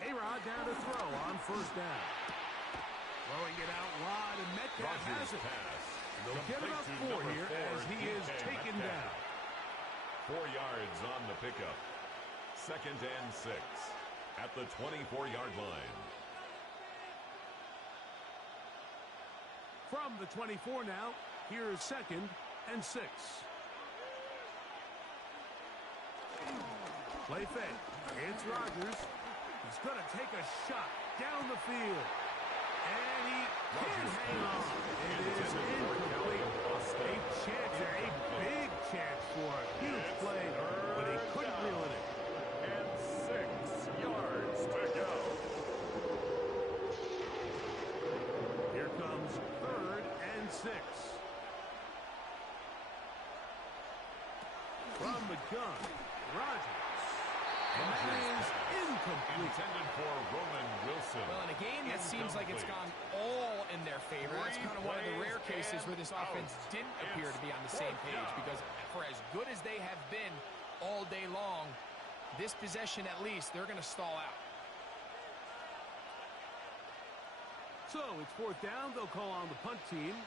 A-Rod down to throw on 1st down. Throwing it out wide, and Metcalf has it. They'll get him up 4 here as he is taken down. 4 yards on the pickup. 2nd and 6 at the 24-yard line. From the 24 now, here is 2nd and 6. Play fake. It's Rodgers. He's going to take a shot down the field. And he can't hang on. It is incomplete. A chance, a big chance for a huge play, but he couldn't reel it in. And 6 yards to go. Here comes 3rd and 6. From the gun, Rodgers. And that is incomplete. intended for Roman Wilson. Well, in a game that seems like it's gone all in their favor, that's kind of one of the rare cases where this offense didn't appear to be on the same page, because for as good as they have been all day long, this possession at least, they're going to stall out. So it's 4th down. They'll call on the punt team.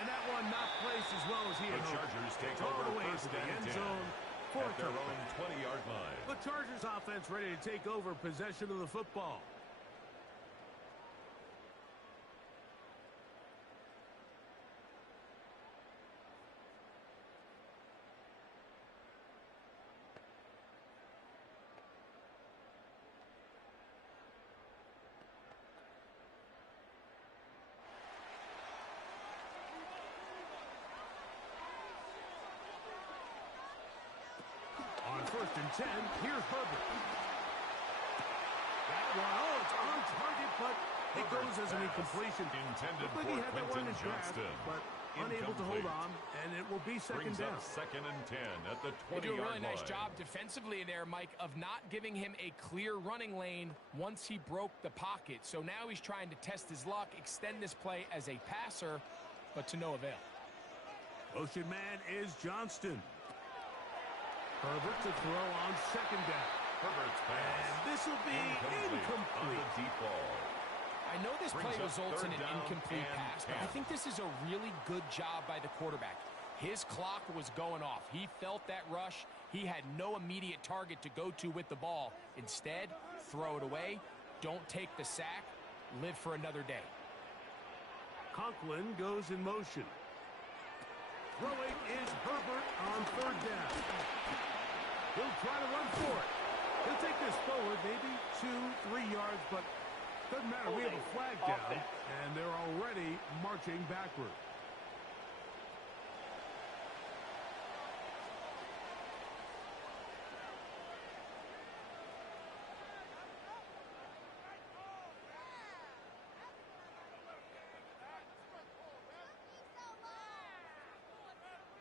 And that one not placed as well as he had hoped. The Chargers take Throw over away first to the and end 10 zone for at their a own 20-yard line. The Chargers offense ready to take over possession of the football. On 1st and 10, here's Herbert. That one, oh, it's on target, but it goes as an incompletion. Intended Looked like he for had that one in Quentin his grasp, Johnston. but unable to hold on, and it will be second Brings down. up 2nd and 10 at the 20-yard line. They do a really nice job defensively there, Mike, of not giving him a clear running lane once he broke the pocket. So now he's trying to test his luck, extend this play as a passer, but to no avail. Motion man is Johnston. Herbert to throw on 2nd down. Herbert's pass. And this will be On incomplete. the deep ball. I know this play Brings up results in 3rd an down incomplete and pass, but I 10. think this is a really good job by the quarterback. His clock was going off. He felt that rush. He had no immediate target to go to with the ball. Instead, throw it away. Don't take the sack. Live for another day. Conklin goes in motion. Throwing is Herbert on 3rd down. He'll try to run for it. He'll take this forward, maybe 2-3 yards, but doesn't matter. We have a flag down, and they're already marching backward.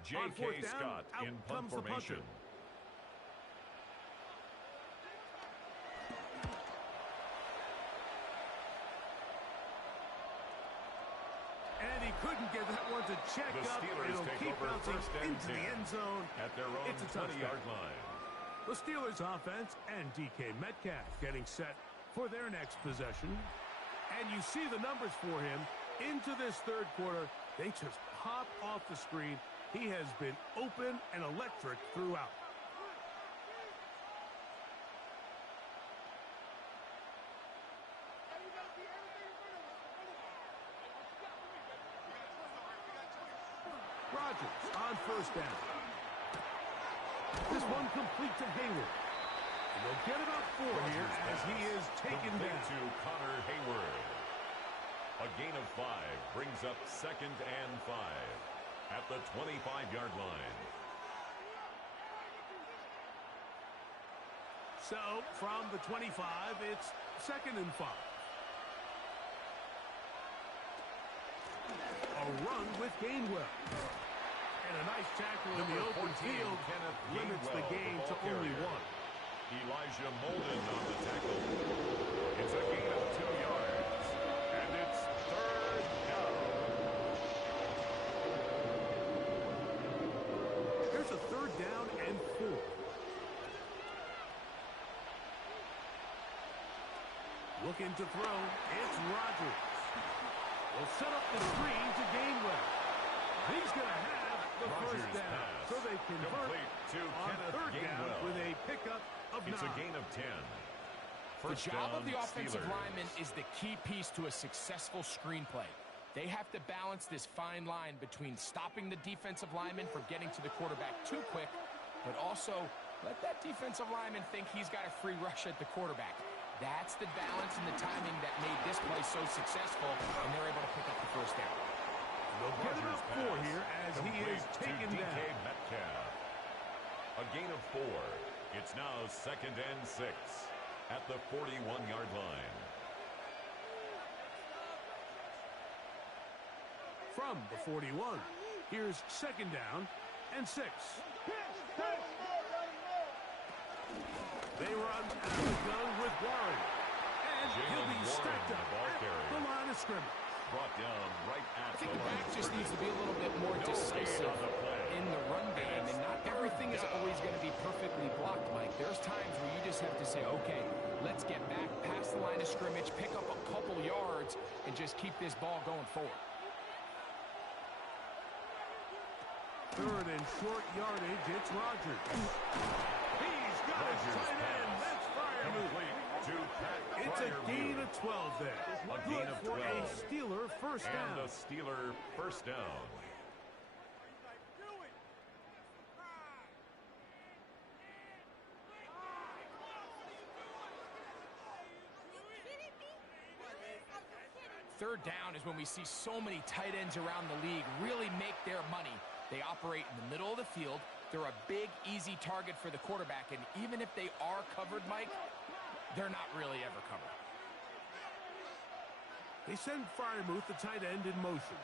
On J.K. 4th down, Scott out in punt comes the punter. formation. And he couldn't get that one to check The up. Steelers It'll take keep over bouncing 1st and into the 10 end zone. at their own It's a touchdown. 20-yard line. The Steelers offense and DK Metcalf getting set for their next possession. And you see the numbers for him into this 3rd quarter. They just pop off the screen. He has been open and electric throughout. Rodgers on 1st down. This one complete to Hayward. And they'll get about 4 here as he is taken Complete down. to Connor Hayward. A gain of 5 brings up 2nd and 5 at the 25-yard line. So from the 25, it's 2nd and 5. A run with Gainwell. And a nice tackle in the Number open 14, field Kenneth limits the Gainwell, gain the to ball only carrier. 1. Elijah Molden on the tackle. It's a gain of 2 yards. And it's 3rd down. Here's a 3rd down and 4. Looking to throw. It's Rodgers. Will set up the screen to Gainwell. He's going to have the Rodgers' 1st down. pass. So they convert Complete to on Kenneth 3rd down Gainwell. with a pickup of 9. It's a gain of 10. The First job down, of the offensive Steelers. lineman is the key piece to a successful screenplay. They have to balance this fine line between stopping the defensive lineman from getting to the quarterback too quick, but also let that defensive lineman think he's got a free rush at the quarterback. That's the balance and the timing that made this play so successful, and they're able to pick up the 1st down. They'll get Rodgers' about 4 pass. here as he is Complete taken to DK down. Metcalf. A gain of 4. It's now 2nd and 6 at the 41-yard line. From the 41, here's second down and 6. They run out of the gun with Warren. And he'll be stacked up at the line of scrimmage. Brought down right at I think the back just needs to be a little bit more decisive in the run game, and not everything is always going to be perfectly blocked, Mike. There's times where you just have to say, okay, let's get back past the line of scrimmage, pick up a couple yards, and just keep this ball going forward. Third and short yardage, it's Rogers. He's got his tight end. That's Freiermuth. It's a gain of 12 there. A gain of 12. For a Steeler first down. And a Steeler first down. Third down is when we see so many tight ends around the league really make their money. They operate in the middle of the field. They're a big, easy target for the quarterback, and even if they are covered, Mike, they're not really ever covered. They send Freiermuth, the tight end, in motion.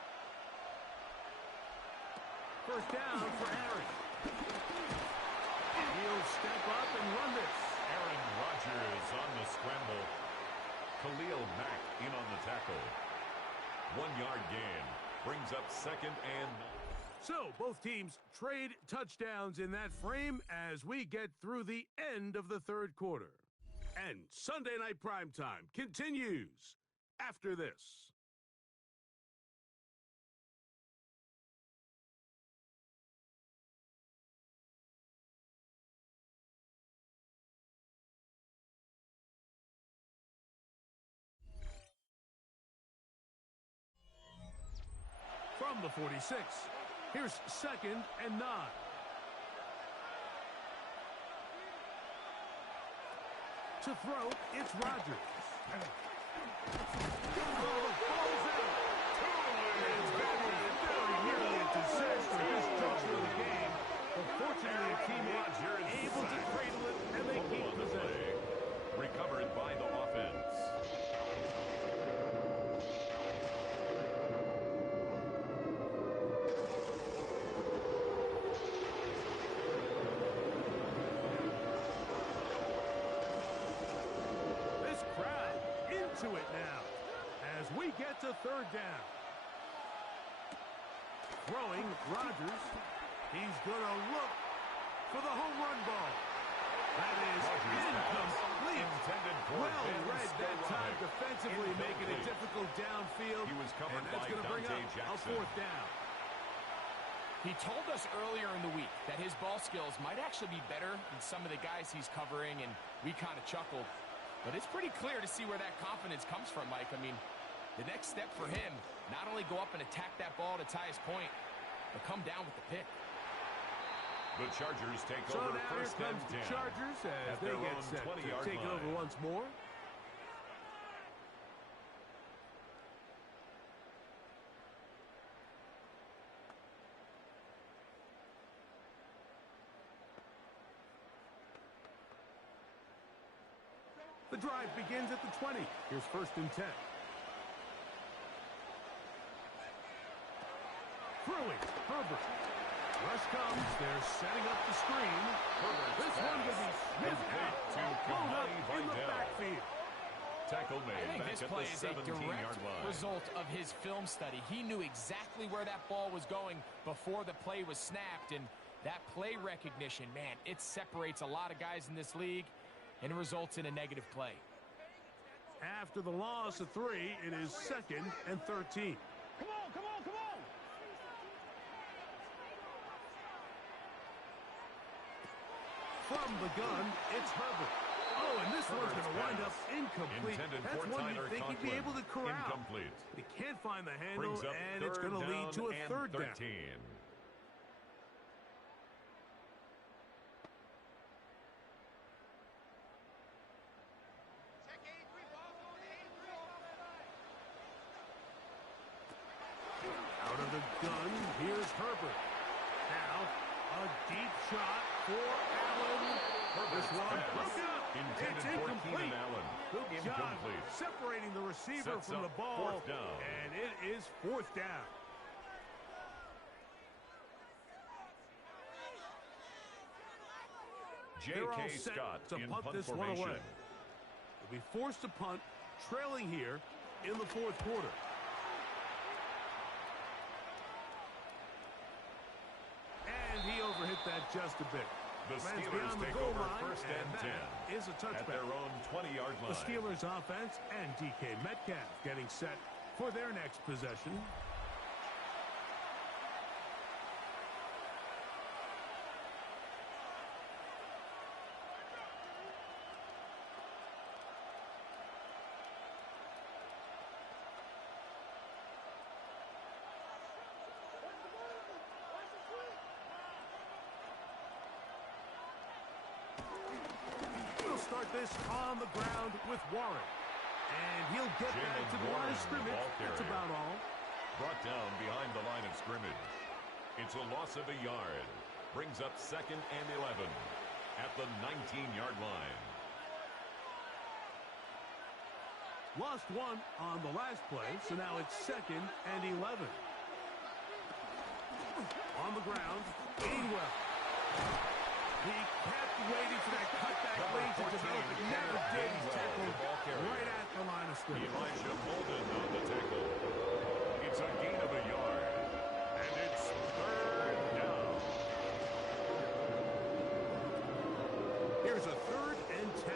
First down for Aaron. He'll step up and run this. Aaron Rodgers on the scramble. Khalil Mack in on the tackle. 1 yard gain. Brings up second and... So, both teams trade touchdowns in that frame as we get through the end of the third quarter. And Sunday Night Primetime continues after this. From the 46, here's second and 9. To throw, it's Rodgers. It's very nearly a disaster this juncture of the game. But fortunately, a teammate able to cradle it, and they keep possession. Recovered by the offense. To it now as we get to third down. Throwing Rodgers. He's going to look for the home run ball. That is incomplete. Well read that time defensively, making it difficult downfield. He was covered and that's going to bring up a fourth down. He told us earlier in the week that his ball skills might actually be better than some of the guys he's covering, and we kind of chuckled. But it's pretty clear to see where that confidence comes from, Mike. I mean, the next step for him, not only go up and attack that ball to tie his point, but come down with the pick. The Chargers take over first and 10. The Chargers as they get set to take over once more. The drive begins at the 20. Here's first and 10. Throwing, Herbert. Rush comes. They're setting up the screen. This one will be sniffed out. Blown up in the backfield. Tackle made. I think this play is a direct line. result of his film study. He knew exactly where that ball was going before the play was snapped, and that play recognition, man, it separates a lot of guys in this league and results in a negative play. After the loss of 3, it is second and 13. Come on, come on, come on! From the gun, it's Herbert. Oh, and this one's going to wind up incomplete. That's one you'd think he'd be able to corral. Incomplete. He can't find the handle, and it's going to lead to a third down. Out of the gun, here's Herbert. Now, a deep shot for Allen. This one broken up. It's incomplete. Good job separating the receiver from the ball. And it is fourth down. They're all J.K. set Scott to in punt punt this one formation. away. They'll be forced to punt, trailing here in the fourth quarter. And he overhit that just a bit. The Man's Steelers beyond the take goal over line, first and 10 is a touchback. at their own 20-yard line. The Steelers offense and DK Metcalf getting set for their next possession. Start this on the ground with Warren. And he'll get back to the line of scrimmage. That's about all. Brought down behind the line of scrimmage. It's a loss of a yard. Brings up 2nd and 11 at the 19-yard line. Lost one on the last play, so now it's 2nd and 11. On the ground, Gainwell. He kept waiting for that cutback lane to develop. It never did. He's tackled right at the line of scrimmage. Elijah Molden on the tackle. It's a gain of a yard. And it's 3rd down. Here's a 3rd and 10.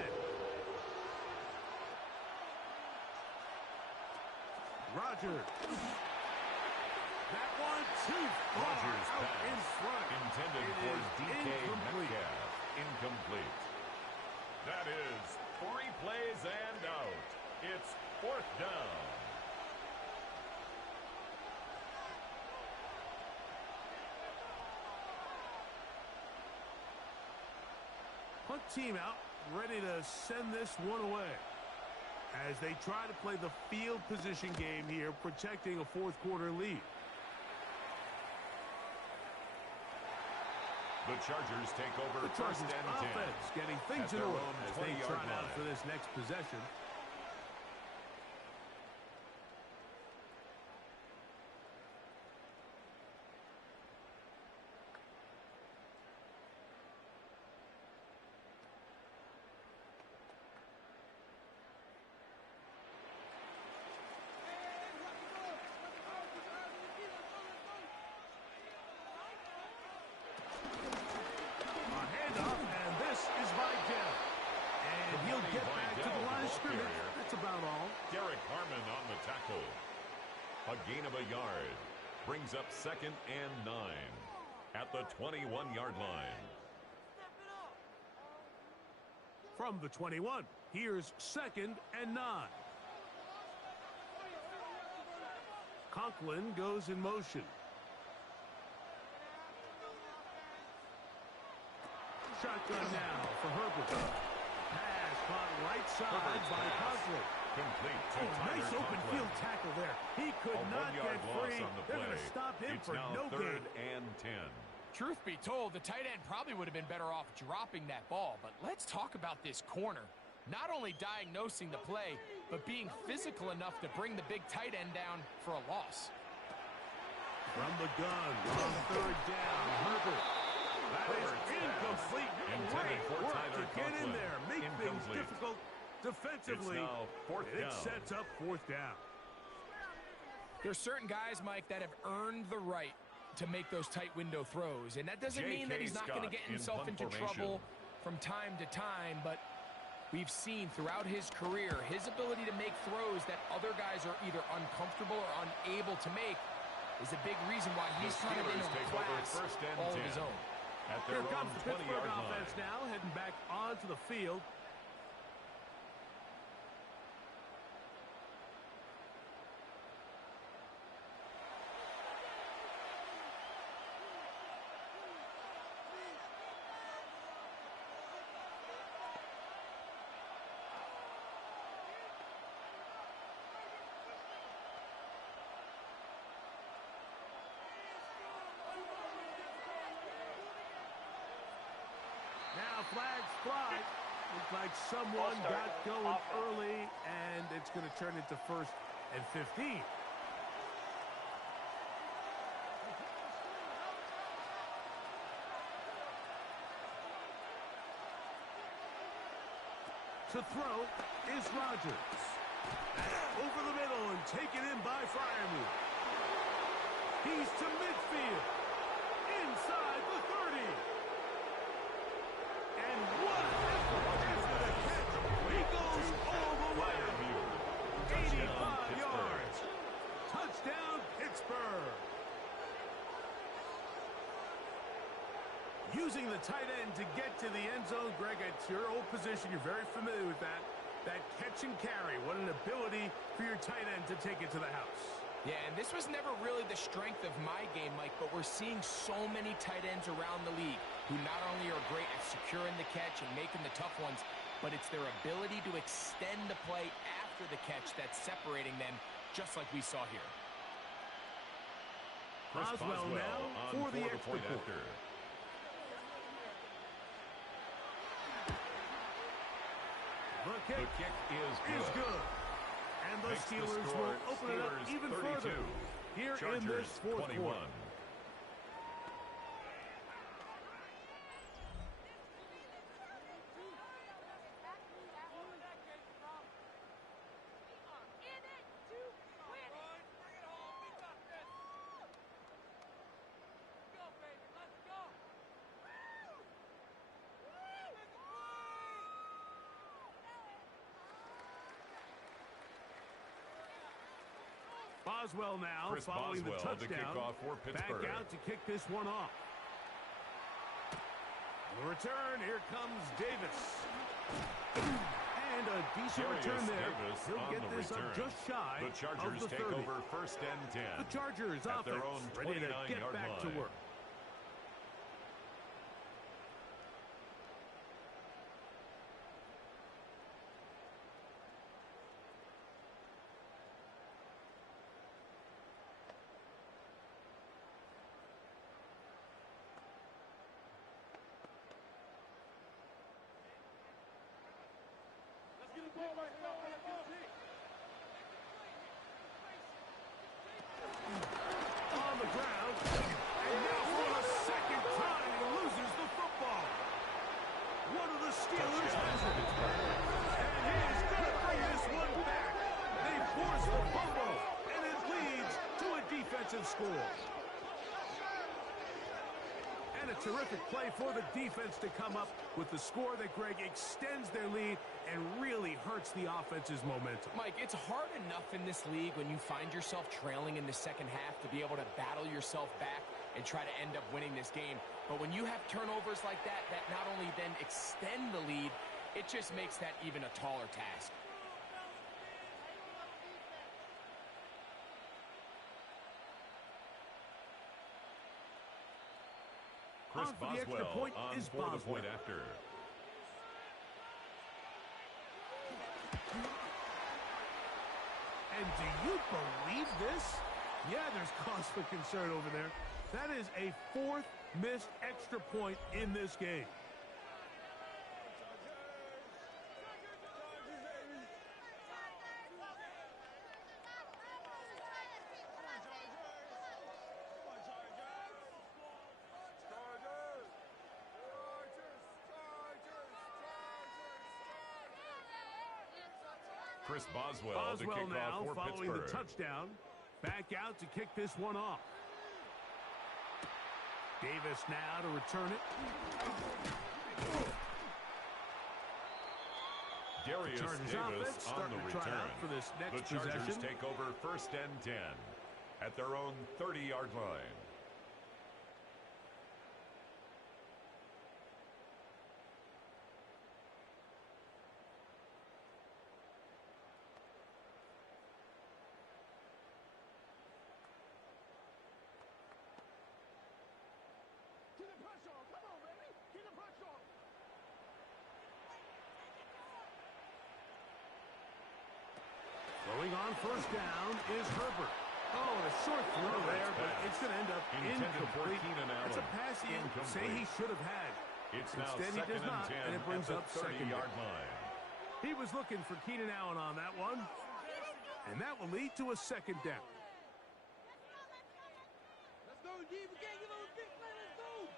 Rogers. That one too far Rogers out pass in front. intended It for is DK incomplete. Metcalf. Incomplete. That is 3 plays and out. It's 4th down. Punt team out, ready to send this one away. As they try to play the field position game here, protecting a fourth quarter lead. The Chargers take over The Chargers first and 10. offense getting things at in their order own as they 20-yard trot out line. for this next possession. Derek Harmon on the tackle. A gain of a yard. Brings up 2nd and 9 at the 21-yard line. From the 21, here's 2nd and 9. Conklin goes in motion. Shotgun now for Herbert. Pass caught right side by Conklin. Complete to Tyler Nice open Conklin. field tackle there. He could not get free. On the They're play. going to stop him It's for now no 3rd gain. and 10. Truth be told, the tight end probably would have been better off dropping that ball. But let's talk about this corner. Not only diagnosing the play, but being physical enough to bring the big tight end down for a loss. From the gun, on 3rd down, Herbert. That is incomplete. Intended for Great work Tyler to get in Conklin. there, make things Incomplete. difficult defensively. It's now 4th and it down. sets up 4th down. There's certain guys, Mike, that have earned the right to make those tight window throws. And that doesn't mean that he's not going to get himself into trouble from time to time, but we've seen throughout his career his ability to make throws that other guys are either uncomfortable or unable to make is a big reason why he's kind of in a class all of his own. At their Here comes own the Pittsburgh 20-yard offense line. now, heading back onto the field. Now flags fly. Looks like someone got going early, and it's going to turn into 1st and 15. To throw is Rodgers. Over the middle and taken in by Freiermuth. He's to midfield. Inside the 30. And what an effort after the catch. He goes all the way. 85 yards. Touchdown, Pittsburgh. Using the tight end to get to the end zone, Greg, it's your old position. You're very familiar with that. That catch and carry. What an ability for your tight end to take it to the house. Yeah, and this was never really the strength of my game, Mike, but we're seeing so many tight ends around the league who not only are great at securing the catch and making the tough ones, but it's their ability to extend the play after the catch that's separating them, just like we saw here. Boswell now for the extra point. The kick is good. And the Steelers will open it up even 32. Further here Chargers, in this fourth 21. Quarter. Boswell now following the touchdown. Back out to kick this one off. The return, here comes Davis. And a decent return there. He'll get this up just shy of the 30. The Chargers take over first and 10. The Chargers offense ready to get back to work. On the ground, and now for the second time he loses the football. One of the Steelers has it. And he's going to bring this one back. They force the fumble, and it leads to a defensive score. And a terrific play for the defense to come up with the score that, Greg, extends their lead and really hurts the offense's momentum. Mike, it's hard enough in this league when you find yourself trailing in the second half to be able to battle yourself back and try to end up winning this game. But when you have turnovers like that, that not only then extend the lead, it just makes that even a taller task. Chris Boswell on for the point after. And do you believe this? Yeah, there's cause for concern over there. That is a fourth missed extra point in this game. Chris Boswell to kick now off for following Pittsburgh. The touchdown. Back out to kick this one off. Davis now to return it. Darius Davis on the return. For this next the Chargers possession. take over first and 10 at their own 30-yard line. Throwing on first down is Herbert. Oh, a short throw there, but it's going to end up incomplete. It's a pass he say he should have had. Instead, he does not, and it brings up second yard line. He was looking for Keenan Allen on that one, and that will lead to a second down. Let's go, G. We can't get on the big play. Let's go.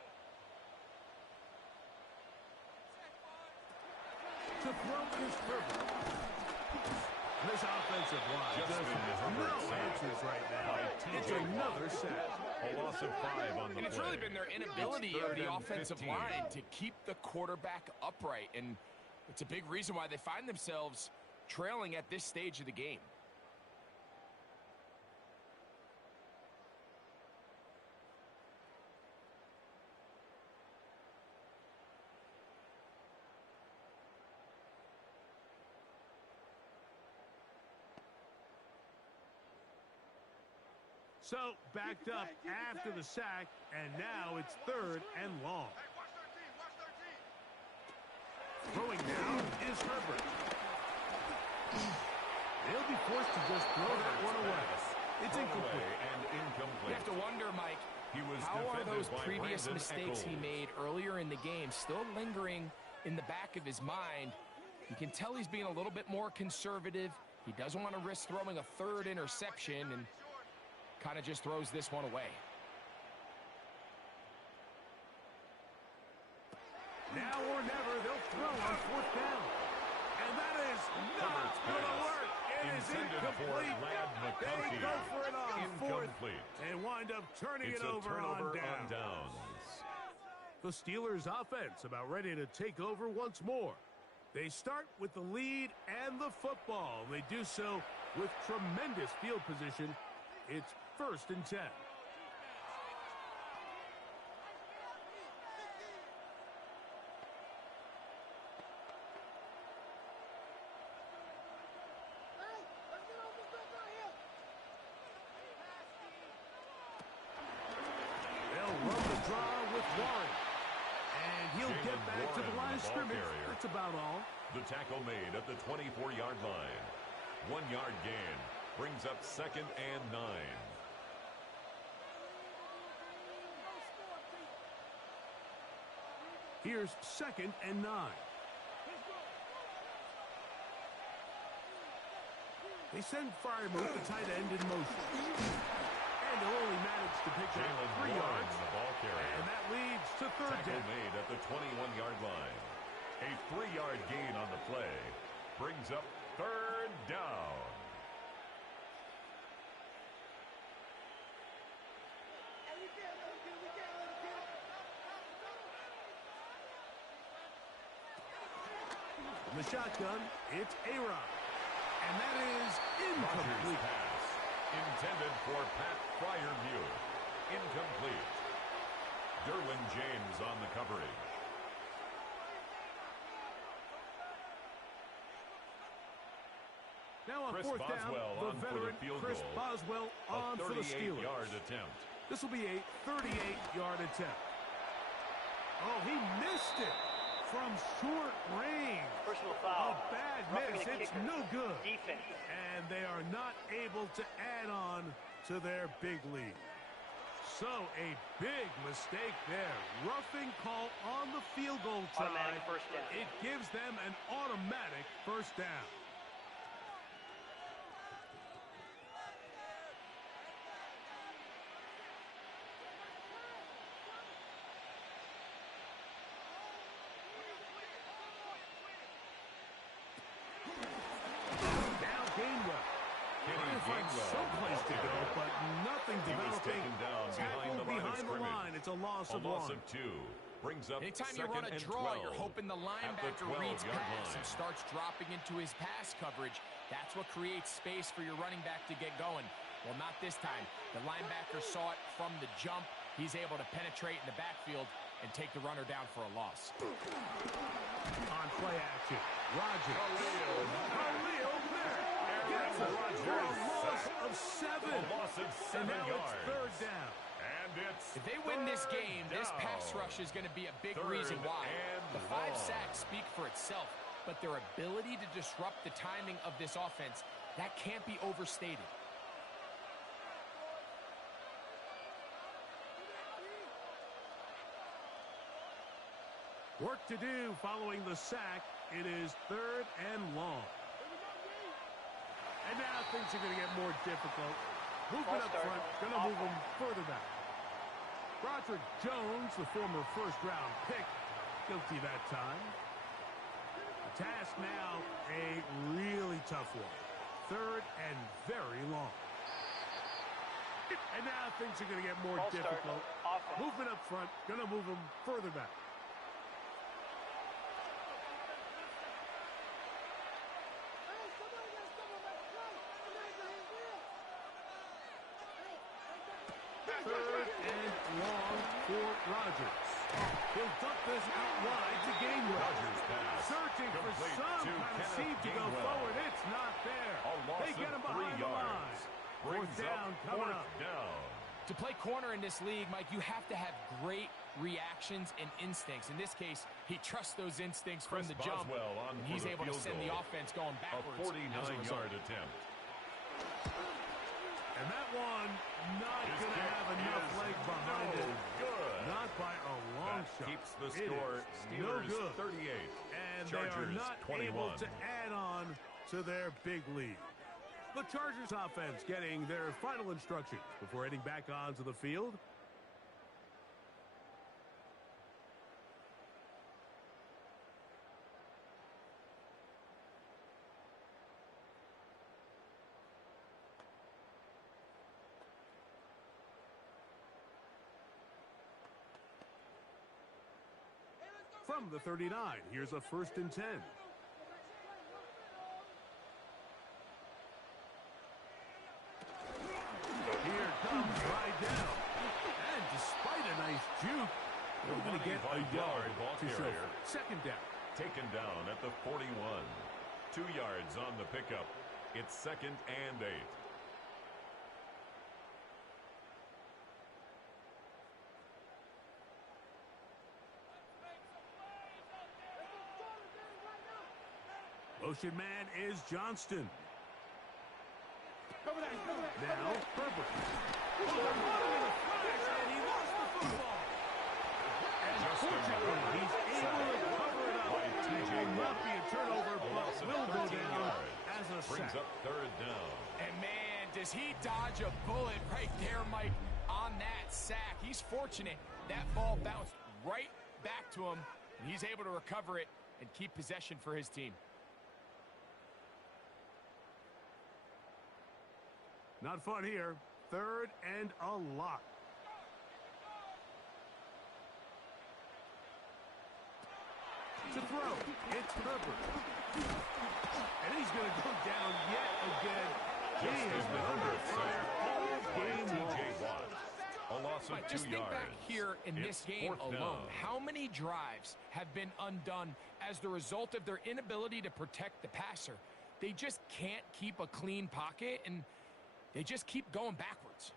To throw throw is Herbert. This offensive line Justin doesn't Herbert no answers right now. It's another sack. A loss of 5 on the And it's play. really been their inability It's of third the and offensive 15. line to keep the quarterback upright. And it's a big reason why they find themselves trailing at this stage of the game. So, backed up after the sack, and now it's 3rd and long. Throwing now is Herbert. They'll be forced to just throw that one away. It's incomplete. And incomplete. You have to wonder, Mike, He was how are defended those by previous Brandon mistakes he Echols. made earlier in the game still lingering in the back of his mind? You can tell he's being a little bit more conservative. He doesn't want to risk throwing a 3rd interception and kind of just throws this one away. Now or never, they'll throw on 4th down. And that is not going to work. It is Intended for incomplete. Ladd They McConkey. go for it on 4th Incomplete. and wind up turning It's it a over turnover on on downs. The Steelers' offense about ready to take over once more. They start with the lead and the football. They do so with tremendous field position. It's 1st and 10. They'll run the draw with Warren. And he'll get Jalen back to the Warren, line of the ball scrimmage. carrier. That's about all. The tackle made at the 24-yard line. 1-yard gain brings up 2nd and 9. Here's 2nd and 9. They send Firemouth, the tight end, in motion. And they'll only manage to pick up Jalen 3 Warren, yards. the ball carrier. And that leads to 3rd Tackle down. made at the 21-yard line. A 3-yard gain on the play brings up 3rd down. From the shotgun, it's A-Rod. And that is Rodgers' incomplete. pass intended for Pat Fryermuth. Incomplete. Derwin James on the coverage. Now on Chris 4th down, Boswell the on for the veteran field Chris goal. Boswell on A for the Steelers. 38-yard attempt. This will be a 38-yard attempt. Oh, he missed it from short range. Personal A foul. bad Roughing miss. the It's kicker. no good. Defense. And they are not able to add on to their big lead. So a big mistake there. Roughing call on the field goal try. Automatic first down. It gives them an automatic first down. Now Gainwell. Trying to find someplace to go, but nothing He was developing. taken down Tackled behind the line. line of It's a loss A of loss 1. of 2 brings up Anytime you 2nd run a and draw, 12 you're hoping the at linebacker 12-yard reads pass line. and starts dropping into his pass coverage. That's what creates space for your running back to get going. Well, not this time. The linebacker saw it from the jump. He's able to penetrate in the backfield and take the runner down for a loss. On play action, Rodgers. Khalil Mack gets it for a loss of 7. A loss of 7 And now yards. it's 3rd down. And it's If they win this 3rd game, this pass down. rush is going to be a big 3rd reason why. and The 5 long. sacks speak for itself, but their ability to disrupt the timing of this offense, that can't be overstated. Work to do following the sack. It is 3rd and long. And now things are going to get more difficult. Movement up front, going to move them further back. Broderick Jones, the former first-round pick, guilty that time. task now, a really tough one. 3rd and very long. And now things are going to get more difficult. Movement up front, going to move them further back. Third and long for Rodgers. He'll dump this out wide to Gainwell. Rodgers pass. Searching for some kind of seam to go forward. It's not there. They get him behind the line. Fourth down coming up. To play corner in this league, Mike, you have to have great reactions and instincts. In this case, he trusts those instincts from the jump. He's able to send the offense going backwards. A 49-yard attempt. And that one not going to have enough leg behind it. Good. Not by a long shot. Keeps the score. Steelers 38. And Chargers they are not 21. able to add on to their big lead. The Chargers offense getting their final instructions before heading back onto the field. From the 39, here's a 1st and 10. Here comes right down. And despite a nice juke, they're going to get a yard to show. 2nd down. Taken down at the 41. 2 yards on the pickup. It's 2nd and 8. Motion man is Johnston. Now, Herbert. And he lost the football. And fortunately, he's able to cover it up. It will not be a turnover, but will go down as a sack. Brings up 3rd down. And man, does he dodge a bullet right there, Mike, on that sack. He's fortunate that ball bounced right back to him, and he's able to recover it and keep possession for his team. Not fun here. 3rd and a lot. To throw, it's Herbert. And he's going to go down yet again. He has been under fire all game long. A loss of 2 just think yards. back here in this game alone. How many drives have been undone as the result of their inability to protect the passer? They just can't keep a clean pocket, and they just keep going backwards.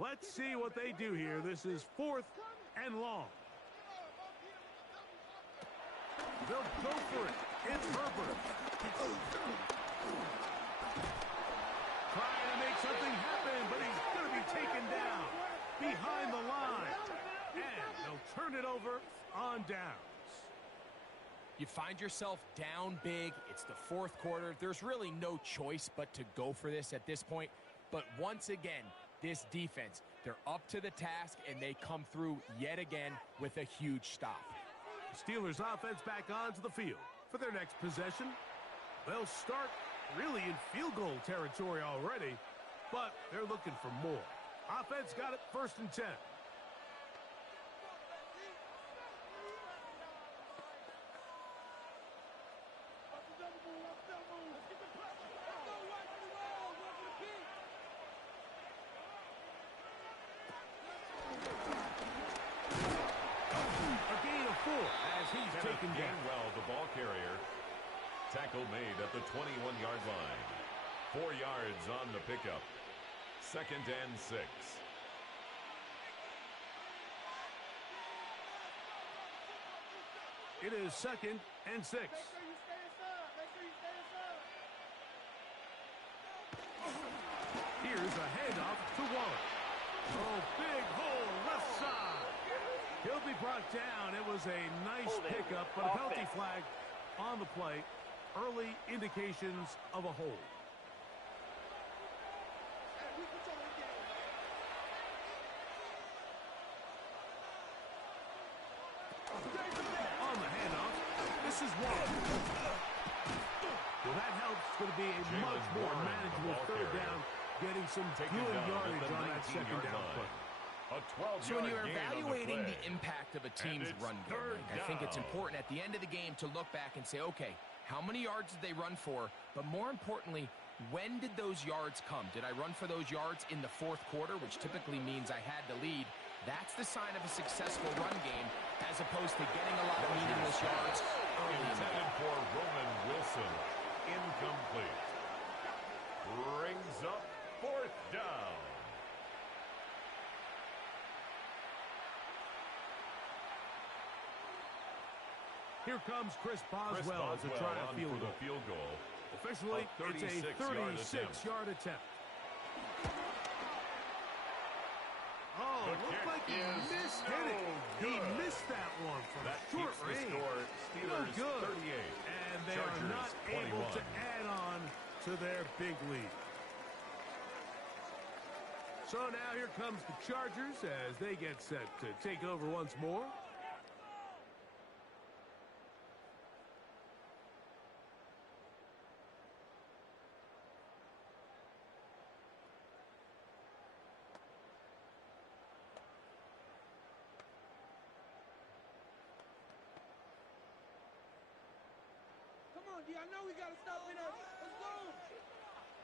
Let's see what they do here. This is 4th and long. They'll go for it. It's Herbert. Trying to make something happen, but he's going to be taken down behind the line. And they'll turn it over on downs. You find yourself down big. It's the 4th quarter. There's really no choice but to go for this at this point. But once again, this defense, they're up to the task, and they come through yet again with a huge stop. Steelers offense back onto the field for their next possession. They'll start really in field goal territory already, but they're looking for more. Offense got it 1st and 10. As he's taken down. Gainwell, the ball carrier. Tackle made at the 21-yard line. 4 yards on the pickup. 2nd and 6. It is 2nd and 6. Here's a handoff to Waller. Oh, big hole left side. He'll be brought down. It was a nice pickup, but a penalty flag on the play early indications of a hold. On the handoff, this is one. Well, that helps. It's going to be a much more manageable third down, getting some good yardage on that second down play. So when you're evaluating the impact of a team's run game, I think it's important at the end of the game to look back and say, okay, how many yards did they run for? But more importantly, when did those yards come? Did I run for those yards in the fourth quarter, which typically means I had to lead? That's the sign of a successful run game, as opposed to getting a lot of meaningless yards early in the Intended game. for Roman Wilson. Incomplete. Brings up fourth down. Here comes Chris Boswell to try a field goal. Officially, it's a 36-yard attempt. Oh, looked like he mishit it. He missed that one from short range. No good. 38. And they Chargers, are not 21. able to add on to their big lead. So now here comes the Chargers as they get set to take over once more. I know we got to stop it up. Let's go.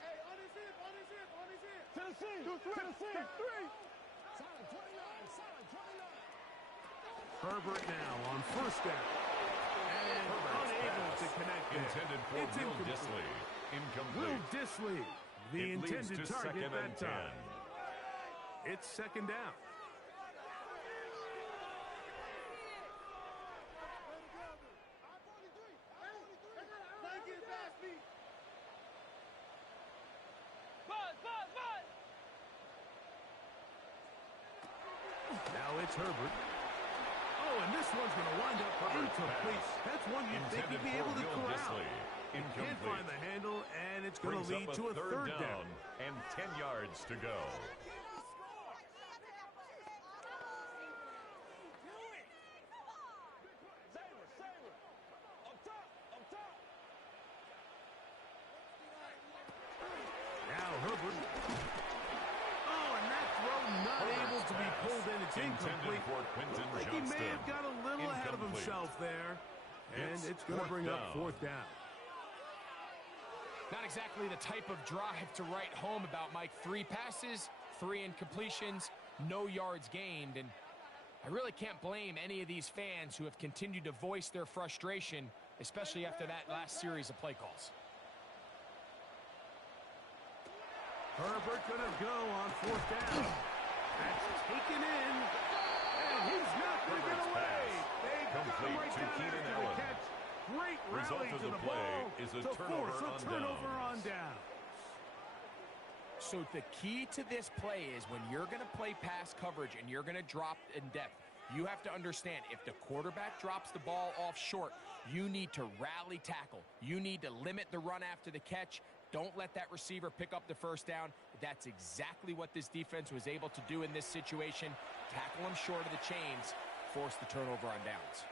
Hey, on his hip, on his hip, on his hip. Tennessee, three. Solid 29, solid 29. Herbert now on first down. And unable to connect there. Intended for Will Dissly. Incomplete. Will Dissly, the intended target that time. 10. It's second down. Now it's Herbert. Oh, and this one's going to wind up incomplete. That's one you'd think he'd be able to corral. Can't find the handle, and it's going to lead to a third down. And 10 yards to go. Now Herbert. Oh, and that throw not able to be pulled in. It's incomplete. Like he may have got a little ahead of himself there. And it's going to bring up fourth down. Not exactly the type of drive to write home about, Mike. 3 passes, 3 incompletions, no yards gained. And I really can't blame any of these fans who have continued to voice their frustration, especially after that last series of play calls. Herbert going to go on fourth down. That's taken in. And he's not going to get away. They got him right down after the catch. Great rally to the ball to force a turnover on down. So the key to this play is when you're going to play pass coverage and you're going to drop in depth, you have to understand if the quarterback drops the ball off short, you need to rally tackle. You need to limit the run after the catch. Don't let that receiver pick up the first down. That's exactly what this defense was able to do in this situation. Tackle them short of the chains, force the turnover on downs.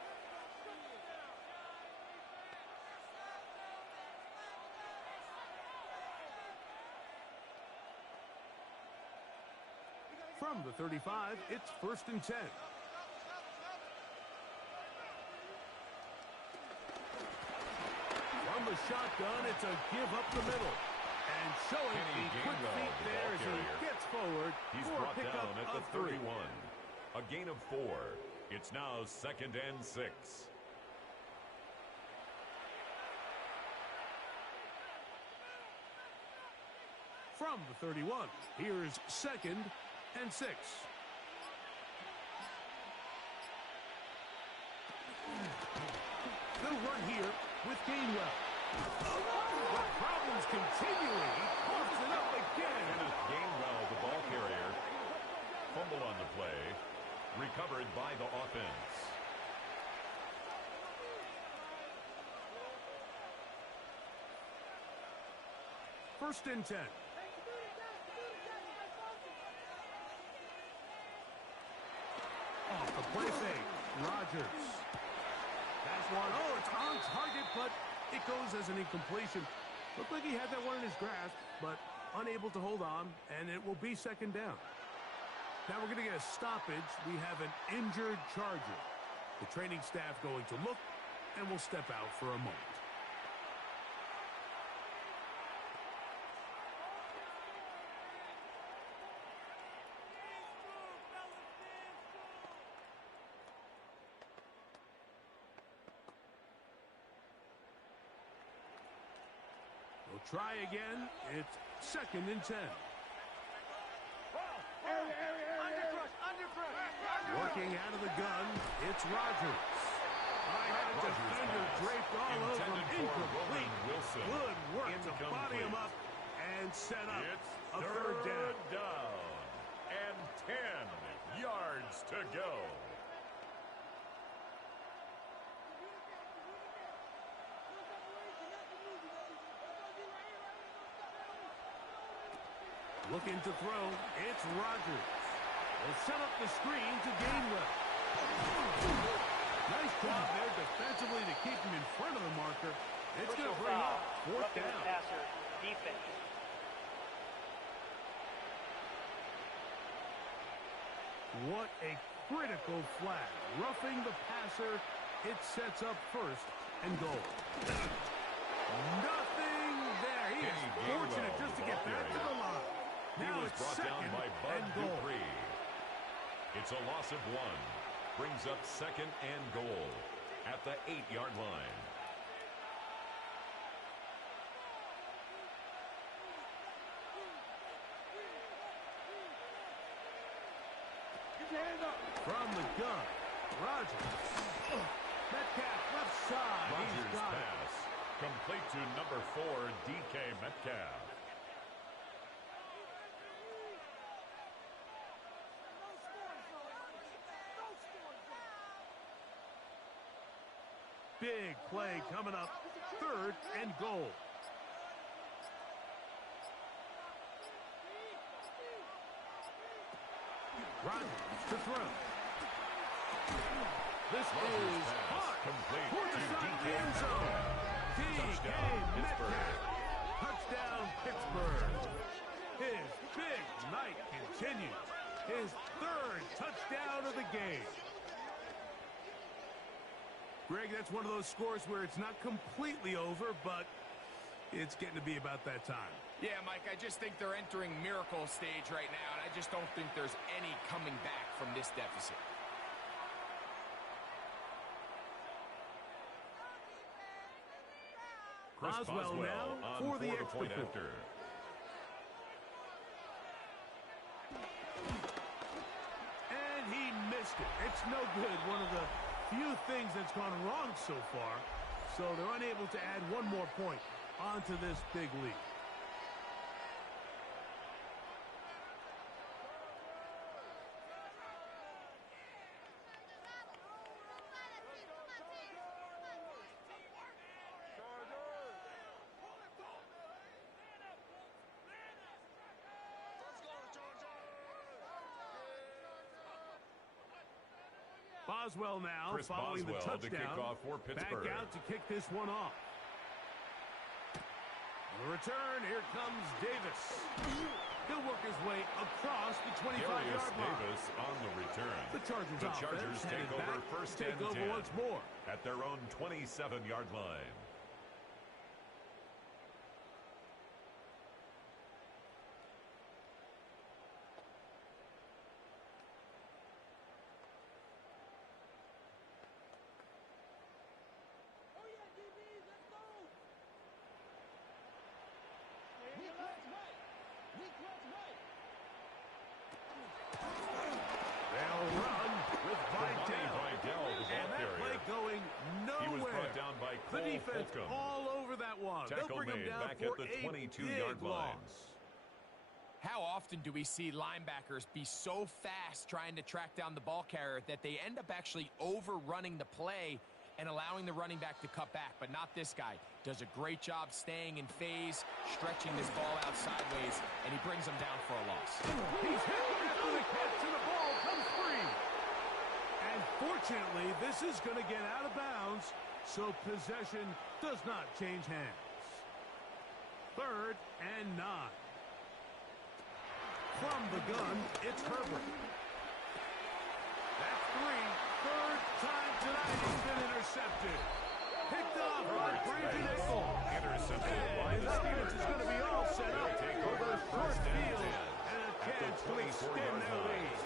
From the 35, it's 1st and 10. From the shotgun, it's a give up the middle. And showing the quick feet there as he gets forward. He's brought down at the 31. A gain of 4. It's now 2nd and 6. From the 31, here's 2nd and 6. They'll run here with Gainwell. The problems continuing. He coughs it up again. And it's Gainwell, the ball carrier. Fumble on the play. Recovered by the offense. First and 10. Off the play fake. Rodgers. That's one. Oh, it's on target, but it goes as an incompletion. Looked like he had that one in his grasp, but unable to hold on, and it will be second down. Now we're going to get a stoppage. We have an injured Charger. The training staff going to look, and we'll step out for a moment. We'll try again. It's second and 10. Working out of the gun, it's Rodgers. I had a defender draped all over him. Incomplete. Good work to body him up and set up a third down. And 10 yards to go. Looking to throw, it's Rodgers. Will set up the screen to Gainwell. Nice job there defensively to keep him in front of the marker. It's going to bring up fourth down. Passer, defense. What a critical flag. Roughing the passer, it sets up first and goal. Nothing there. He is fortunate just to get back to the line. Now it's brought down by Bud Dupree. It's a loss of 1. Brings up second and goal at the 8-yard line. From the gun, Rodgers. Metcalf left side. Rodgers' pass complete to number 4, DK Metcalf. Big play coming up. Third and goal. Rodgers to throw. This is hot. Complete Toward the to side of the DK end zone. DK Metcalf. Touchdown, Pittsburgh. His big night continues. His third touchdown of the game. Greg, that's one of those scores where it's not completely over, but it's getting to be about that time. Yeah, Mike, I just think they're entering miracle stage right now, and I just don't think there's any coming back from this deficit. Boswell now for the extra point. And he missed it. It's no good. One of the few things that's gone wrong so far. So they're unable to add one more point onto this big lead. Boswell now following the touchdown. Back out to kick this one off. The return, here comes Davis. He'll work his way across the 25-yard line. Davis on the return. The Chargers take over first and 10 once more at their own 27-yard line. The defense all over that one. They'll bring him down back at the 22-yard line. How often do we see linebackers be so fast trying to track down the ball carrier that they end up actually overrunning the play and allowing the running back to cut back, but not this guy. Does a great job staying in phase, stretching this ball out sideways, and he brings him down for a loss. He's hit after the catch, and the ball comes free. And fortunately, this is going to get out of bounds, so possession does not change hands. 3rd and 9. From the gun, it's Herbert. That's 3. 3rd time tonight he's been intercepted. Picked off by Brandon Nickel. Intercepted by And the his Steelers. defense is going to be all set up for the short field and a chance to extend their lead.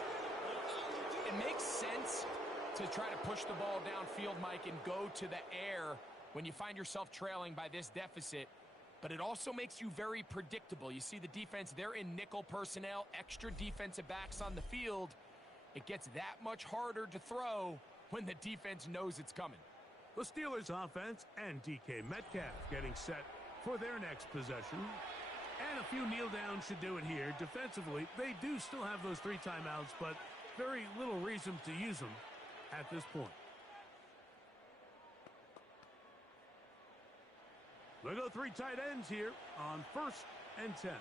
It makes sense to try to push the ball downfield, Mike, and go to the air when you find yourself trailing by this deficit. But it also makes you very predictable. You see the defense, they're in nickel personnel, extra defensive backs on the field. It gets that much harder to throw when the defense knows it's coming. The Steelers offense and DK Metcalf getting set for their next possession. And a few kneel downs should do it here. Defensively, they do still have those 3 timeouts, but very little reason to use them at this point. They go 3 tight ends here on 1st and 10.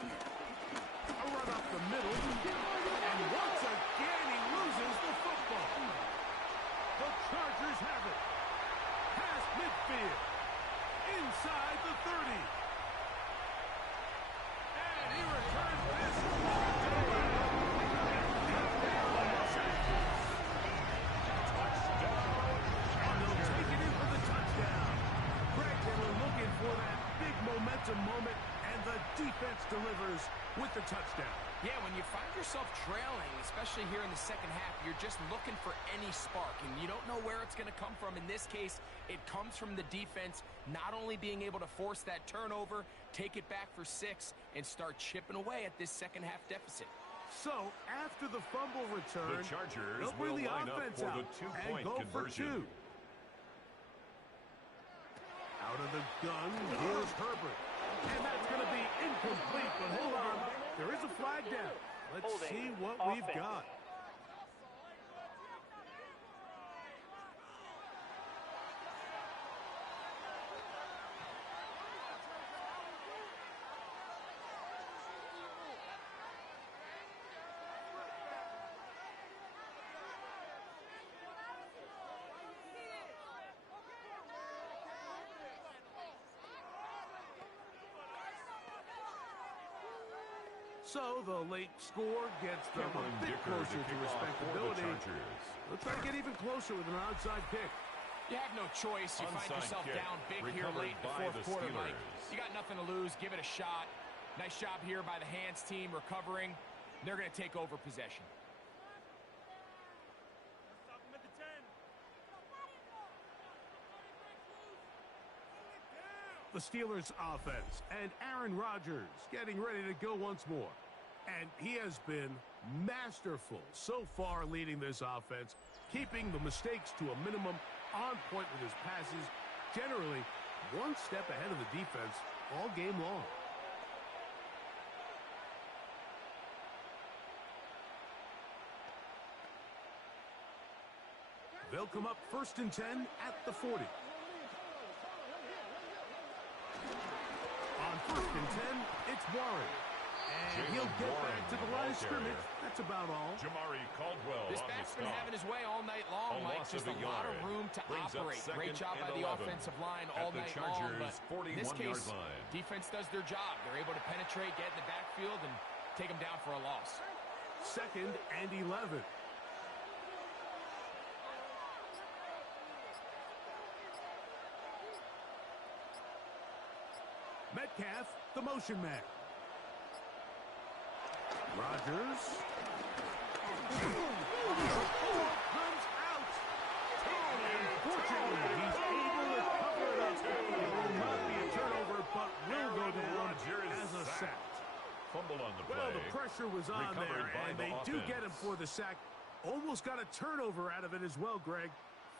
A run up the middle, and once again he loses the football. The Chargers have it. Past midfield. Inside the 30. And he returns this for that big momentum moment, and the defense delivers with the touchdown. Yeah, when you find yourself trailing, especially here in the second half, you're just looking for any spark, and you don't know where it's going to come from. In this case, it comes from the defense not only being able to force that turnover, take it back for 6, and start chipping away at this second half deficit. So, after the fumble return, the Chargers they'll bring the line offense up for out the 2-point and go conversion. for 2. Out of the gun, here's Herbert. And that's going to be incomplete, but hold on. There is a flag down. Let's see what we've got. So the late score gets them a bit closer to respectability. Let's try to get even closer with an outside pick. You have no choice. You find yourself down big here late in the 4th quarter, Mike. You got nothing to lose. Give it a shot. Nice job here by the hands team recovering. They're going to take over possession. The Steelers offense and Aaron Rodgers getting ready to go once more. And he has been masterful so far leading this offense, keeping the mistakes to a minimum, on point with his passes, generally one step ahead of the defense all game long. They'll come up 1st and 10 at the 40. On 1st and 10, it's Warren. And he'll get back to the line of scrimmage. That's about all. Jamari Caldwell. This back's been having his way all night long, Mike. Just a lot of room to operate. Great job by the offensive line all night long. But in this case, defense does their job. They're able to penetrate, get in the backfield, and take them down for a loss. 2nd and 11. Metcalf, the motion man. Rodgers. Comes out. And fortunately, he's able to cover it up. It will not be a turnover, but will go down as a sack. Fumble on the play. Well, the pressure was on there, and they do get him for the sack. Almost got a turnover out of it as well, Greg.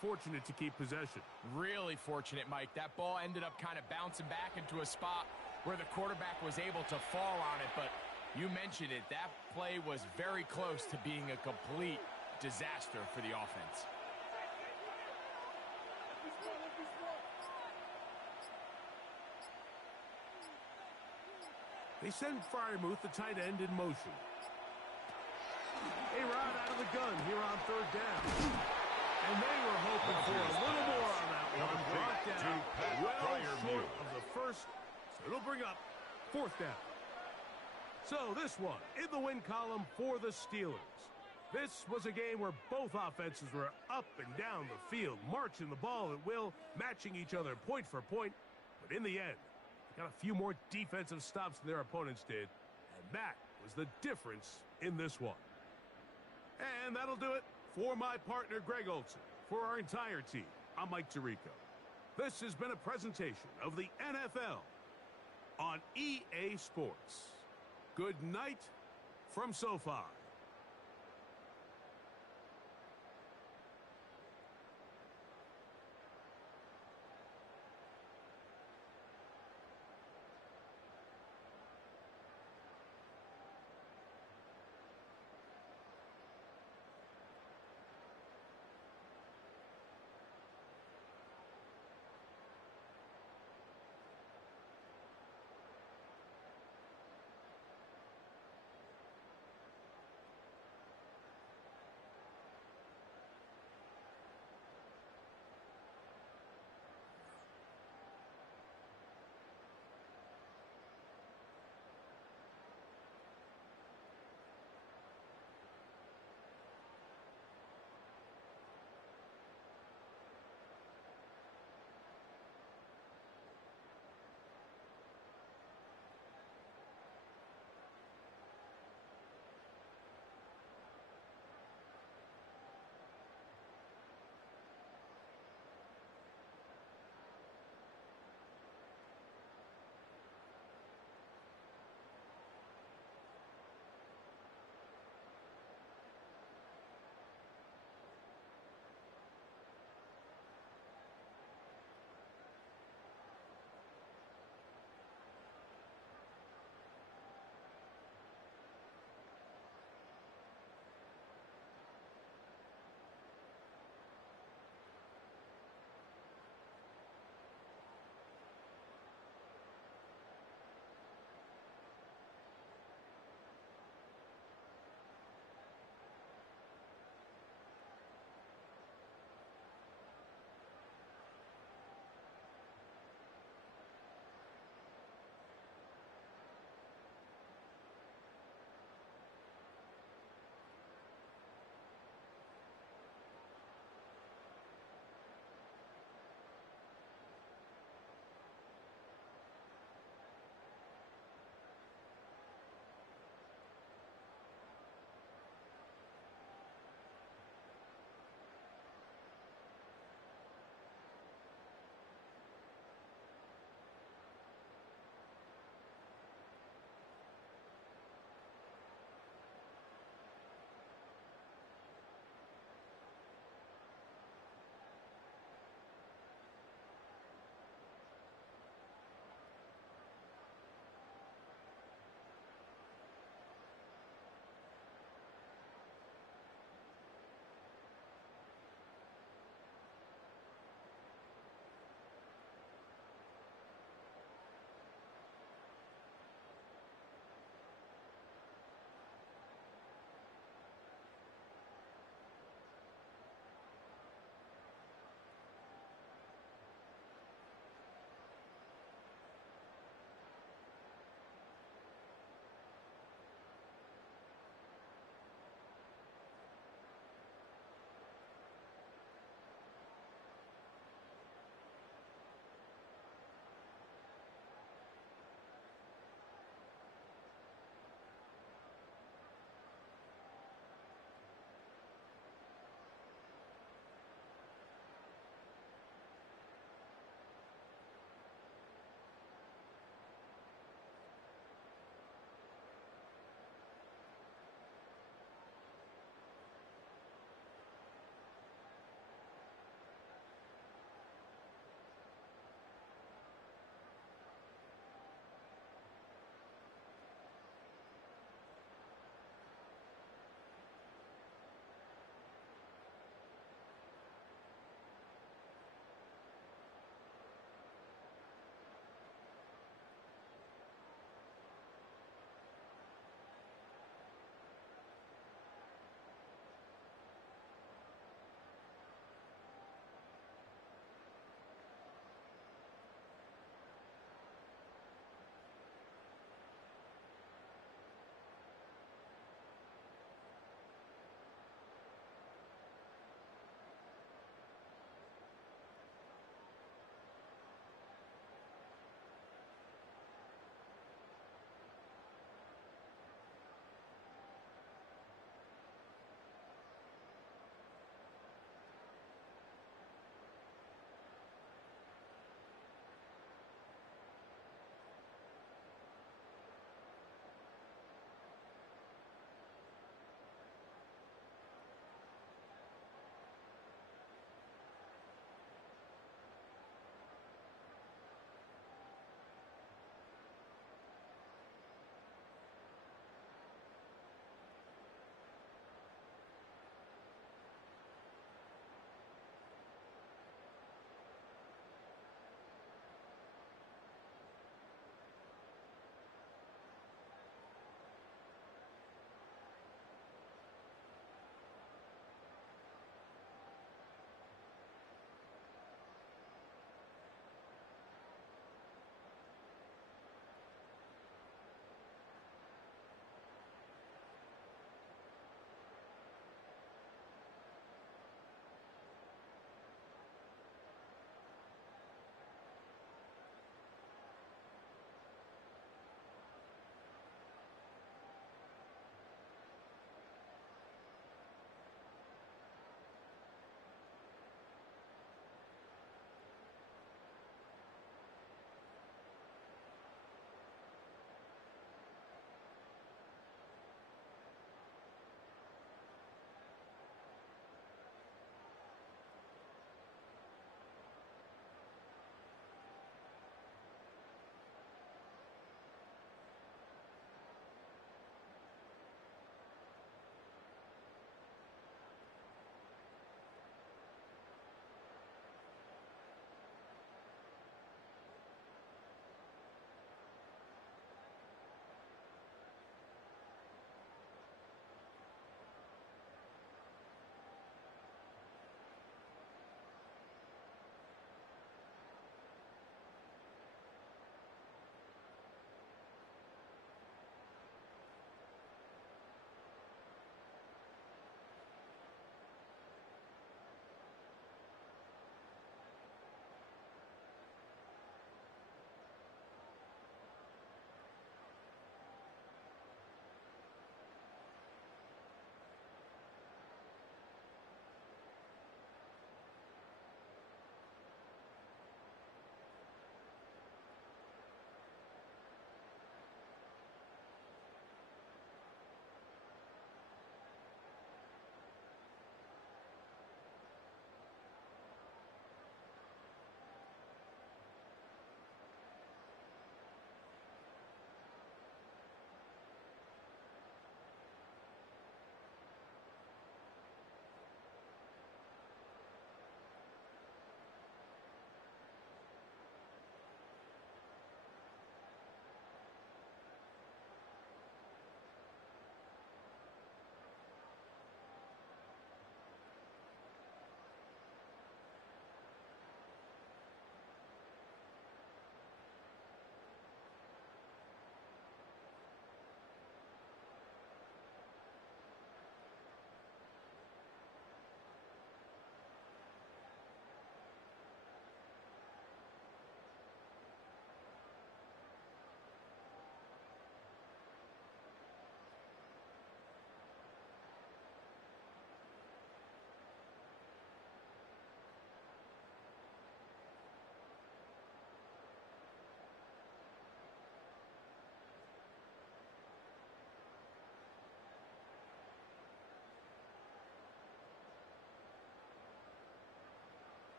Fortunate to keep possession. Really fortunate, Mike. That ball ended up kind of bouncing back into a spot where the quarterback was able to fall on it, but you mentioned it. That play was very close to being a complete disaster for the offense. They send Freiermuth, the tight end, in motion. A-Rod out of the gun here on third down. And they were hoping for a little more on that one. Brought down well short of the first, so it'll bring up fourth down. So this one in the win column for the Steelers. This was a game where both offenses were up and down the field, marching the ball at will, matching each other point for point. But in the end, got a few more defensive stops than their opponents did, and that was the difference in this one. And that'll do it for my partner, Greg Olson. For our entire team, I'm Mike Tirico. This has been a presentation of the NFL on EA Sports. Good night from SoFi.